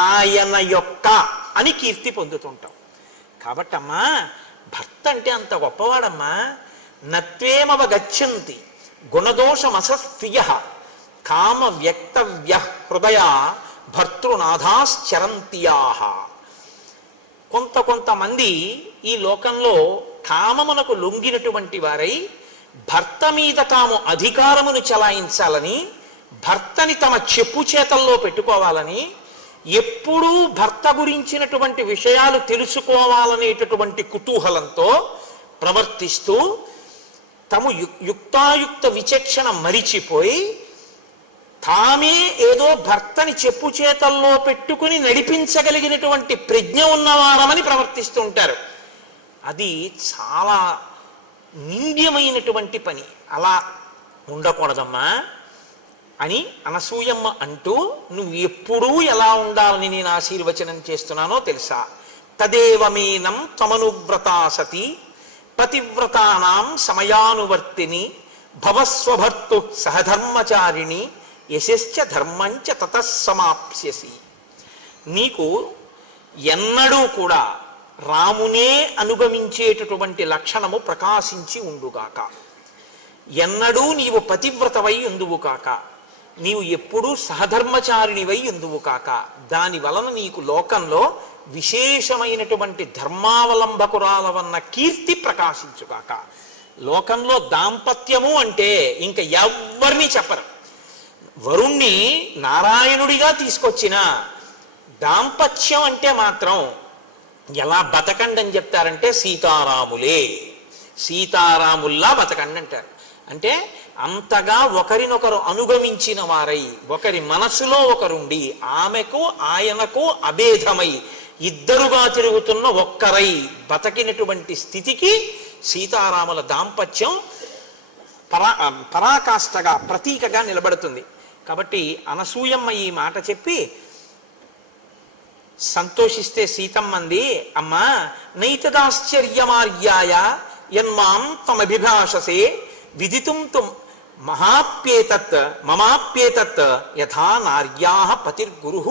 ఆయన యొక్క అని కీర్తి పొందుతుంటాం. కాబట్టి అమ్మా, భర్త అంటే అంత గొప్పవాడమ్మా. నత్వేమవగచ్చంతి గుణదోషమసస్త్రియ కామ వ్యక్తవ్య హృదయ భర్తృనాథాశ్చరంత్యాహ. కొంతమంది ఈ లోకంలో కామమునకు లొంగినటువంటి వారై భర్త మీద తాము అధికారమును చలాయించాలని, భర్తని తమ చెప్పు చేతల్లో పెట్టుకోవాలని, ఎప్పుడూ భర్త గురించినటువంటి విషయాలు తెలుసుకోవాలనేటటువంటి కుతూహలంతో ప్రవర్తిస్తూ తము యుక్తాయుక్త విచక్షణ మరిచిపోయి తామే ఏదో భర్తని చెప్పు చేతల్లో పెట్టుకుని నడిపించగలిగినటువంటి ప్రజ్ఞ ఉన్నవారమని ప్రవర్తిస్తూ ఉంటారు. అది చాలా నింద్యమైనటువంటి పని. అలా ఉండకూడదమ్మా అని అనసూయమ్మ అంటూ, నువ్వు ఎప్పుడూ ఎలా ఉండాలని నేను ఆశీర్వచనం చేస్తున్నానో తెలుసా? తదేవమేనం త్వమనువ్రతా సతి పతివ్రతానాం సమయానువర్తిని భవస్వభర్తు సహధర్మచారిణి యశశ్చ ధర్మంచ తతస్సమాప్స్యసి. నీకు ఎన్నడూ కూడా రామునే అనుగమించేటటువంటి లక్షణము ప్రకాశించి ఉండుగాక. ఎన్నడూ నీవు పతివ్రతవై ఉందువు కాక. నీవు ఎప్పుడూ సహధర్మచారిణివై ఉందువు కాక. దాని వలన నీకు లోకంలో విశేషమైనటువంటి ధర్మావలంబకురాలవన్న కీర్తి ప్రకాశించుగాక. లోకంలో దాంపత్యము అంటే ఇంక ఎవ్వరిని చెప్పరు. వరుణ్ణి నారాయణుడిగా తీసుకొచ్చిన దాంపత్యం అంటే మాత్రం ఎలా బతకండి అని చెప్తారంటే సీతారాములే, సీతారాముల్లా బతకండి అంటారు. అంటే అంతగా ఒకరినొకరు అనుగమించిన వారై, ఒకరి మనసులో ఒకరుండి, ఆమెకు ఆయనకు అభేదమై ఇద్దరుగా తిరుగుతున్న ఒక్కరై బతకినటువంటి స్థితికి సీతారాముల దాంపత్యం పరాకాష్ఠగా ప్రతీకగా నిలబడుతుంది. కాబట్టి అనసూయమ్మ ఈ మాట చెప్పి సంతోషిస్తే సీతమ్మంది, అమ్మా నైతదాశ్చర్యమార్యాయ యన్మాం తమభిభాషసే విదితుం తుం మహాప్యేతత్ మమాప్యేతత్ యథా నార్యాః పతిర్గురుః.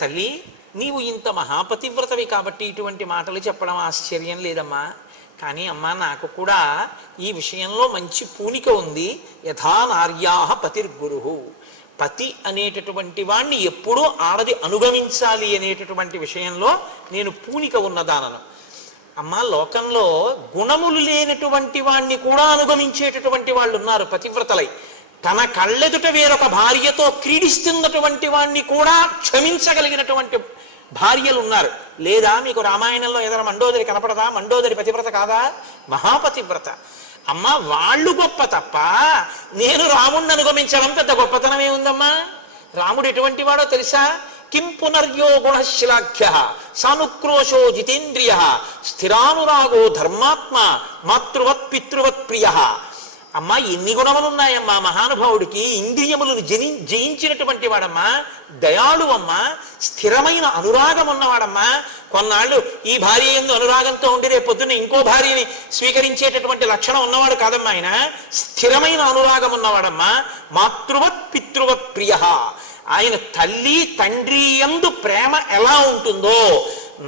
తల్లి, నీవు ఇంత మహాపతివ్రతవి కాబట్టి ఇటువంటి మాటలు చెప్పడం ఆశ్చర్యం లేదమ్మా. కానీ అమ్మా, నాకు కూడా ఈ విషయంలో మంచి పూనిక ఉంది. యథా నార్యాః పతిర్గురుః. పతి అనేటటువంటి వాణ్ణి ఎప్పుడూ ఆడది అనుగమించాలి అనేటటువంటి విషయంలో నేను పూనిక ఉన్నదానను. అమ్మా, లోకంలో గుణములు లేనటువంటి వాణ్ణి కూడా అనుగమించేటటువంటి వాళ్ళు ఉన్నారు పతివ్రతలై. తన కళ్ళెదుట వేరొక భార్యతో క్రీడిస్తున్నటువంటి వాణ్ణి కూడా క్షమించగలిగినటువంటి భార్యలు ఉన్నారు. లేదా మీకు రామాయణంలో ఏదైనా మండోదరి కనపడదా? మండోదరి పతివ్రత కాదా? మహాపతివ్రత. అమ్మ, వాళ్ళు గొప్ప తప్ప నేను రాముణ్ణి అనుగమించడం పెద్ద గొప్పతనమే ఉందమ్మా. రాముడు ఎటువంటి వాడో తెలుసా? కిం పునర్యో గుణశ్లాఘ్య సానుక్రోశో జితేంద్రియ స్థిరానురాగో ధర్మాత్మ మాతృవత్ పితృవత్ ప్రియ. అమ్మా, ఎన్ని గుణములు ఉన్నాయమ్మా మహానుభావుడికి! ఇంద్రియములను జయించినటువంటి వాడమ్మా, దయాళువమ్మా, స్థిరమైన అనురాగం ఉన్నవాడమ్మా. కొన్నాళ్ళు ఈ భార్య యందు అనురాగంతో ఉండి రేపు పొద్దున్న ఇంకో భార్యని స్వీకరించేటటువంటి లక్షణం ఉన్నవాడు కాదమ్మా ఆయన. స్థిరమైన అనురాగం ఉన్నవాడమ్మా. మాతృవత్ పితృవత్ ప్రియ. ఆయన తల్లి తండ్రి యందు ప్రేమ ఎలా ఉంటుందో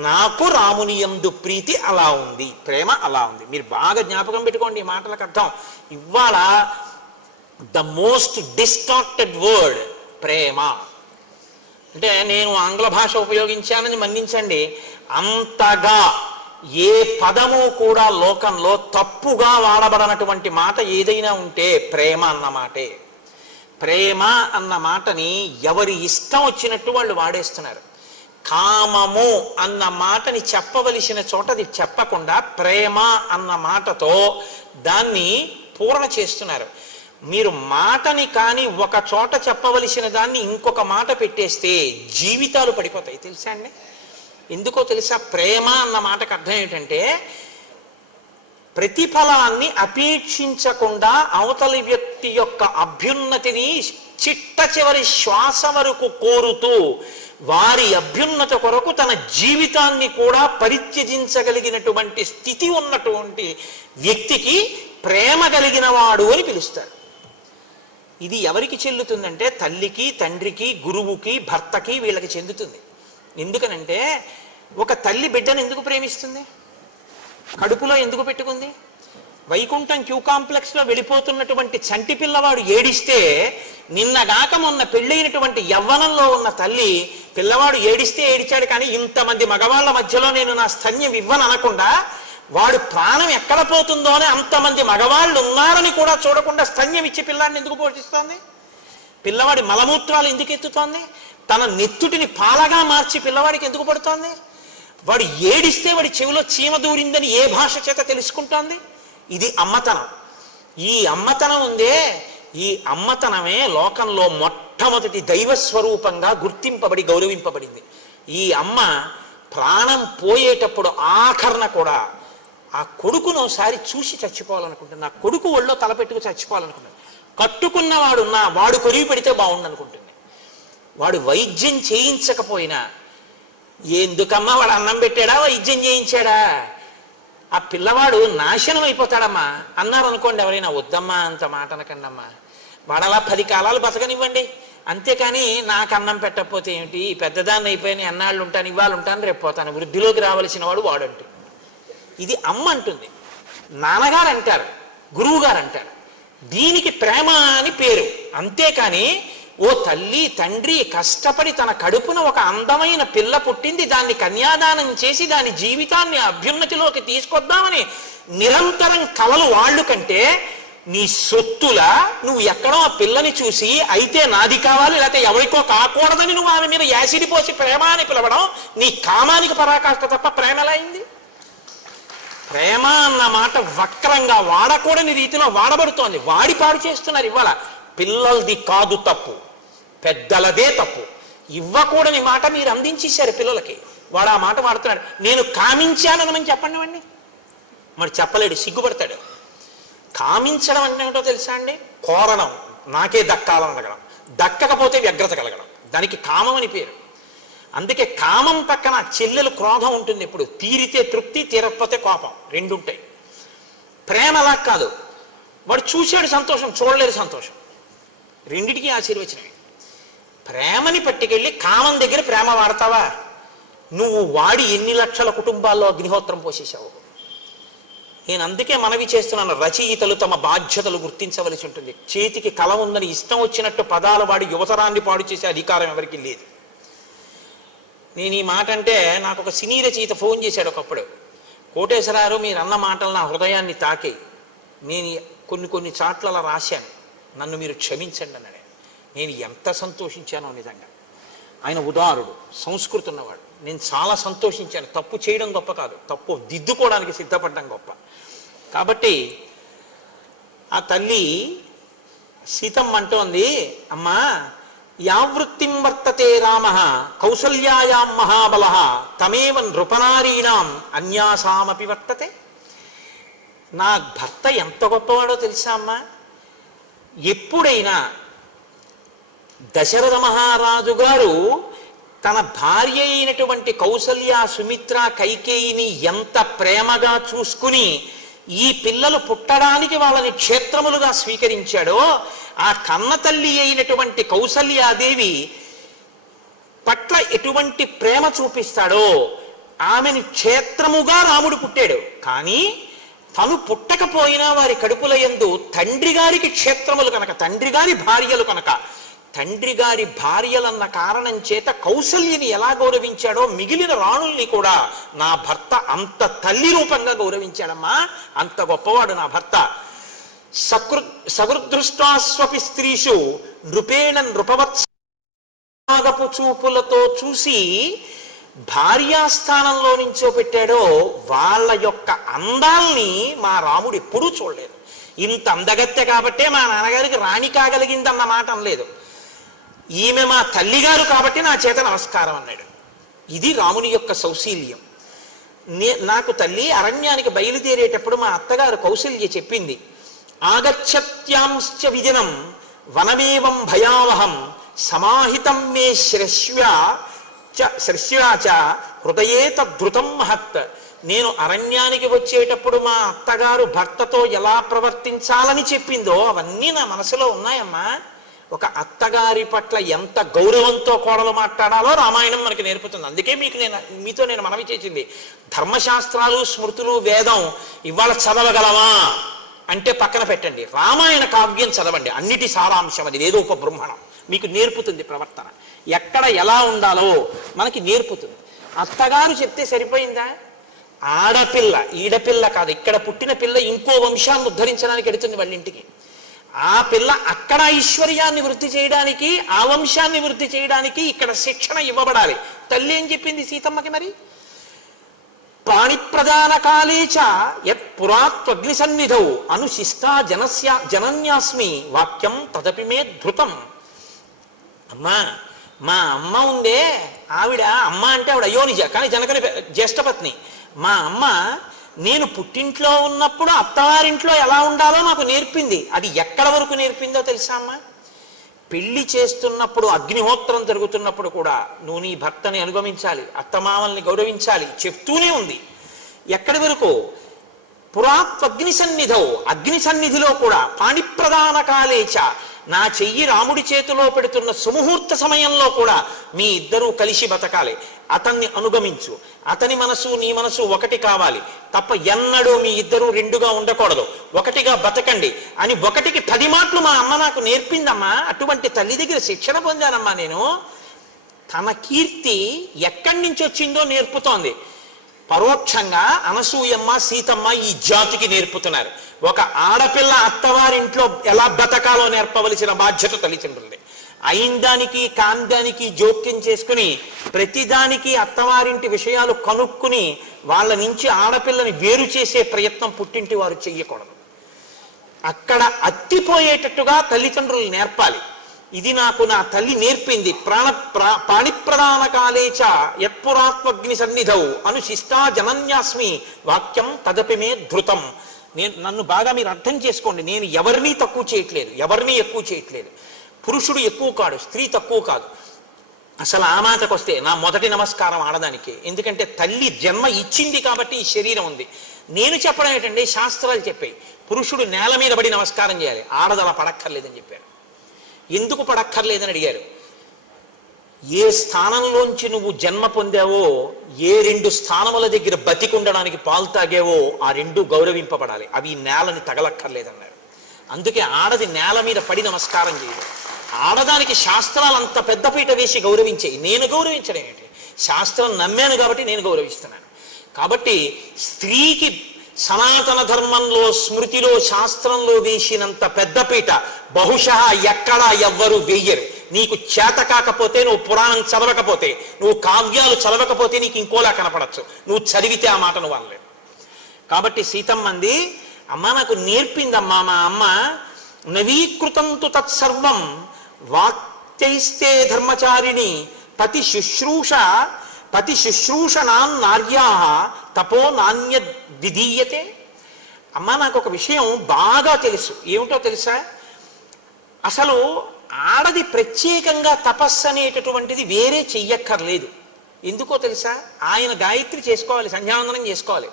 నాకు రాముని యందు ప్రీతి అలా ఉంది, ప్రేమ అలా ఉంది. మీరు బాగా జ్ఞాపకం పెట్టుకోండి ఈ మాటలకు అర్థం. ఇవాళ ద మోస్ట్ డిస్టార్టెడ్ వర్డ్ ప్రేమ అంటే, నేను ఆంగ్ల భాష ఉపయోగించానని మన్నించండి, అంతగా ఏ పదము కూడా లోకంలో తప్పుగా వాడబడనటువంటి మాట ఏదైనా ఉంటే ప్రేమ అన్న మాటే. ప్రేమ అన్న మాటని ఎవరి ఇష్టం వచ్చినట్టు వాళ్ళు వాడేస్తున్నారు. కామము అన్న మాటని చెప్పవలసిన చోట అది చెప్పకుండా ప్రేమ అన్న మాటతో దాన్ని పూర్ణ చేస్తున్నారు. మీరు మాటని కానీ ఒక చోట చెప్పవలసిన దాన్ని ఇంకొక మాట పెట్టేస్తే జీవితాలు పడిపోతాయి. తెలుసా అండి? ఎందుకో తెలుసా? ప్రేమ అన్న మాటకు అర్థం ఏంటంటే, ప్రతిఫలాన్ని అపేక్షించకుండా అవతలి వ్యక్తి యొక్క అభ్యున్నతిని చిట్ట చివరి శ్వాస వరకు కోరుతూ వారి అభ్యున్నత కొరకు తన జీవితాన్ని కూడా పరిత్యజించగలిగినటువంటి స్థితి ఉన్నటువంటి వ్యక్తికి ప్రేమ కలిగిన వాడు అని పిలుస్తారు. ఇది ఎవరికి చెల్లుతుందంటే తల్లికి, తండ్రికి, గురువుకి, భర్తకి, వీళ్ళకి చెందుతుంది. ఎందుకనంటే ఒక తల్లి బిడ్డను ఎందుకు ప్రేమిస్తుంది? కడుపులో ఎందుకు పెట్టుకుంది? వైకుంఠం క్యూ కాంప్లెక్స్లో వెళ్ళిపోతున్నటువంటి చంటి పిల్లవాడు ఏడిస్తే, నిన్నగాక మొన్న పెళ్ళైనటువంటి యవ్వనంలో ఉన్న తల్లి పిల్లవాడు ఏడిస్తే ఏడిచాడు కానీ ఇంతమంది మగవాళ్ళ మధ్యలో నేను నా స్తన్యం ఇవ్వను అనకుండా, వాడు ప్రాణం ఎక్కడ పోతుందో అని అంతమంది మగవాళ్ళు ఉన్నారని కూడా చూడకుండా స్తన్యం ఇచ్చి పిల్లాడిని ఎందుకు పోషిస్తోంది? పిల్లవాడి మలమూత్రాలు ఎందుకు ఎత్తుతోంది? తన నెత్తుటిని పాలగా మార్చి పిల్లవాడికి ఎందుకు పడుతోంది? వాడు ఏడిస్తే వాడి చెవిలో చీమ దూరిందని ఏ భాష చేత తెలుసుకుంటోంది? ఇది అమ్మతనం. ఈ అమ్మతనం ఉందే, ఈ అమ్మతనమే లోకంలో మొట్టమొదటి దైవస్వరూపంగా గుర్తింపబడి గౌరవింపబడింది. ఈ అమ్మ ప్రాణం పోయేటప్పుడు ఆఖరణ కూడా ఆ కొడుకును ఒకసారి చూసి చచ్చిపోవాలనుకుంటుంది. నా కొడుకు ఒళ్ళో తలపెట్టుకు చచ్చిపోవాలనుకుంటుంది. కట్టుకున్నవాడు వాడు కొరివి పెడితే బాగుండు అనుకుంటుంది. వాడు వైద్యం చేయించకపోయినా, ఎందుకమ్మా వాడు అన్నం పెట్టాడా వైద్యం చేయించాడా, ఆ పిల్లవాడు నాశనం అయిపోతాడమ్మా అన్నారు అనుకోండి ఎవరైనా, వద్దమ్మా అంత మాట అనకండి అమ్మా, వాడు అలా 10 కాలాలు బతకనివ్వండి, అంతేకాని నాకు అన్నం పెట్టకపోతే ఏమిటి, పెద్దదాన్ని అయిపోయిన ఎన్నాళ్ళు ఉంటాను, ఇవాళ ఉంటాను రేపు పోతాను, వృద్ధిలోకి రావలసిన వాడు వాడంటు. ఇది అమ్మ అంటుంది. నాన్నగారు అంటారు, గురువు గారు అంటారు. దీనికి ప్రేమ అని పేరు. అంతేకాని ఓ తల్లి తండ్రి కష్టపడి తన కడుపున ఒక అందమైన పిల్ల పుట్టింది, దాన్ని కన్యాదానం చేసి దాని జీవితాన్ని అభ్యున్నతిలోకి తీసుకొద్దామని నిరంతరం కలలు వాళ్ళు కంటే, నీ సొత్తులా నువ్వు ఎక్కడో ఆ పిల్లని చూసి అయితే నాది కావాలి లేకపోతే ఎవరికో కాకూడదని నువ్వు ఆమె మీద యాసిడ్ పోసి ప్రేమ అని పిలవడం నీ కామానికి పరాకాష్ట తప్ప ప్రేమ ఎలా అయింది? ప్రేమ అన్న మాట వక్రంగా వాడకూడని రీతిలో వాడబడుతోంది. వాడి పాడు చేస్తున్నారు. ఇవాళ పిల్లలది కాదు తప్పు, పెద్దలదే తప్పు. ఇవ్వకూడని మాట మీరు అందించేశారు పిల్లలకి. వాడు ఆ మాట వాడుతున్నాడు. నేను కామించానని చెప్పండి వాడిని. మరి చెప్పలేడు, సిగ్గుపడతాడు. కామించడం అంటే ఏమిటో తెలుసా అండి? కోరడం, నాకే దక్కాలని అడగడం, దక్కకపోతే వ్యగ్రత కలగడం, దానికి కామం అని పేరు. అందుకే కామం పక్కన చెల్లెలు క్రోధం ఉంటుంది. ఎప్పుడు తీరితే తృప్తి, తీరకపోతే కోపం, రెండు ఉంటాయి. ప్రేమ అలా కాదు. వాడు చూశాడు సంతోషం, చూడలేదు సంతోషం, రెండిటికి ఆశీర్వచనమే. ప్రేమని పట్టుకెళ్ళి కామం దగ్గర ప్రేమ వాడతావా? నువ్వు వాడి ఎన్ని లక్షల కుటుంబాల్లో అగ్నిహోత్రం పోసేసావు. నేను అందుకే మనవి చేస్తున్నాను, రచయితలు తమ బాధ్యతలు గుర్తించవలసి ఉంటుంది. చేతికి కలం ఉందని ఇష్టం వచ్చినట్టు పదాలు వాడి యువతరాన్ని పాడు చేసే అధికారం ఎవరికి లేదు. నేను ఈ మాట అంటే నాకు ఒక సినీ రచయిత ఫోన్ చేశాడు ఒకప్పుడు. కోటేశ్వరారు మీరు అన్న మాటలు నా హృదయాన్ని తాకి, నేను కొన్ని చాట్ల రాశాను, నన్ను మీరు క్షమించండి అన్నాడు. నేను ఎంత సంతోషించానో నిజంగా. ఆయన ఉదారుడు, సంస్కృతి ఉన్నవాడు. నేను చాలా సంతోషించాను. తప్పు చేయడం గొప్ప కాదు, తప్పు దిద్దుకోవడానికి సిద్ధపడడం గొప్ప. కాబట్టి ఆ తల్లి సీతమ్మ అంటోంది, అమ్మా యావృత్తిం వర్తతే రామ కౌసల్యాయాం మహాబల తమేవ నృపనారీణాం అన్యాసామపి వర్తతే. నా భర్త ఎంత గొప్పవాడో తెలుసా అమ్మా? ఎప్పుడైనా దశరథ మహారాజు గారు తన భార్య అయినటువంటి కౌసల్య, సుమిత్ర, కైకేయిని ఎంత ప్రేమగా చూసుకుని ఈ పిల్లలు పుట్టడానికి వాళ్ళని క్షేత్రములుగా స్వీకరించాడో, ఆ కన్న తల్లి అయినటువంటి కౌసల్యాదేవి పట్ల ఎటువంటి ప్రేమ చూపిస్తాడో, ఆమెను క్షేత్రముగా రాముడు పుట్టాడు. కానీ తను పుట్టకపోయినా వారి కడుపుల యందు తండ్రి గారికి క్షేత్రములు కనుక, తండ్రి గారి భార్యలు కనుక, తండ్రి గారి భార్యలన్న కారణం చేత కౌసల్యని ఎలా గౌరవించాడో మిగిలిన రాణుల్ని కూడా నా భర్త అంత తల్లి రూపంగా గౌరవించాడమ్మా. అంత గొప్పవాడు నా భర్త. సగృదృష్టాస్వపి స్త్రీషు నృపేణ నృపవత్సగపు చూపులతో చూసి భార్యాస్థానంలో నించోపెట్టాడో వాళ్ళ యొక్క అందాల్ని మా రాముడు ఎప్పుడూ చూడలేదు. ఇంత అందగత్తె కాబట్టే మా నాన్నగారికి రాణి కాగలిగింది అన్న మాట అనలేదు. ఈమె మా తల్లిగారు కాబట్టి నా చేత నమస్కారం అన్నాడు. ఇది రాముని యొక్క సౌశీల్యం. నాకు తల్లి అరణ్యానికి బయలుదేరేటప్పుడు మా అత్తగారు కౌసల్య చెప్పింది, ఆగచ్చత్యాంశ్చ విజనం వనమేవం భయావహం సమాహితం మే శ్రశ్వాచ హృదయే తద్ధృతం మహత్. నేను అరణ్యానికి వచ్చేటప్పుడు మా అత్తగారు భర్తతో ఎలా ప్రవర్తించాలని చెప్పిందో అవన్నీ నా మనసులో ఉన్నాయమ్మా. ఒక అత్తగారి పట్ల ఎంత గౌరవంతో కోడలు మాట్లాడాలో రామాయణం మనకి నేర్పుతుంది. అందుకే మీతో నేను మనవి చేసింది, ధర్మశాస్త్రాలు స్మృతులు వేదం ఇవాళ చదవగలవా అంటే పక్కన పెట్టండి, రామాయణ కావ్యం చదవండి. అన్నిటి సారాంశం అది, ఏదో ఒక బ్రహ్మణం మీకు నేర్పుతుంది. ప్రవర్తన ఎక్కడ ఎలా ఉండాలో మనకి నేర్పుతుంది. అత్తగారు చెప్తే సరిపోయిందా? ఆడపిల్ల, ఈడపిల్ల కాదు, ఇక్కడ పుట్టిన పిల్ల ఇంకో వంశాన్ని ఉద్ధరించడానికి ఎడుతుంది వాళ్ళ ఇంటికి. ఆ పిల్ల అక్కడ ఐశ్వర్యాన్ని వృద్ధి చేయడానికి, ఆ వంశాన్ని వృద్ధి చేయడానికి ఇక్కడ శిక్షణ ఇవ్వబడాలి. తల్లి ఏం చెప్పింది సీతమ్మకి మరి? ప్రాణిప్రదాన కాలేచ యత్ పురాత్వగ్ని సన్నిధౌ అనుశిష్టా జనన్యాస్మి వాక్యం తదపి మే ధృతం. అమ్మా, మా అమ్మ ఉందే, ఆవిడ అమ్మ అంటే ఆవిడ అయోనిజ, కానీ జనకని జ్యేష్ఠపత్ని. మా అమ్మ నేను పుట్టింట్లో ఉన్నప్పుడు అత్తవారింట్లో ఎలా ఉండాలో నాకు నేర్పింది. అది ఎక్కడ వరకు నేర్పిందో తెలుసా అమ్మ? పెళ్లి చేస్తున్నప్పుడు, అగ్నిహోత్రం జరుగుతున్నప్పుడు కూడా నువ్వు నీ భర్తని అనుగమించాలి, అత్తమామల్ని గౌరవించాలి చెప్తూనే ఉంది. ఎక్కడి వరకు? పురాత్వగ్ని సన్నిధౌ, అగ్ని సన్నిధిలో కూడా పాణిప్రదాన కాలేచ, నా చెయ్యి రాముడి చేతిలో పెడుతున్న సుముహూర్త సమయంలో కూడా మీ ఇద్దరూ కలిసి బతకాలి, అతన్ని అనుగమించు, అతని మనసు నీ మనసు ఒకటి కావాలి తప్ప ఎన్నడూ మీ ఇద్దరూ రెండుగా ఉండకూడదు, ఒకటిగా బతకండి అని 1కి 10 మాటలు మా అమ్మ నాకు నేర్పిందమ్మా. అటువంటి తల్లి దగ్గర శిక్షణ పొందానమ్మా నేను. తన కీర్తి ఎక్కడి నుంచి వచ్చిందో నేర్పుతోంది. పరోక్షంగా అనసూయమ్మ సీతమ్మ ఈ జాతికి నేర్పుతున్నారు. ఒక ఆడపిల్ల అత్తవారింట్లో ఎలా బతకాలో నేర్పవలసిన బాధ్యత తల్లిదండ్రులది. అయిందానికి కాందానికి జోక్యం చేసుకుని ప్రతిదానికి అత్తవారింటి విషయాలు కనుక్కుని వాళ్ళ నుంచి ఆడపిల్లని వేరు చేసే ప్రయత్నం పుట్టింటి వారు చెయ్యకూడదు. అక్కడ అత్తిపోయేటట్టుగా తల్లిదండ్రులు నేర్పాలి. ఇది నాకు నా తల్లి నేర్పింది. పాణిప్రదాన కాలేచ యత్పురాత్మగ్ని సన్నిధౌ అనుశిష్టా జనన్యాస్మి వాక్యం తదపి మే ధృతం. నన్ను బాగా మీరు అర్థం చేసుకోండి. నేను ఎవరినీ తక్కువ చేయట్లేదు, ఎవరినీ ఎక్కువ చేయట్లేదు. పురుషుడు ఎక్కువ కాడు, స్త్రీ తక్కువ కాదు. అసలు ఆ మాటకు వస్తే నా మొదటి నమస్కారం ఆడదానికి. ఎందుకంటే తల్లి జన్మ ఇచ్చింది కాబట్టి ఈ శరీరం ఉంది. నేను చెప్పడం ఏంటంటే శాస్త్రాలు చెప్పాయి, పురుషుడు నేల మీద పడి నమస్కారం చేయాలి, ఆడది అలా పడక్కర్లేదని చెప్పారు. ఎందుకు పడక్కర్లేదని అడిగారు. ఏ స్థానంలోంచి నువ్వు జన్మ పొందావో, ఏ 2 స్థానముల దగ్గర బతికుండడానికి పాలు తాగావో ఆ 2 గౌరవింపబడాలి, అవి నేలని తగలక్కర్లేదన్నారు. అందుకే ఆడది నేల మీద పడి నమస్కారం చేయదు. ఆడదానికి శాస్త్రాలు అంత పెద్దపీట వేసి గౌరవించేయి. నేను గౌరవించడం ఏంటి? శాస్త్రం నమ్మాను కాబట్టి నేను గౌరవిస్తున్నాను. కాబట్టి స్త్రీకి సనాతన ధర్మంలో, స్మృతిలో, శాస్త్రంలో వేసినంత పెద్దపీట బహుశా ఎక్కడా ఎవ్వరూ వేయరు. నీకు చేత కాకపోతే, నువ్వు పురాణం చదవకపోతే, నువ్వు కావ్యాలు చదవకపోతే నీకు ఇంకోలా కనపడచ్చు, నువ్వు చదివితే ఆ మాట నువ్వు అనలేవు. కాబట్టి సీతమ్మంది, అమ్మ నాకు నేర్పిందమ్మా మా అమ్మ, నవీకృతంతు తత్సర్వం వాక్యైస్తే ధర్మచారిణి పతి శుశ్రూషణాం నార్యా తపో నాణ్య విధీయతే. అమ్మ నాకు ఒక విషయం బాగా తెలుసు. ఏమిటో తెలుసా? అసలు ఆడది ప్రత్యేకంగా తపస్సు అనేటటువంటిది వేరే చెయ్యక్కర్లేదు. ఎందుకో తెలుసా? ఆయన గాయత్రి చేసుకోవాలి, సంధ్యావందనం చేసుకోవాలి.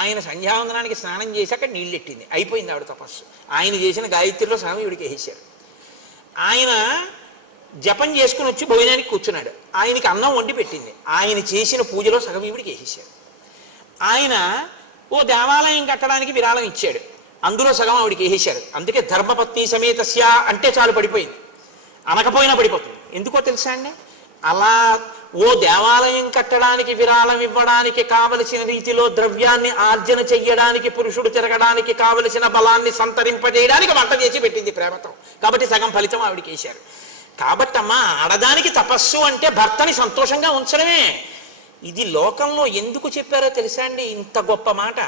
ఆయన సంధ్యావందనానికి స్నానం చేశాక నీళ్ళెట్టింది, అయిపోయింది ఆవిడ తపస్సు. ఆయన చేసిన గాయత్రిలో సగం ఈవిడికి వేసేశారు. ఆయన జపం చేసుకుని వచ్చి భోజనానికి కూర్చున్నాడు, ఆయనకి అన్నం వండి పెట్టింది, ఆయన చేసిన పూజలో సగం ఈవిడికి వేసేశారు. ఆయన ఓ దేవాలయం కట్టడానికి విరాళం ఇచ్చాడు, అందులో సగం ఆవిడికి వేసేశారు. అందుకే ధర్మపత్ని సమేతస్య అంటే చాలు పడిపోయింది, అనకపోయినా పడిపోతుంది. ఎందుకో తెలుసా అండి? అలా ఓ దేవాలయం కట్టడానికి విరాళం ఇవ్వడానికి కావలసిన రీతిలో ద్రవ్యాన్ని ఆర్జన చెయ్యడానికి, పురుషుడు తిరగడానికి కావలసిన బలాన్ని సంతరింపజేయడానికి వంట చేసి పెట్టింది ప్రేమతో. కాబట్టి సగం ఫలితం ఆవిడికి వేశారు. కాబట్టి అమ్మా, ఆడదానికి తపస్సు అంటే భర్తని సంతోషంగా ఉంచడమే. ఇది లోకంలో ఎందుకు చెప్పారో తెలుసా అండి ఇంత గొప్ప మాట?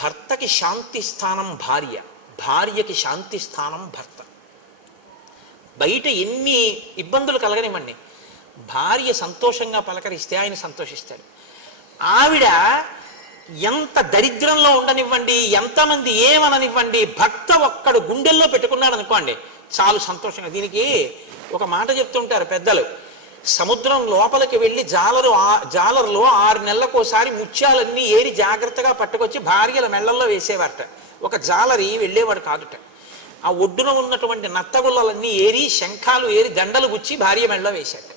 భర్తకి శాంతి స్థానం భార్య, భార్యకి శాంతి స్థానం భర్త. బయట ఎన్ని ఇబ్బందులు కలగనివ్వండి, భార్య సంతోషంగా పలకరిస్తే ఆయన సంతోషిస్తాడు. ఆవిడ ఎంత దరిద్రంలో ఉండనివ్వండి, ఎంతమంది ఏమననివ్వండి, భర్త ఒక్కడు గుండెల్లో పెట్టుకున్నాడు అనుకోండి చాలు సంతోషంగా. దీనికి ఒక మాట చెప్తుంటారు పెద్దలు, సముద్రం లోపలికి వెళ్ళి జాలరులో 6 నెలలకోసారి ముత్యాలన్నీ ఏరి జాగ్రత్తగా పట్టుకొచ్చి భార్యల మెళ్ళల్లో వేసేవారట. ఒక జాలరి వెళ్ళేవాడు కాదుట. ఆ ఒడ్డున ఉన్నటువంటి నత్తగుల్లలన్నీ ఏరి శంఖాలు ఏరి దండలు గుచ్చి భార్య మెడలో వేశాడు.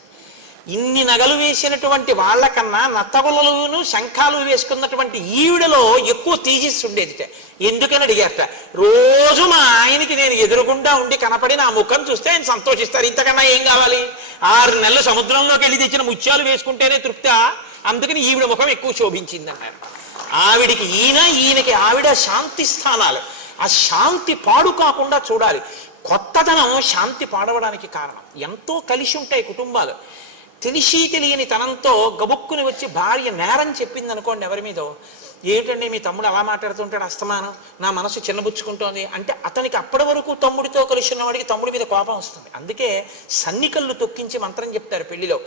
ఇన్ని నగలు వేసినటువంటి వాళ్ళకన్నా నత్తగుల్లలను శంఖాలు వేసుకున్నటువంటి ఈవిడలో ఎక్కువ తేజస్సు ఉండేదిట. ఎందుకని అడిగారట. రోజు మా ఆయనకి నేను ఎదురుగుండా ఉండి కనపడి నా ముఖం చూస్తే ఆయన సంతోషిస్తారు, ఇంతకన్నా ఏం కావాలి? 6 నెలలు సముద్రంలోకి వెళ్ళి తెచ్చిన ముత్యాలు వేసుకుంటేనే తృప్తి, అందుకని ఈవిడ ముఖం ఎక్కువ శోభించింది అన్నారు. ఆవిడికి ఈయనకి ఆవిడ శాంతి స్థానాలు. ఆ శాంతి పాడు కాకుండా చూడాలి. కొత్తదనం శాంతి పాడవడానికి కారణం. ఎంతో కలిసి ఉంటాయి కుటుంబాలు. తెలిసి తెలియని తనంతో గబుక్కుని వచ్చి భార్య నేరం చెప్పింది అనుకోండి ఎవరి మీదో, ఏమిటండి మీ తమ్ముడు అలా మాట్లాడుతుంటాడు అస్తమానం, నా మనసు చిన్నబుచ్చుకుంటోంది అంటే అతనికి అప్పటి వరకు తమ్ముడితో కలిసి ఉన్నవాడికి తమ్ముడి మీద కోపం వస్తుంది. అందుకే సన్నికళ్ళు తొక్కించి మంత్రం చెప్తారు పెళ్లిలో.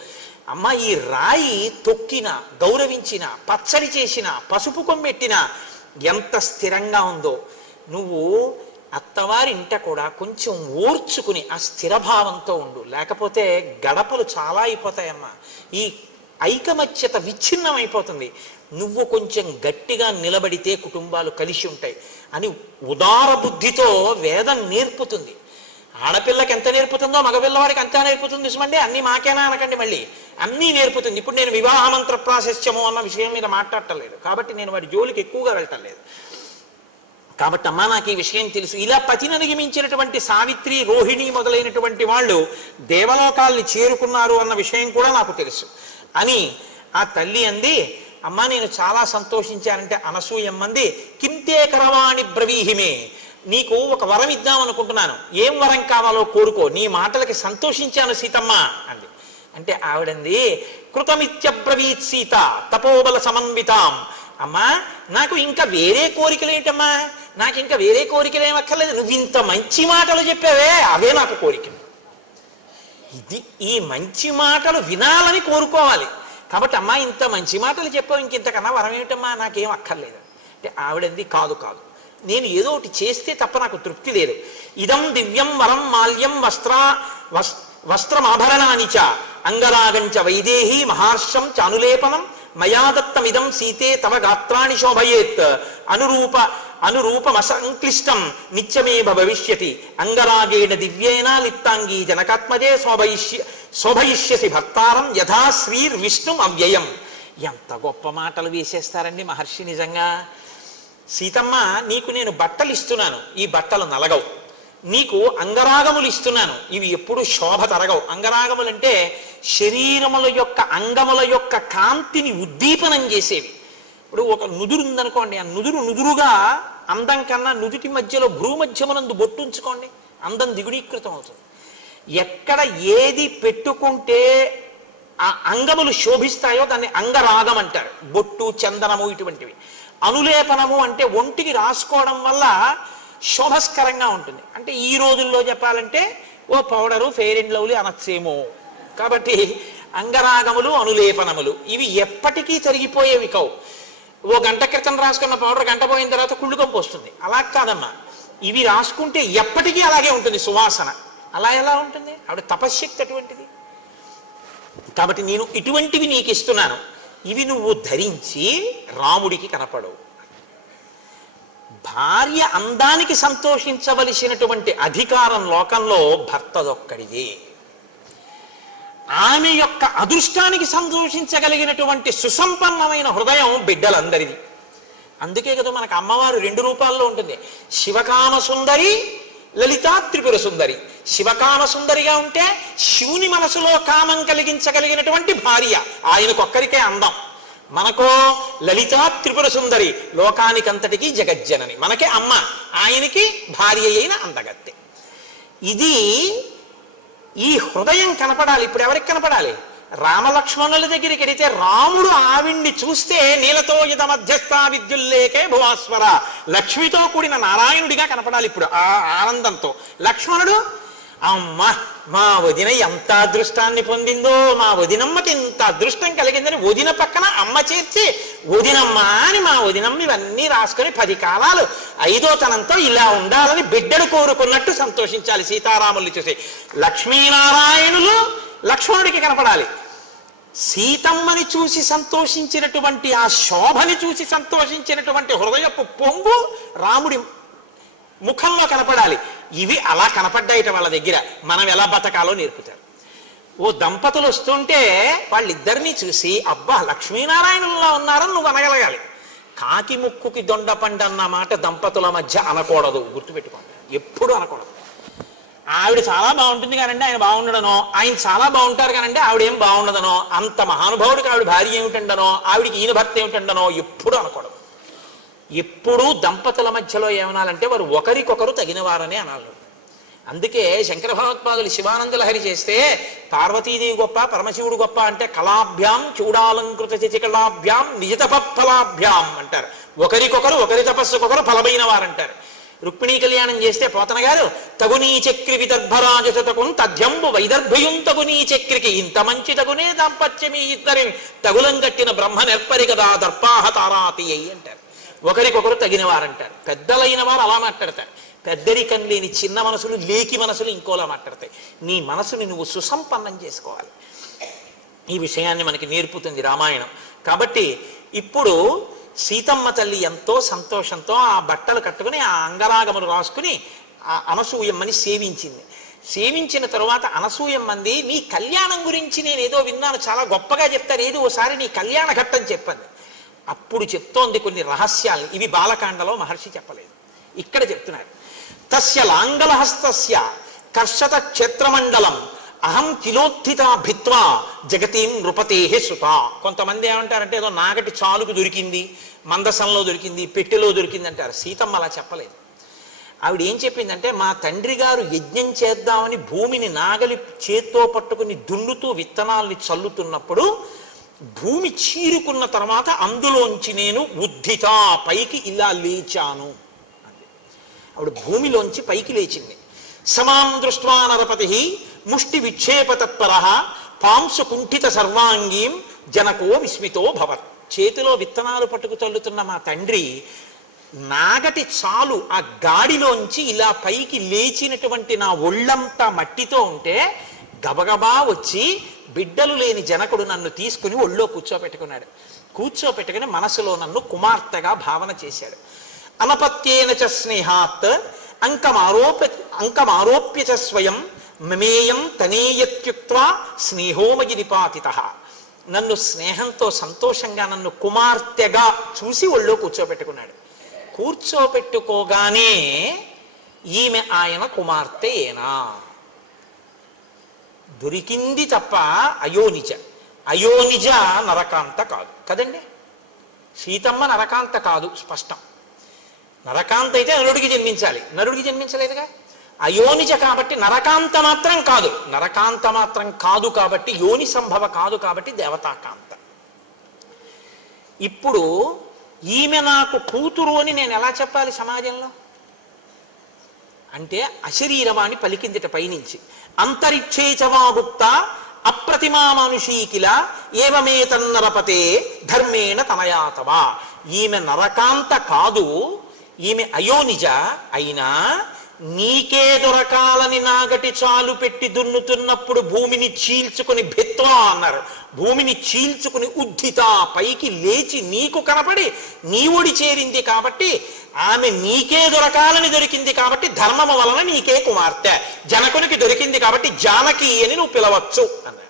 అమ్మ ఈ రాయి తొక్కినా, గౌరవించినా, పచ్చడి చేసినా, పసుపు కొమ్మెట్టినా ఎంత స్థిరంగా ఉందో, నువ్వు అత్తవారి ఇంట కూడా కొంచెం ఓర్చుకుని ఆ స్థిరభావంతో ఉండు, లేకపోతే గడపలు చాలా అయిపోతాయమ్మా. ఈ ఐకమత్యత విచ్ఛిన్నం అయిపోతుంది. నువ్వు కొంచెం గట్టిగా నిలబడితే కుటుంబాలు కలిసి ఉంటాయి అని ఉదార బుద్ధితో వేదం నేర్పుతుంది. ఆడపిల్లకి ఎంత నేర్పుతుందో మగపిల్లవాడికి అంతా నేర్పుతుంది సుమండి. అన్నీ మాకేనా అనకండి, మళ్ళీ అన్నీ నేర్పుతుంది. ఇప్పుడు నేను వివాహ మంత్ర ప్రాశస్త్యము అన్న విషయం మీద మాట్లాడటలేదు కాబట్టి నేను వాడి జోలికి ఎక్కువగా వెళ్ళటం లేదు. కాబట్టి అమ్మా నాకు ఈ విషయం తెలుసు. ఇలా పతినదిగి మించినటువంటి సావిత్రి, రోహిణి మొదలైనటువంటి వాళ్ళు దేవలోకాల్ని చేరుకున్నారు అన్న విషయం కూడా నాకు తెలుసు అని ఆ తల్లి అంది. అమ్మా నేను చాలా సంతోషించానంటే అనసూయమ్మంది, కింతే కరవాణి బ్రవీహిమే, నీకు ఒక వరం ఇద్దాం అనుకుంటున్నాను, ఏం వరం కావాలో కోరుకో, నీ మాటలకి సంతోషించాను సీతమ్మ అంది. అంటే ఆవిడంది, కృతమిత్యబ్రవీత్ సీత తపోబల సమన్వితాం. అమ్మా నాకు ఇంకా వేరే కోరికలు ఏంటమ్మా, నాకు ఇంకా వేరే కోరికలు ఏమక్కర్లేదు, నువ్వు ఇంత మంచి మాటలు చెప్పావే అవే నాకు కోరికలు. ఈ మంచి మాటలు వినాలని కోరుకోవాలి. కాబట్టి అమ్మా ఇంత మంచి మాటలు చెప్పావు, ఇంకింతకన్నా వరం ఏమిటమ్మా, నాకేం అక్కర్లేదు అంటే ఆవిడంది, కాదు కాదు నేను ఏదో ఒకటి చేస్తే తప్ప నాకు తృప్తి లేదు. ఇదం దివ్యం వరం మాల్యం వస్త్రమాభరణాని చ అంగరాగంచ వైదేహి మహార్షం చానులేపనం మయా దత్తమిదం సీతే తవ గాత్రాణి శోభయేత్ అనురూపమసంక్లిష్టం నిత్యమేవ భవిష్యతి అంగరాగేణ దివ్యేన లిప్తాంగీ జనకాత్మజే శోభయిష్యసి భర్తారం యథా శ్రీర్విష్ణుం అవ్యయం. ఎంత గొప్ప మాటలు వేసేస్తారండి మహర్షి నిజంగా. సీతమ్మ నీకు నేను బట్టలు ఇస్తున్నాను, ఈ బట్టలు నలగవు. నీకు అంగరాగములు ఇస్తున్నాను, ఇవి ఎప్పుడు శోభ తరగవు. అంగరాగములంటే శరీరముల యొక్క అంగముల యొక్క కాంతిని ఉద్దీపనం చేసేవి. ఇప్పుడు ఒక నుదురు ఉందనుకోండి, ఆ నుదురుగా అందం కన్నా నుదుటి మధ్యలో భ్రూమధ్యమునందు బొట్టుంచుకోండి, అందం దిగుడీకృతం అవుతుంది. ఎక్కడ ఏది పెట్టుకుంటే ఆ అంగములు శోభిస్తాయో దాన్ని అంగరాగం అంటారు. బొట్టు, చందనము ఇటువంటివి. అనులేపనము అంటే ఒంటికి రాసుకోవడం వల్ల శోభస్కరంగా ఉంటుంది. అంటే ఈ రోజుల్లో చెప్పాలంటే ఓ పౌడరు, ఫెయిర్ అండ్ లవ్లీ అనొచ్చేమో. కాబట్టి అంగరాగములు, అనులేపనములు ఇవి ఎప్పటికీ తరిగిపోయేవి కావు. ఓ గంట క్రితం రాసుకున్న పౌడర్ గంట పోయిన తర్వాత కుళ్ళుకంపు వస్తుంది. అలా కాదమ్మా, ఇవి రాసుకుంటే ఎప్పటికీ అలాగే ఉంటుంది సువాసన. అలా ఎలా ఉంటుంది? ఆవిడ తపశ్శక్తి అటువంటిది. కాబట్టి నేను ఇటువంటివి నీకు ఇస్తున్నాను, ఇవి నువ్వు ధరించి రాముడికి కనపడవు. భార్య అందానికి సంతోషించవలసినటువంటి అధికారం లోకంలో భర్తదొక్కడిదే. ఆమె యొక్క అదృష్టానికి సంతోషించగలిగినటువంటి సుసంపన్నమైన హృదయం బిడ్డలందరిది. అందుకే కదా మనకు అమ్మవారు 2 రూపాల్లో ఉంటుంది. శివకామ సుందరి, లలితా త్రిపుర సుందరి. శివకామ సుందరిగా ఉంటే శివుని మనసులో కామం కలిగించగలిగినటువంటి భార్య, ఆయనకొక్కరికే అందం. మనకో లలితా త్రిపుర సుందరి, లోకానికంతటికి జగజ్జనని, మనకే అమ్మ, ఆయనకి భార్య అయిన అందగత్తె. ఇది ఈ హృదయం కనపడాలి. ఇప్పుడు ఎవరికి కనపడాలి? రామలక్ష్మణుల దగ్గరికి వెడితే రాముడు ఆవిడ్ని చూస్తే నీలతో యుధ మధ్యస్థ విద్యుల్లేకే భువాస్వర, లక్ష్మితో కూడిన నారాయణుడిగా కనపడాలి. ఇప్పుడు ఆ ఆనందంతో లక్ష్మణుడు, అమ్మ మా వదిన ఎంత అదృష్టాన్ని పొందిందో, మా వదినమ్మకి ఇంత అదృష్టం కలిగిందని వదిన పక్కన అమ్మ చేర్చి వదినమ్మ అని మా వదినమ్మ ఇవన్నీ రాసుకొని 10 కాలాలు 5వ తనంతో ఇలా ఉండాలని బిడ్డడు కోరుకున్నట్టు సంతోషించాలి సీతారాముల్ని చూసి. లక్ష్మీనారాయణులు లక్ష్మణుడికి కనపడాలి. సీతమ్మని చూసి సంతోషించినటువంటి, ఆ శోభని చూసి సంతోషించినటువంటి హృదయపు పొంగు రాముడి ముఖంలో కనపడాలి. ఇవి అలా కనపడ్డాయిట వాళ్ళ దగ్గర. మనం ఎలా బతకాలో నేర్పుతారు. ఓ దంపతులు వస్తుంటే వాళ్ళిద్దరినీ చూసి అబ్బా లక్ష్మీనారాయణుల్లో ఉన్నారని నువ్వు అనగలగాలి. కాకి ముక్కుకి దొండపండు అన్న మాట దంపతుల మధ్య అనకూడదు, గుర్తుపెట్టుకోండి, ఎప్పుడు అనకూడదు. ఆవిడ చాలా బాగుంటుంది కానండి ఆయన బాగుండడనో, ఆయన చాలా బాగుంటారు కానండి ఆవిడేం బాగుండదనో, అంత మహానుభావుడికి ఆవిడ భార్య ఏమిటండనో, ఆవిడికి ఈయన భర్త ఏమిటండనో ఎప్పుడు అనకూడదు. ఎప్పుడూ దంపతుల మధ్యలో ఏమనాలంటే వారు ఒకరికొకరు తగినవారనే అనాలి. అందుకే శంకర భగవత్పాదులు శివానంద లహరి చేస్తే పార్వతీదేవి గొప్ప పరమశివుడు గొప్ప అంటే కళాభ్యాం చూడాలంకృత చికళాభ్యాం నిజతప ఫలాభ్యాం అంటారు. ఒకరికొకరు ఒకరి తపస్సుకొకరు ఫలమైన వారంటారు. రుక్మిణీ కళ్యాణం చేస్తే పోతన గారు తగునీ చక్రి విదర్భరాజతకున్ తథ్యంబు వైదర్భయుం తగునీ చక్రికి ఇంత మంచి తగునే దాంపత్యమీ ఇద్దరిని తగులం కట్టిన బ్రహ్మ నెర్పరి కదా దర్పాహ తారాతి అయ్యి అంటారు. ఒకరికొకరు తగిన వారంటారు. పెద్దలైన వారు అలా మాట్లాడతారు. పెద్దరికం లేని చిన్న మనసులు లేకి మనసులు ఇంకోలా మాట్లాడతాయి. నీ మనసుని నువ్వు సుసంపన్నం చేసుకోవాలి. ఈ విషయాన్ని మనకి నేర్పుతుంది రామాయణం. కాబట్టి ఇప్పుడు సీతమ్మ తల్లి ఎంతో సంతోషంతో ఆ బట్టలు కట్టుకుని ఆ అంగరాగములు రాసుకుని ఆ అనసూయమ్మని సేవించింది. సేవించిన తరువాత అనసూయమ్మంది నీ కళ్యాణం గురించి నేను ఏదో విన్నాను, చాలా గొప్పగా చెప్తారు, ఏదో ఓసారి నీ కళ్యాణ ఘట్టం చెప్పండి. అప్పుడు చెప్తోంది కొన్ని రహస్యాలు. ఇవి బాలకాండలో మహర్షి చెప్పలేదు, ఇక్కడ చెప్తున్నారు. తస్య లాంగలహస్తస్య కర్షత క్షేత్రమండలం అహం కిలోత్థిత భిత్వా జగతీం నృపతేహే సుత. కొంతమంది ఏమంటారంటే ఏదో నాగటి చాలుకు దొరికింది, మందసంలో దొరికింది, పెట్టెలో దొరికింది అంటారు. సీతమ్మ అలా చెప్పలేదు. ఆవిడ ఏం చెప్పిందంటే మా తండ్రి గారు యజ్ఞం చేద్దామని భూమిని నాగలి చేత్తో పట్టుకుని దున్నుతూ విత్తనాల్ని చల్లుతున్నప్పుడు భూమి చీరుకున్న తర్వాత అందులోంచి నేను ఉద్ధిత పైకి ఇలా లేచాను. ఆవిడ భూమిలోంచి పైకి లేచింది. సమాం దృష్ట్వా నరపతి ముష్టి విక్షేప తత్పర పాంసు కుంఠిత సర్వాంగీం జనకో విస్మితో భవత్. చేతిలో విత్తనాలు పట్టుకు తల్లుతున్న మా తండ్రి నాగటి చాలు ఆ గాడిలోంచి ఇలా పైకి లేచినటువంటి నా ఒళ్ళంతా మట్టితో ఉంటే గబగబా వచ్చి బిడ్డలు లేని జనకుడు నన్ను తీసుకుని ఒళ్ళో కూర్చోపెట్టుకున్నాడు. కూర్చోపెట్టుకుని మనసులో నన్ను కుమార్తెగా భావన చేశాడు. అనపత్యేన చ స్నేహాత్ అంకమారోప్య చ స్వయం మమేయం తనేయత్యుక్త్వా స్నేహోమయి నిపాతిత. నన్ను స్నేహంతో సంతోషంగా నన్ను కుమార్తెగా చూసి ఒళ్ళో కూర్చోపెట్టుకున్నాడు. కూర్చోపెట్టుకోగానే ఈమె ఆయన కుమార్తె ఏనా దొరికింది తప్ప అయోనిజ. అయోనిజ నరకాంత కాదు కదండి. సీతమ్మ నరకాంత కాదు, స్పష్టం. నరకాంత అయితే నరుడికి జన్మించాలి, నరుడికి జన్మించలేదుగా. అయోనిజ కాబట్టి నరకాంత మాత్రం కాదు. నరకాంత మాత్రం కాదు కాబట్టి యోని సంభవ కాదు కాబట్టి దేవతాకాంత. ఇప్పుడు ఈమె నాకు కూతురు అని నేను ఎలా చెప్పాలి సమాజంలో అంటే అశరీరవాణి పలికిందిట పైనుంచి. అంతరిక్షేచవాగుప్త అప్రతిమా మనుషీకిల ఏవమేతన్నరపతే ధర్మేణ తనయాతవా. ఈమె నరకాంత కాదు, ఈమె అయోనిజ. అయినా నీకే దొరకాలని నాగటి చాలు పెట్టి దున్నుతున్నప్పుడు భూమిని చీల్చుకుని భిత్వా అన్నారు. భూమిని చీల్చుకుని ఉద్ధిత పైకి లేచి నీకు కనపడి నీ ఒడి చేరింది కాబట్టి ఆమె నీకే దొరకాలని దొరికింది కాబట్టి ధర్మము వలన నీకే కుమార్తె. జనకునికి దొరికింది కాబట్టి జానకి అని నువ్వు పిలవచ్చు అన్నారు.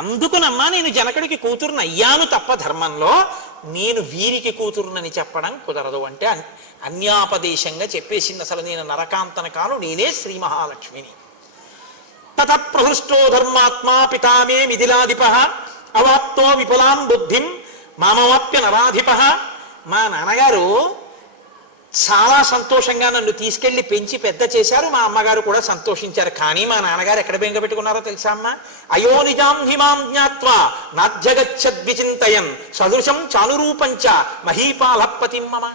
అందుకునమ్మా నేను జనకుడికి కూతురుని అయ్యాను తప్ప ధర్మంలో నేను వీరికి కూతురునని చెప్పడం కుదరదు అంటే అన్యాపదేశంగా చెప్పేసింది. అసలు నేను నరకాంతన కాను, నేనే శ్రీ మహాలక్ష్మిని. తత ప్రహృష్టో ధర్మాత్మా పితామే మిథిలాధిప అవాప్తో విపులాం బుద్ధిం మామవాప్య నరాధిప. మా నాన్నగారు చాలా సంతోషంగా నన్ను తీసుకెళ్లి పెంచి పెద్ద చేశారు. మా అమ్మగారు కూడా సంతోషించారు. కానీ మా నాన్నగారు ఎక్కడ బెంగ పెట్టుకున్నారో తెలుసా అమ్మ? అయోనిజాం హిమాం జ్ఞాత్వా నాధ్యగచ్చద్విచింతయన్ సదృశం చానురూపంచ మహీపాలపతిం మమ.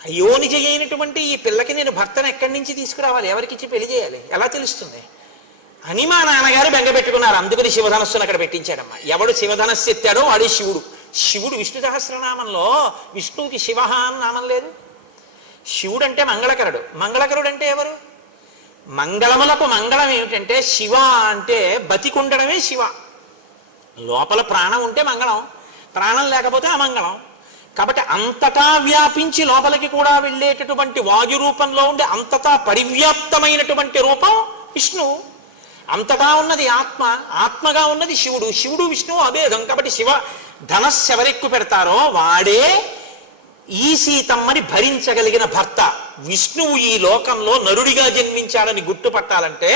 అయోనిజ అయినటువంటి ఈ పిల్లకి నేను భర్తను ఎక్కడి నుంచి తీసుకురావాలి, ఎవరికిచ్చి పెళ్లి చేయాలి, ఎలా తెలుస్తుంది అని మా నాన్నగారు బెంగ పెట్టుకున్నారు. అందుకని శివధనస్సును అక్కడ పెట్టించాడమ్మా. ఎవడు శివధనస్సు ఎత్తాడో వాడి శివుడు. శివుడు విష్ణు సహస్రనామంలో విష్ణువుకి శివ అని నామం లేదు. శివుడు అంటే మంగళకరుడు. మంగళకరుడు అంటే ఎవరు? మంగళములకు మంగళం ఏమిటంటే శివ అంటే బతికుండడమే శివ. లోపల ప్రాణం ఉంటే మంగళం, ప్రాణం లేకపోతే అమంగళం. కాబట్టి అంతటా వ్యాపించి లోపలికి కూడా వెళ్ళేటటువంటి వాయు రూపంలో ఉండి అంతటా పరివ్యాప్తమైనటువంటి రూపం విష్ణువు. అంతటా ఉన్నది ఆత్మ, ఆత్మగా ఉన్నది శివుడు, శివుడు విష్ణువు అభేదం. కాబట్టి శివ ధనస్సు ఎవరెక్కు పెడతారో వాడే ఈ సీతమ్మని భరించగలిగిన భర్త. విష్ణువు ఈ లోకంలో నరుడిగా జన్మించాలని గుర్తుపట్టాలంటే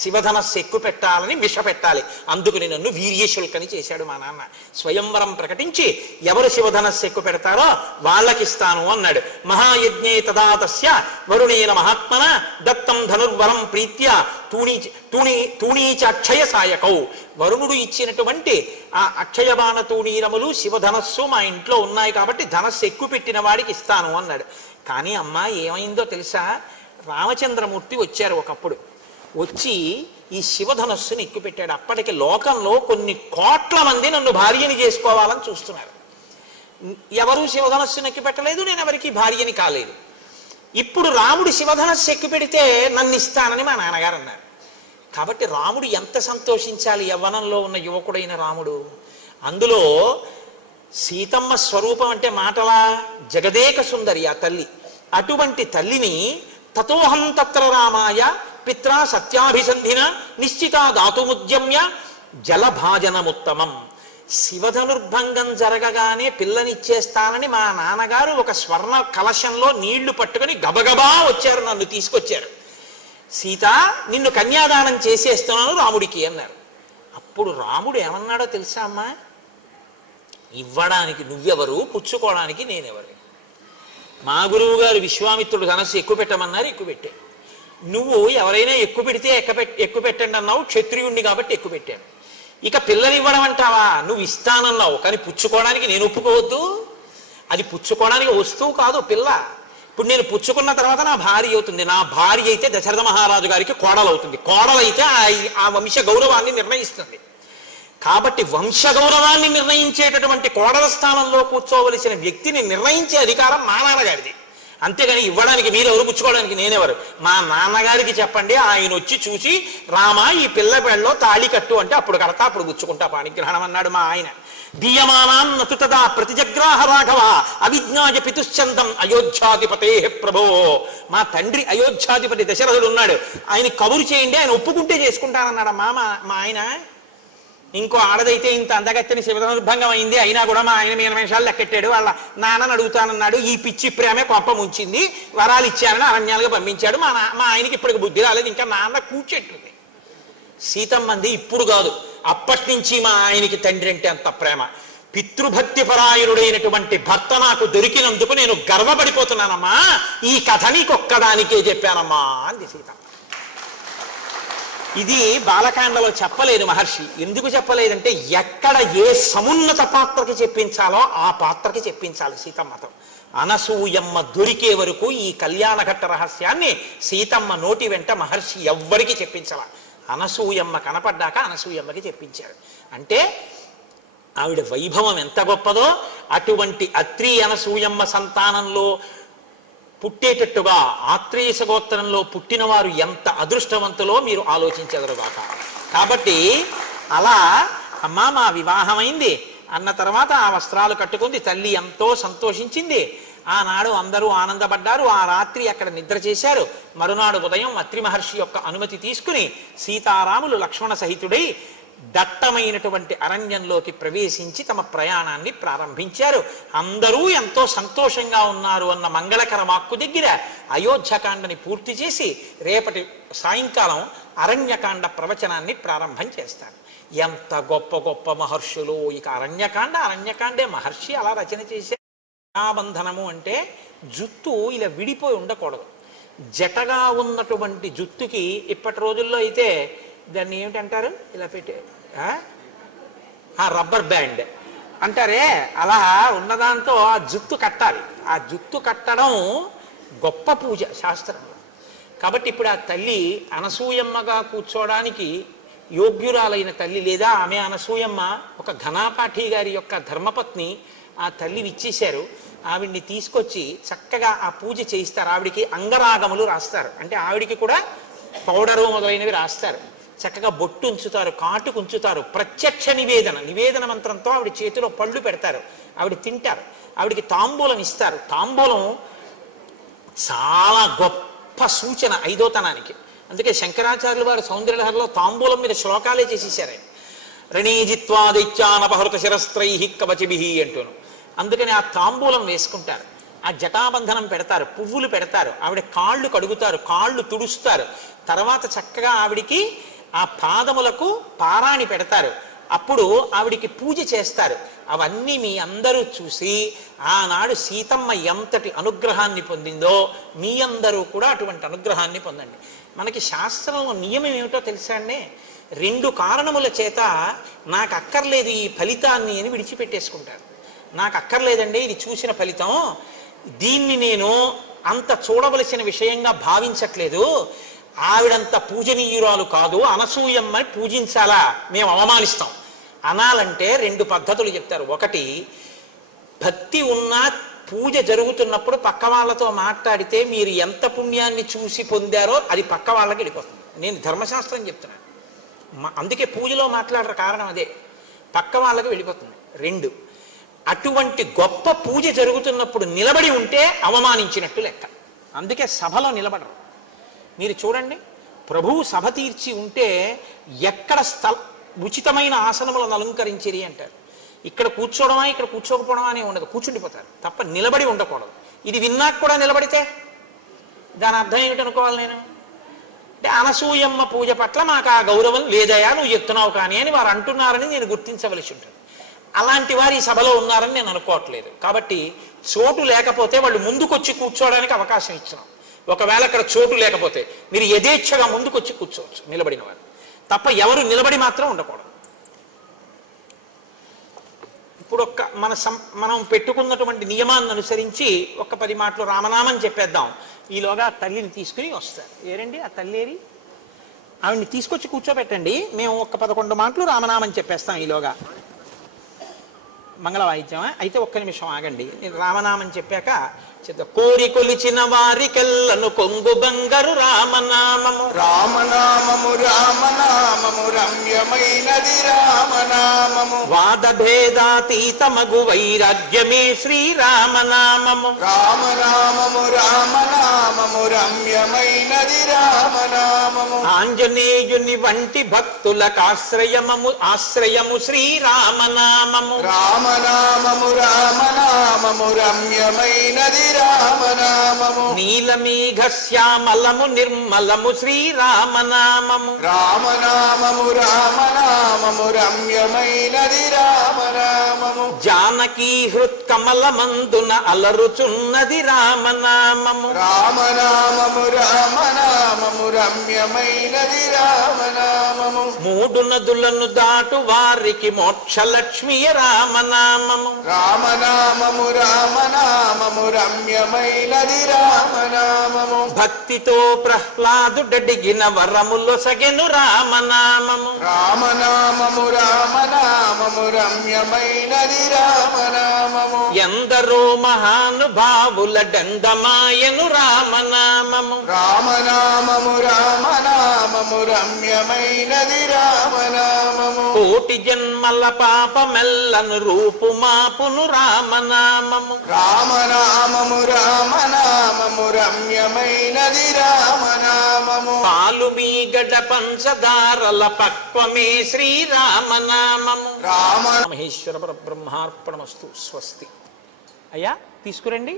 శివధనస్సు ఎక్కువ పెట్టాలని విష పెట్టాలి. అందుకని నన్ను వీర్యశుల్కని చేశాడు మా నాన్న. స్వయంవరం ప్రకటించి ఎవరు శివధనస్సు ఎక్కువ పెడతారో వాళ్ళకిస్తాను అన్నాడు. మహాయజ్ఞే తదా తస్య వరుణేన మహాత్మన దత్తం ధనుర్వరం ప్రీత్య తూణీచ అక్షయ సాయకౌ. వరుణుడు ఇచ్చినటువంటి ఆ అక్షయబాణ తూణీరములు శివధనస్సు మా ఇంట్లో ఉన్నాయి కాబట్టి ధనస్సు ఎక్కువ పెట్టిన వాడికి ఇస్తాను అన్నాడు. కానీ అమ్మ ఏమైందో తెలుసా, రామచంద్రమూర్తి వచ్చారు ఒకప్పుడు. వచ్చి ఈ శివధనస్సుని ఎక్కుపెట్టాడు. అప్పటికి లోకంలో కొన్ని కోట్ల మంది నన్ను భార్యని చేసుకోవాలని చూస్తున్నారు. ఎవరు శివధనస్సుని ఎక్కుపెట్టలేదు, నేను ఎవరికి భార్యని కాలేదు. ఇప్పుడు రాముడు శివధనస్సు ఎక్కుపెడితే నన్ను ఇస్తానని మా నాన్నగారు అన్నారు. కాబట్టి రాముడు ఎంత సంతోషించాలి, యవ్వనంలో ఉన్న యువకుడైన రాముడు. అందులో సీతమ్మ స్వరూపం అంటే మాటలా, జగదేక సుందరి ఆ తల్లి. అటువంటి తల్లిని తతోహం తత్ర రామాయ పిత్రా సత్యాభిసంధిన నిశ్చిత దాతుముద్యమ్య జలభాజనముత్తమం. శివధనుర్భంగం జరగగానే పిల్లనిచ్చేస్తానని మా నాన్నగారు ఒక స్వర్ణ కలశంలో నీళ్లు పట్టుకొని గబగబా వచ్చారు, నన్ను తీసుకొచ్చారు. సీత నిన్ను కన్యాదానం చేసేస్తున్నాను రాముడికి అన్నారు. అప్పుడు రాముడు ఏమన్నాడో తెలుసా అమ్మా, ఇవ్వడానికి నువ్వెవరు, పుచ్చుకోవడానికి నేనెవరు? మా గురువు గారు విశ్వామిత్రుడు ధనస్సు ఎక్కువ పెట్టమన్నారు, ఎక్కువ పెట్టే. నువ్వు ఎవరైనా ఎక్కువ పెడితే ఎక్కువ పెట్టండి అన్నావు, క్షత్రియుణ్ణి కాబట్టి ఎక్కువ పెట్టాను. ఇక పిల్లనివ్వడం అంటావా, నువ్వు ఇస్తానన్నావు కానీ పుచ్చుకోవడానికి నేను ఒప్పుకోవద్దు. అది పుచ్చుకోవడానికి వస్తువు కాదు పిల్ల. ఇప్పుడు నేను పుచ్చుకున్న తర్వాత నా భార్య అవుతుంది. నా భార్య అయితే దశరథ మహారాజు గారికి కోడలవుతుంది. కోడలైతే ఆ వంశ గౌరవాన్ని నిర్ణయిస్తుంది. కాబట్టి వంశగౌరవాన్ని నిర్ణయించేటటువంటి కోడల స్థానంలో కూర్చోవలసిన వ్యక్తిని నిర్ణయించే అధికారం మా నాన్నగారిది. అంతేగాని ఇవ్వడానికి మీరెవరు, పుచ్చుకోవడానికి నేనెవరు? మా నాన్నగారికి చెప్పండి, ఆయన వచ్చి చూసి రామ ఈ పిల్ల పెళ్ళలో తాళి కట్టు అంటే అప్పుడు కడతా, అప్పుడు పుచ్చుకుంటా పాణిగ్రహణం అన్నాడు మా ఆయన. దీయమానాం నతు తదా ప్రతిజగ్రాహ రాఘవ అవిజ్ఞాయ పితుశ్చందం అయోధ్యాధిపతే ప్రభో. మా తండ్రి అయోధ్యాధిపతి దశరథుడు ఉన్నాడు, ఆయన కబురు చేయండి, ఆయన ఒప్పుకుంటే చేసుకుంటానన్నాడు మా ఆయన. ఇంకో ఆడదైతే ఇంత అందగత్తెని శివధనుర్భంగం అయింది, అయినా కూడా మా ఆయన మీద నిమిషాలు లెక్కెట్టాడు. వాళ్ళ నాన్నని అడుగుతానన్నాడు, ఈ పిచ్చి ప్రేమే కొంప ముంచింది, వరాలు ఇచ్చారని అరణ్యాలుగా పంపించాడు. మా ఆయనకి ఇప్పటికి బుద్ధి రాలేదు, ఇంకా నాన్న కూర్చెట్టుంది. సీతమ్మంది ఇప్పుడు కాదు, అప్పటి నుంచి మా ఆయనకి తండ్రి అంటే అంత ప్రేమ. పితృభక్తి పరాయణుడైనటువంటి భర్త నాకు దొరికినందుకు నేను గర్వపడిపోతున్నానమ్మా. ఈ కథ నీకొక్కదానికే చెప్పానమ్మా అంది సీతమ్మ. ఇది బాలకాండలో చెప్పలేదు మహర్షి. ఎందుకు చెప్పలేదంటే ఎక్కడ ఏ సమున్నత పాత్రకి చెప్పించాలో ఆ పాత్రకి చెప్పించాలి సీతమ్మతో. అనసూయమ్మ దొరికే వరకు ఈ కళ్యాణఘట్ట రహస్యాన్ని సీతమ్మ నోటి వెంట మహర్షి ఎవ్వరికి చెప్పించాల. అనసూయమ్మ కనపడ్డాక అనసూయమ్మకి చెప్పించాడు. అంటే ఆవిడ వైభవం ఎంత గొప్పదో, అటువంటి అత్రి అనసూయమ్మ సంతానంలో పుట్టేటట్టుగా ఆత్రేయస గోత్రంలో పుట్టిన వారు ఎంత అదృష్టవంతులో మీరు ఆలోచించెదరుగాక. కాబట్టి అలా అమ్మా మా వివాహమైంది అన్న తర్వాత ఆ వస్త్రాలు కట్టుకుంది. తల్లి ఎంతో సంతోషించింది. ఆనాడు అందరూ ఆనందపడ్డారు. ఆ రాత్రి అక్కడ నిద్ర చేశారు. మరునాడు ఉదయం అత్రి మహర్షి యొక్క అనుమతి తీసుకుని సీతారాములు లక్ష్మణ సహితుడై దట్టమైనటువంటి అరణ్యంలోకి ప్రవేశించి తమ ప్రయాణాన్ని ప్రారంభించారు. అందరూ ఎంతో సంతోషంగా ఉన్నారు అన్న మంగళకర వాక్కు దగ్గర అయోధ్యకాండని పూర్తి చేసి రేపటి సాయంకాలం అరణ్యకాండ ప్రవచనాన్ని ప్రారంభం చేస్తారు. ఎంత గొప్ప గొప్ప మహర్షులు! ఇక అరణ్యకాండే మహర్షి అలా రచన చేశారు. బంధనము అంటే జుత్తు ఇలా విడిపోయి ఉండకూడదు. జటగా ఉన్నటువంటి జుత్తుకి ఇప్పటి రోజుల్లో అయితే దాన్ని ఏమిటంటారు, ఇలా పెట్టే రబ్బర్ బ్యాండ్ అంటారే, అలా ఉన్నదాంతో ఆ జుత్తు కట్టాలి. ఆ జుత్తు కట్టడం గొప్ప పూజ శాస్త్రంలో. కాబట్టి ఇప్పుడు ఆ తల్లి అనసూయమ్మగా కూర్చోవడానికి యోగ్యురాలైన తల్లి, లేదా ఆమె అనసూయమ్మ ఒక ఘనాపాఠి గారి యొక్క ధర్మపత్ని, ఆ తల్లిని ఇచ్చేశారు. ఆవిడ్ని తీసుకొచ్చి చక్కగా ఆ పూజ చేయిస్తారు. ఆవిడికి అంగరాగములు రాస్తారు, అంటే ఆవిడికి కూడా పౌడరు మొదలైనవి రాస్తారు. చక్కగా బొట్టు ఉంచుతారు, కాటుకు ఉంచుతారు. ప్రత్యక్ష నివేదన మంత్రంతో ఆవిడ చేతిలో పళ్ళు పెడతారు, ఆవిడ తింటారు, ఆవిడికి తాంబూలం ఇస్తారు. తాంబూలం చాలా గొప్ప సూచన ఐదోతనానికి. అందుకే శంకరాచార్యులు వారు సౌందర్యలహరిలో తాంబూలం మీద శ్లోకాలే చేసేసారు. రణీజిత్వా దైత్యానపహృత శిరస్త్రై కవచిభి అంటూను. అందుకని ఆ తాంబూలం వేసుకుంటారు, ఆ జటాబంధనం పెడతారు, పువ్వులు పెడతారు, ఆవిడ కాళ్ళు కడుగుతారు, కాళ్ళు తుడుస్తారు. తర్వాత చక్కగా ఆవిడికి ఆ పాదములకు పారాణి పెడతారు. అప్పుడు ఆవిడికి పూజ చేస్తారు. అవన్నీ మీ అందరూ చూసి ఆనాడు సీతమ్మ ఎంతటి అనుగ్రహాన్ని పొందిందో మీ అందరూ కూడా అటువంటి అనుగ్రహాన్ని పొందండి. మనకి శాస్త్రంలో నియమం ఏమిటో తెలుసా అండి? 2 కారణముల చేత నాకు అక్కర్లేదు ఈ ఫలితాన్ని అని విడిచిపెట్టేసుకుంటారు. నాకు అక్కర్లేదండి ఇది చూసిన ఫలితం, దీన్ని నేను అంత చూడవలసిన విషయంగా భావించట్లేదు, ఆవిడంత పూజనీయురాలు కాదు, అనసూయమ్మని పూజించాలా, మేము అవమానిస్తాం అనాలంటే 2 పద్ధతులు చెప్తారు. ఒకటి, భక్తి ఉన్న పూజ జరుగుతున్నప్పుడు పక్క వాళ్ళతో మాట్లాడితే మీరు ఎంత పుణ్యాన్ని చూసి పొందారో అది పక్క వాళ్ళకి వెళ్ళిపోతుంది. నేను ధర్మశాస్త్రం చెప్తున్నాను, అందుకే పూజలో మాట్లాడరు, కారణం అదే, పక్క వాళ్ళకి వెళ్ళిపోతుంది. 2, అటువంటి గొప్ప పూజ జరుగుతున్నప్పుడు నిలబడి ఉంటే అవమానించినట్టు లెక్క. అందుకే సభలో నిలబడరు. మీరు చూడండి, ప్రభువు సభ తీర్చి ఉంటే ఎక్కడ ఉచితమైన ఆసనములను అలంకరించేది అంటారు. ఇక్కడ కూర్చోవడమా ఇక్కడ కూర్చోకపోవడమా అని ఉండదు, కూర్చుండిపోతారు తప్ప నిలబడి ఉండకూడదు. ఇది విన్నాక కూడా నిలబడితే దాని అర్థం ఏమిటనుకోవాలి నేను? అంటే అనసూయమ్మ పూజ పట్ల మాకు ఆ గౌరవం లేదయా నువ్వు చెప్తున్నావు కానీ అని వారు అంటున్నారని నేను గుర్తించవలసి ఉంటుంది. అలాంటి వారు ఈ సభలో ఉన్నారని నేను అనుకోవట్లేదు. కాబట్టి చోటు లేకపోతే వాళ్ళు ముందుకొచ్చి కూర్చోవడానికి అవకాశం ఇచ్చినాం. ఒకవేళ అక్కడ చోటు లేకపోతే మీరు యథేచ్ఛగా ముందుకొచ్చి కూర్చోవచ్చు నిలబడిన వారు, తప్ప ఎవరు నిలబడి మాత్రం ఉండకూడదు. ఇప్పుడు మనం పెట్టుకున్నటువంటి నియమాన్ని అనుసరించి 10 మాటలు రామనామం చెప్పేద్దాం. ఈలోగా తల్లిని తీసుకుని వస్తారు. ఏరండి ఆ తల్లేరి? ఆవిడ్ని తీసుకొచ్చి కూర్చోబెట్టండి, మేము 11 మాటలు రామనామం చెప్పేస్తాం ఈలోగా. మంగళ వాయిద్యమా? అయితే 1 నిమిషం ఆగండి, నేను రామనామం చెప్పాక చెప్తా. కోరి కొలిచిన వారికెల్లను కొంగు బంగారు రామనామము, రామనామము రామనామము రమ్యమైనది రామనామము, వాద భేదాతీతమగు వైరాగ్యమే శ్రీరామనామము, రామనామము రామనామము రమ్యమైనది రామనామము, ఆంజనేయుని వంటి భక్తులకు ఆశ్రయము శ్రీరామనామము, రామనామము రామనామము రమ్యమైనది రామనామము, నీలమేఘ శ్యామలము నిర్మలము శ్రీరామనామము, రామనామము రామనామము రమ్యమైనది రామనామము, జానకీ హృత్కమలమందున అలరుచున్నది రామనామము, రామనామము రామనామము రమ్యమైనది రామనామము, 3 నదులను దాటు వారికి మోక్షలక్ష్మియ రామనామము, రామనామము రామనామము రమ్యమైనది రామనామము, భక్తితో ప్రహ్లాదుడడిగిన వరములు సగెను రామనామము, రామనామము రామనామము రమ్యమైనది రామనామము, ఎందరో మహానుభావుల డందమాయను రామనామము, రామనామము రామనామము రమ్యమైనది రామనామము, కోటి జన్మల పాపమెల్లను రూపుమాపును రామనామము, రామనామము రామనామము రమ్యమైనది రామనామము, పాలు మీగడ పంచదారల పక్వమే శ్రీరామనామము. రామ మహేశ్వర పరబ్రహ్మార్పణమస్తు. స్వస్తి. అయ్యా తీసుకురండి.